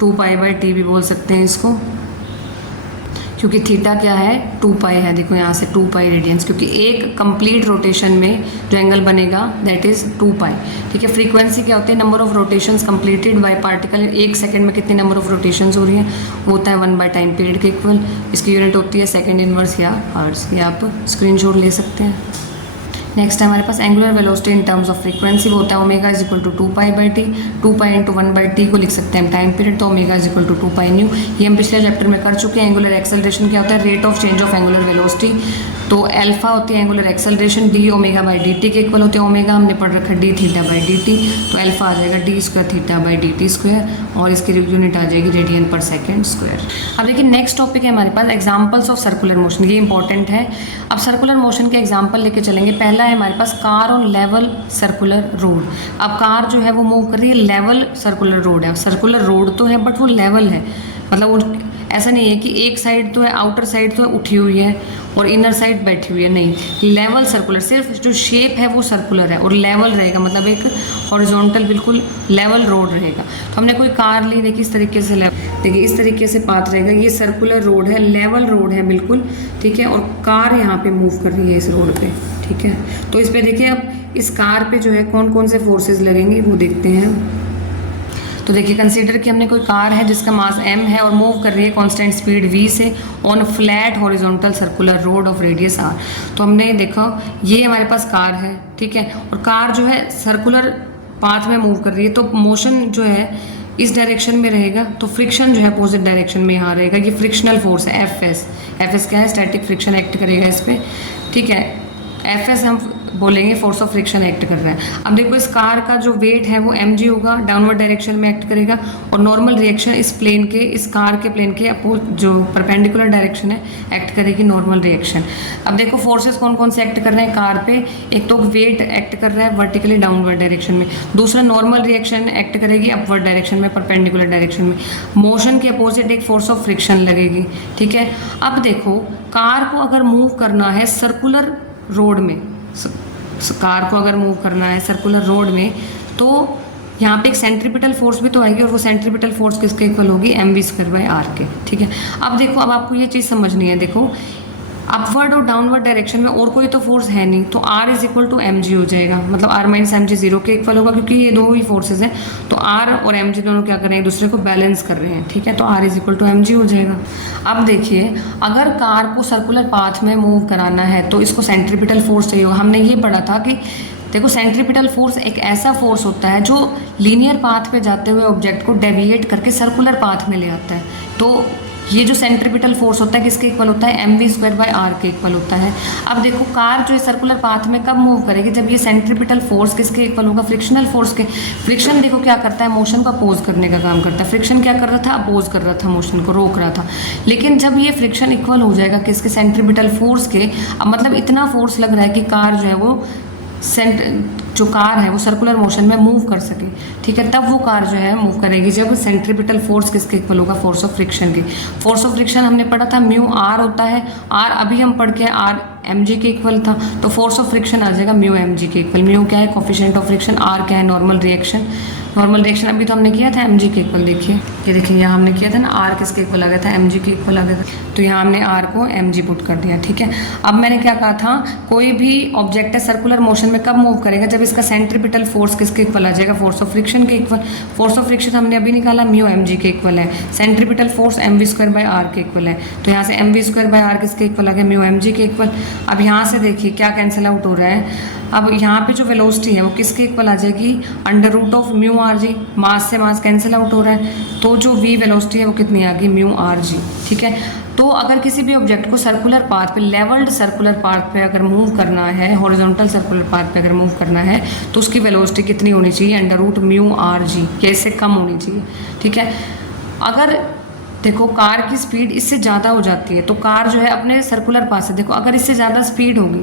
2π/t भी बोल सकते हैं इसको, क्योंकि थीटा क्या है 2π है, देखो यहाँ से 2π रेडियंस, क्योंकि एक कंप्लीट रोटेशन में जो एंगल बनेगा दैट इज 2π, ठीक है। फ्रीक्वेंसी क्या होती है, number of rotations completed by particle, एक सेकंड में कितनी नंबर ऑफ रोटेशंस हो रही है, वो होता है 1 बाय टाइम पीरियड के इक्वल। इसकी यूनिट होती है सेकंड इनवर्स या हर्ट्ज, ये आप स्क्रीनशॉट ले सकते हैं। नेक्स्ट है हमारे पास angular velocity in terms of frequency, वो होता है omega is equal to 2π/t, 2π into 1/t को लिख सकते हैं टाइम पीरियड, तो ओमेगा इज इक्वल टू 2π/न्यू। ये हम पिछले चैप्टर में कर चुके हैं। एंगुलर एक्सेलरेशन क्या होता है, rate of change of angular velocity, तो अल्फा होती है angular acceleration, D omega by D T के इक्वल होते हैं। ओमेगा हमने पढ़ रखा D theta by D T, तो अल्फा आ जाएगा D square theta by D T square, और इसकी यूनिट आ जाएगी रेडियन पर सेकेंड स्क्वायर। अब देखिए नेक्स्ट टॉपिक है हमारे पास एग्जाम्पल्स ऑफ सर्कुलर मोशन, ये इंपॉर्टेंट है। अब सर्कुलर मोशन के एग्जाम्पल लेके चलेंगे। पहला है हमारे पास car on level circular road. अब कार जो है वो मूव कर रही है लेवल सर्कुलर रोड है, सर्कुलर रोड तो है बट वो लेवल है, मतलब ऐसा नहीं है कि एक साइड तो है, आउटर साइड तो है उठी हुई है और इनर साइड बैठी हुई है, नहीं, लेवल सर्कुलर, सिर्फ जो शेप है वो सर्कुलर है और लेवल रहेगा, मतलब एक हॉरिजॉन्टल बिल्कुल लेवल रोड रहेगा। तो हमने कोई कार ली, देखिए इस तरीके से देखिए इस तरीके से पाथ रहेगा, ये सर्कुलर रोड है, लेवल रोड है बिल्कुल, ठीक है, और कार यहाँ पे मूव कर रही है इस रोड पे, ठीक है। तो इस पे देखिए अब इस कार पे जो है कौन कौन से फोर्सेस लगेंगे वो देखते हैं। तो देखिए कंसीडर कि हमने कोई कार है जिसका मास m है और मूव कर रही है कांस्टेंट स्पीड v से on flat horizontal circular road of radius r। तो हमने देखा ये हमारे पास कार है, ठीक है, और कार जो है सर्कुलर पाथ में मूव कर रही है, तो मोशन जो है इस डायरेक्शन में रहेगा, तो फ्रिक्शन जो है अपोजिट डायरेक्शन में यहाँ रहेगा। ये फ्रिक्शनल फोर्स है एफ एस क्या है, स्टैटिक फ्रिक्शन एक्ट करेगा इस पर, ठीक है। एफ एस हम बोलेंगे फोर्स ऑफ फ्रिक्शन एक्ट कर रहा है। अब देखो इस कार का जो वेट है वो mg होगा, डाउनवर्ड डायरेक्शन में एक्ट करेगा, और नॉर्मल रिएक्शन इस प्लेन के, इस कार के प्लेन के जो परपेंडिकुलर डायरेक्शन है एक्ट करेगी नॉर्मल रिएक्शन। अब देखो फोर्सेस कौन कौन से एक्ट कर रहे हैं कार पे, एक तो वेट एक्ट कर रहा है वर्टिकली डाउनवर्ड डायरेक्शन में, दूसरा नॉर्मल रिएक्शन एक्ट करेगी अपवर्ड डायरेक्शन में, परपेंडिकुलर डायरेक्शन में। मोशन के अपोजिट एक फोर्स ऑफ फ्रिक्शन लगेगी, ठीक है। अब देखो कार को अगर मूव करना है सर्कुलर रोड में, कार को अगर मूव करना है सर्कुलर रोड में, तो यहाँ पे एक सेंट्रीपिटल फोर्स भी तो आएगी, और वो सेंट्रीपिटल फोर्स किसके इक्वल होगी, mv²/r के, ठीक है। अब देखो अब आपको ये चीज़ समझनी है, देखो अपवर्ड और डाउनवर्ड डायरेक्शन में और कोई तो फोर्स है नहीं, तो r is equal to mg हो जाएगा, मतलब r माइनस mg 0 के इक्वल होगा, क्योंकि ये दो ही फोर्सेज हैं, तो r और mg दोनों क्या कर रहे हैं, एक दूसरे को बैलेंस कर रहे हैं, ठीक है, तो r is equal to mg हो जाएगा। अब देखिए अगर कार को सर्कुलर पाथ में मूव कराना है तो इसको सेंट्रीपिटल फोर्स चाहिए होगा। हमने ये पढ़ा था कि देखो सेंट्रीपिटल फोर्स एक ऐसा फोर्स होता है जो लीनियर पाथ पे जाते हुए ऑब्जेक्ट को डेविएट करके सर्कुलर पाथ में ले आता है। तो ये जो सेंट्रीपिटल फोर्स होता है किसके इक्वल होता है, mv²/r के इक्वल होता है। अब देखो कार जो है सर्कुलर पाथ में कब मूव करेगी, जब ये सेंट्रीपिटल फोर्स किसके इक्वल होगा, फ्रिक्शनल फोर्स के। फ्रिक्शन देखो क्या करता है, मोशन को अपोज करने का काम करता है। फ्रिक्शन क्या कर रहा था, अपोज कर रहा था, मोशन को रोक रहा था। लेकिन जब ये फ्रिक्शन इक्वल हो जाएगा किसके, सेंट्रीपिटल फोर्स के, अब मतलब इतना फोर्स लग रहा है कि कार जो है वो जो कार है वो सर्कुलर मोशन में मूव कर सके, ठीक है, तब वो कार जो है मूव करेगी जब सेंट्रीपिटल फोर्स किसके इक्वल होगा, फोर्स ऑफ फ्रिक्शन की। फोर्स ऑफ फ्रिक्शन हमने पढ़ा था म्यू आर होता है, आर अभी हम पढ़ के आर mg के इक्वल था, तो फोर्स ऑफ फ्रिक्शन आ जाएगा म्यू mg के इक्वल। म्यू क्या है, कोफिशिएंट ऑफ फ्रिक्शन, आर क्या है, नॉर्मल रिएक्शन। नॉर्मल रिएक्शन अभी तो हमने किया था mg के इक्वल, देखिए ये देखिए यहाँ हमने किया था ना, r किसके इक्वल आ गया था, mg के इक्वल आ गया था, तो यहाँ हमने r को mg पुट कर दिया, ठीक है। अब मैंने क्या कहा था, कोई भी ऑब्जेक्ट है सर्कुलर मोशन में कब मूव करेगा, जब इसका सेंट्रीपिटल फोर्स किसके इक्वल आ जाएगा, फोर्स ऑफ फ्रिक्शन के इक्वल। फोर्स ऑफ फ्रिक्शन हमने अभी निकाला, म्यू mg के इक्वल है, सेंट्रीपिटल फोर्स mv²/r के इक्वल है, तो यहाँ से mv²/r किसके इक्वल आ गया, म्यू mg के इक्वल। अब यहाँ से देखिए क्या कैंसिल आउट हो रहा है, अब यहाँ पे जो वेलोसिटी है वो किसके इक्वल आ जाएगी, √ऑफ म्यू आर जी, मास से मास कैंसिल आउट हो रहा है, तो जो v वेलोसिटी है वो कितनी आ गई, म्यू आर जी, ठीक है। तो अगर किसी भी ऑब्जेक्ट को सर्कुलर पाथ पे, लेवल्ड सर्कुलर पाथ पे अगर मूव करना है, हॉरिजॉन्टल सर्कुलर पाथ पे अगर मूव करना है, तो उसकी वेलोसिटी कितनी होनी चाहिए, √म्यू आर जी, या इससे कम होनी चाहिए, ठीक है। अगर देखो कार की स्पीड इससे ज़्यादा हो जाती है तो कार जो है अपने सर्कुलर पाथ से, देखो अगर इससे ज़्यादा स्पीड होगी,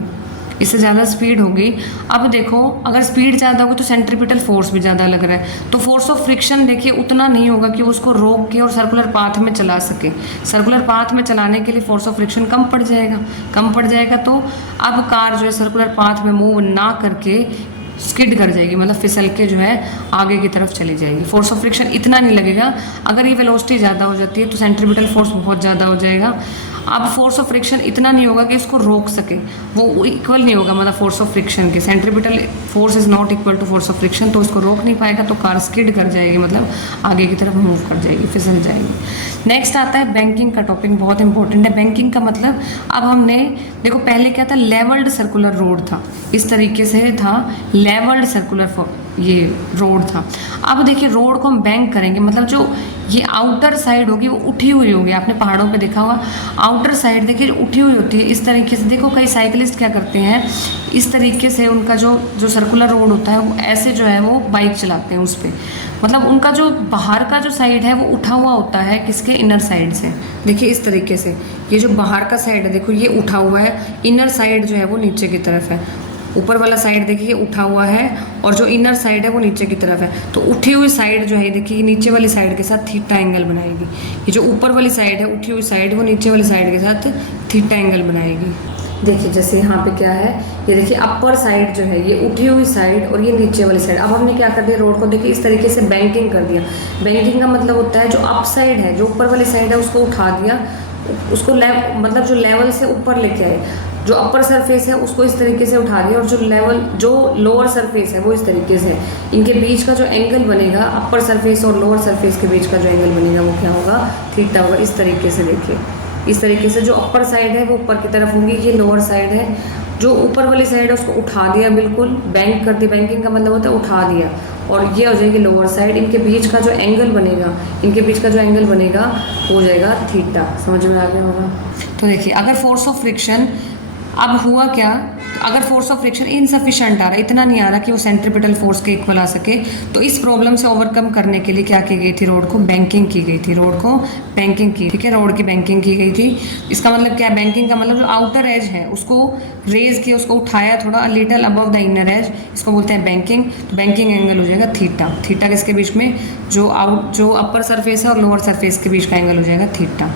इससे ज़्यादा स्पीड होगी, अब देखो अगर स्पीड ज़्यादा होगी तो सेंट्रीपिटल फोर्स भी ज़्यादा लग रहा है, तो फोर्स ऑफ फ्रिक्शन देखिए उतना नहीं होगा कि उसको रोक के और सर्कुलर पाथ में चला सके। सर्कुलर पाथ में चलाने के लिए फोर्स ऑफ फ्रिक्शन कम पड़ जाएगा, तो अब कार जो है सर्कुलर पाथ में मूव ना करके स्किड कर जाएगी, मतलब फिसल के जो है आगे की तरफ चली जाएगी। फोर्स ऑफ फ्रिक्शन इतना नहीं लगेगा। अगर ये वेलोसिटी ज़्यादा हो जाती है तो सेंट्रीपिटल फोर्स बहुत ज़्यादा हो जाएगा। अब फोर्स ऑफ फ्रिक्शन इतना नहीं होगा कि इसको रोक सके, वो इक्वल नहीं होगा, मतलब फोर्स ऑफ फ्रिक्शन के, centripetal force is not equal to force of friction, तो इसको रोक नहीं पाएगा, तो कार स्किड कर जाएगी, मतलब आगे की तरफ मूव कर जाएगी, फिसल जाएगी। नेक्स्ट आता है बैंकिंग का टॉपिक, बहुत इंपॉर्टेंट है। बैंकिंग का मतलब, अब हमने देखो पहले क्या था, लेवल्ड सर्कुलर रोड था, इस तरीके से था, लेवल्ड सर्कुलर ये रोड था। अब देखिए रोड को हम बैंक करेंगे, मतलब जो ये आउटर साइड होगी वो उठी हुई होगी, आपने पहाड़ों पे देखा होगा आउटर साइड देखिए उठी हुई होती है इस तरीके से। देखो कई साइकिलिस्ट क्या करते हैं, इस तरीके से उनका जो सर्कुलर रोड होता है वो ऐसे जो है वो बाइक चलाते हैं उस पर, मतलब उनका जो बाहर का जो साइड है वो उठा हुआ होता है किसके, इनर साइड से। देखिए इस तरीके से ये जो बाहर का साइड है देखो ये उठा हुआ है, इनर साइड जो है वो नीचे की तरफ है, ऊपर वाला साइड देखिए उठा हुआ है और जो इनर साइड है वो नीचे की तरफ है। तो उठी हुई साइड जो है देखिए नीचे वाली साइड के साथ थीटा एंगल बनाएगी। ये जो ऊपर वाली साइड है उठी हुई साइड वो नीचे वाली साइड के साथ थीटा एंगल बनाएगी। देखिए जैसे यहाँ पे क्या है, ये देखिए अपर साइड जो है ये उठी हुई साइड और ये नीचे वाली साइड। अब हमने क्या कर दिया, रोड को देखिए इस तरीके से बैंकिंग कर दिया। बैंकिंग का मतलब होता है जो अप साइड है, जो ऊपर वाली साइड है उसको उठा दिया, उसको मतलब जो लेवल से ऊपर लेके आए। जो अपर सरफेस है उसको इस तरीके से उठा दिया और जो लोअर सरफेस है वो इस तरीके से। इनके बीच का जो एंगल बनेगा, अपर सरफेस और लोअर सरफेस के बीच का जो एंगल बनेगा वो क्या होगा, थीटा होगा। इस तरीके से देखिए, इस तरीके से जो अपर साइड है वो ऊपर की तरफ होंगी, ये लोअर साइड है। जो ऊपर वाली साइड है उसको उठा दिया, बिल्कुल बैंक कर दिया। बैंकिंग का मतलब होता है उठा दिया, और ये हो जाएगी लोअर साइड। इनके बीच का जो एंगल बनेगा, वो हो जाएगा थीटा। समझ में आ गया होगा। तो देखिए अगर फोर्स ऑफ फ्रिक्शन, अब हुआ क्या, अगर फोर्स ऑफ फ्रिक्शन इनसफिशिएंट आ रहा है, इतना नहीं आ रहा कि वो सेंट्रीपिटल फोर्स के इक्वल आ सके, तो इस प्रॉब्लम से ओवरकम करने के लिए क्या की गई थी, रोड को बैंकिंग की गई थी। ठीक है, रोड की बैंकिंग की गई थी। इसका मतलब क्या है, बैंकिंग का मतलब जो आउटर एज है उसको रेज किया, उसको उठाया थोड़ा little above the inner as, इसको बोलते हैं बैंकिंग। तो बैंकिंग एंगल हो जाएगा थीटा किसके बीच में, जो अपर सरफेस है और लोअर सरफेस के बीच का एंगल हो जाएगा थीटा।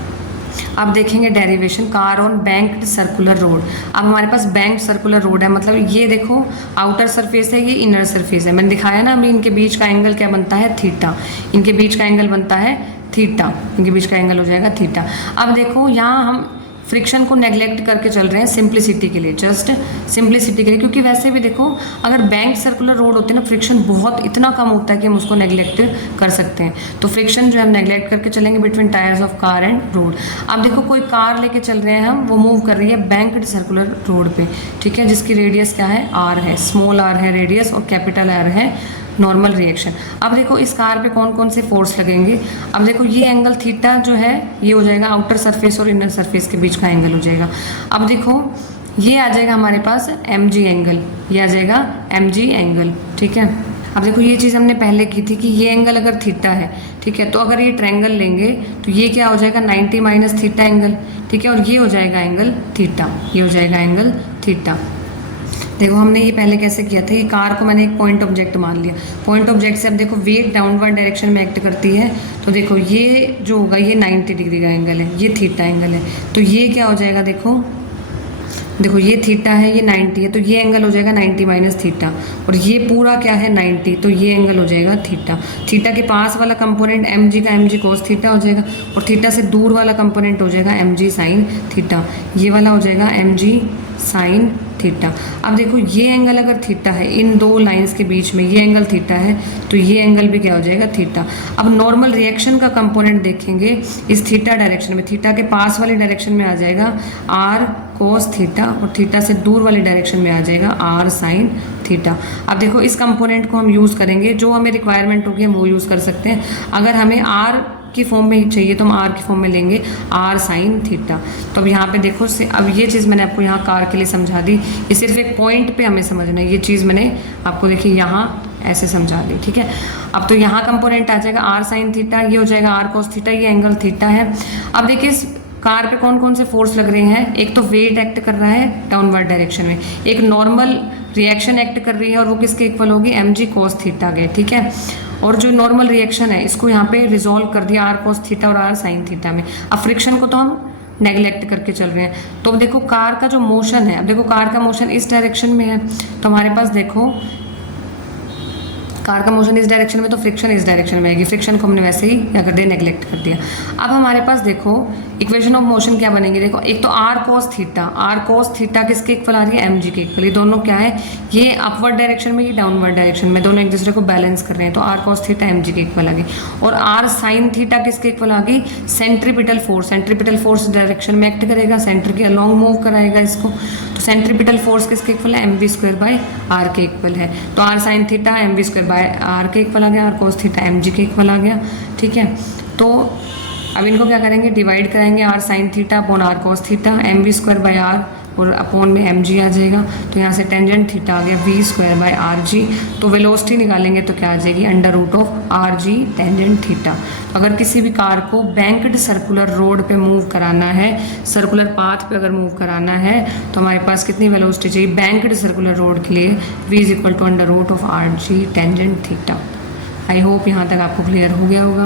अब देखेंगे derivation, car on banked circular road. अब हमारे पास बैंक्ड सर्कुलर रोड है, मतलब ये देखो आउटर सरफेस है, ये इनर सरफेस है। मैंने दिखाया ना अभी, इनके बीच का एंगल क्या बनता है, थीटा। इनके बीच का एंगल बनता है थीटा, इनके बीच का एंगल हो जाएगा थीटा। अब देखो यहाँ हम फ्रिक्शन को नेग्लेक्ट करके चल रहे हैं सिंप्लिसिटी के लिए, जस्ट सिंप्लिसिटी के लिए, क्योंकि वैसे भी देखो अगर बैंक सर्कुलर रोड होते हैं ना, फ्रिक्शन बहुत इतना कम होता है कि हम उसको नेग्लेक्ट कर सकते हैं। तो फ्रिक्शन जो है हम नेग्लेक्ट करके चलेंगे between tyres of car and road. अब देखो कोई कार लेके चल रहे हैं हम, वो मूव कर रही है बैंक्ड सर्कुलर रोड पे, ठीक है, जिसकी रेडियस क्या है, आर है, स्मॉल आर है रेडियस और कैपिटल आर है नॉर्मल रिएक्शन। अब देखो इस कार पे कौन कौन से फोर्स लगेंगे। अब देखो ये एंगल थीटा जो है ये हो जाएगा आउटर सरफेस और इनर सरफेस के बीच का एंगल हो जाएगा। अब देखो ये आ जाएगा हमारे पास mg एंगल, ये आ जाएगा mg एंगल, ठीक है। अब देखो ये चीज़ हमने पहले की थी कि ये एंगल अगर थीटा है, ठीक है, तो अगर ये ट्रायंगल लेंगे तो ये क्या हो जाएगा 90 माइनस थीटा एंगल, ठीक है, और ये हो जाएगा एंगल थीटा, ये हो जाएगा एंगल थीटा। देखो हमने ये पहले कैसे किया था, ये कार को मैंने एक पॉइंट ऑब्जेक्ट मान लिया। पॉइंट ऑब्जेक्ट से अब देखो वेट डाउनवर्ड डायरेक्शन में एक्ट करती है, तो देखो ये जो होगा ये 90 डिग्री का एंगल है, ये थीटा एंगल है। तो ये क्या हो जाएगा, देखो ये थीटा है, ये 90 है, तो ये एंगल हो जाएगा 90 माइनस थीटा, और ये पूरा क्या है 90, तो ये एंगल हो जाएगा थीटा। थीटा के पास वाला कंपोनेंट mg का mg cos थीटा हो जाएगा, और थीटा से दूर वाला कंपोनेंट हो जाएगा mg sin थीटा, ये वाला हो जाएगा mg sin थीटा। अब देखो ये एंगल अगर थीटा है, इन दो लाइंस के बीच में ये एंगल थीटा है, तो ये एंगल भी क्या हो जाएगा थीटा। अब नॉर्मल रिएक्शन का कंपोनेंट देखेंगे इस थीटा डायरेक्शन में, थीटा के पास वाली डायरेक्शन में आ जाएगा r cos थीटा, और थीटा से दूर वाली डायरेक्शन में आ जाएगा r sin थीटा। अब देखो इस कंपोनेंट को हम यूज़ करेंगे, जो हमें रिक्वायरमेंट होगी हम वो यूज़ कर सकते हैं। अगर हमें r की फॉर्म में चाहिए तो हम आर की फॉर्म में लेंगे r sin थीटा। तो अब यहाँ पे देखो अब ये चीज़ मैंने आपको यहाँ कार के लिए समझा दी, ये सिर्फ एक पॉइंट पे हमें समझना है, ये चीज़ मैंने आपको देखिए यहाँ ऐसे समझा दी, ठीक है। अब तो यहाँ कंपोनेंट आ जाएगा r sin थीटा, ये हो जाएगा r cos थीटा, ये एंगल थीटा है। अब देखिए इस कार पे कौन कौन से फोर्स लग रहे हैं, एक तो वेट एक्ट कर रहा है डाउनवर्ड डायरेक्शन में, एक नॉर्मल रिएक्शन एक्ट कर रही है और वो किसके इक्वल होगी mg cos थीटा के, ठीक है। और जो नॉर्मल रिएक्शन है इसको यहाँ पे रिजॉल्व कर दिया r cos थीटा और r sin थीटा में। अब फ्रिक्शन को तो हम नेग्लेक्ट करके चल रहे हैं। तो अब देखो कार का जो मोशन है, अब देखो कार का मोशन इस डायरेक्शन में है, तो हमारे पास देखो कार का मोशन इस डायरेक्शन में, तो फ्रिक्शन इस डायरेक्शन में आएगी। फ्रिक्शन को हमने वैसे ही क्या कर दिया, नेग्लेक्ट कर दिया। अब हमारे पास देखो इक्वेशन ऑफ मोशन क्या बनेगी, देखो एक तो r cos थीटा किसके इक्वल आ रही है, mg के इक्वल। ये दोनों क्या है, ये अपवर्ड डायरेक्शन में, ये डाउनवर्ड डायरेक्शन में, दोनों एक दूसरे को बैलेंस कर रहे हैं, तो r cos थीटा mg के इक्वल आ गई। और r sin थीटा किसके इक्वल आ गई, सेंट्रीपिटल फोर्स डायरेक्शन में एक्ट करेगा, सेंटर के अलॉन्ग मूव कराएगा इसको, तो सेंट्रीपिटल फोर्स किसके इक्वल है, mv स्क्वायर बाय r के इक्वल है। तो r sin theta mv square by r के इक्वल आ गया, r cos थीटा mg के इक्वल आ गया, ठीक है। तो अब इनको क्या करेंगे, डिवाइड कराएंगे r sin theta upon r cos theta, mv square by r और अपॉन में एम जी आ जाएगा। तो यहाँ से टेंजेंट थीटा आ गया V square by R G. तो वेलोसिटी निकालेंगे तो क्या आ जाएगी, under root of R G tangent theta. अगर किसी भी कार को बैंक्ड सर्कुलर रोड पे मूव कराना है, सर्कुलर पाथ पे अगर मूव कराना है, तो हमारे पास कितनी वेलोसिटी चाहिए बैंक्ड सर्कुलर रोड के लिए, v is equal to under root of R G tangent theta. I hope यहाँ तक आपको क्लियर हो गया होगा।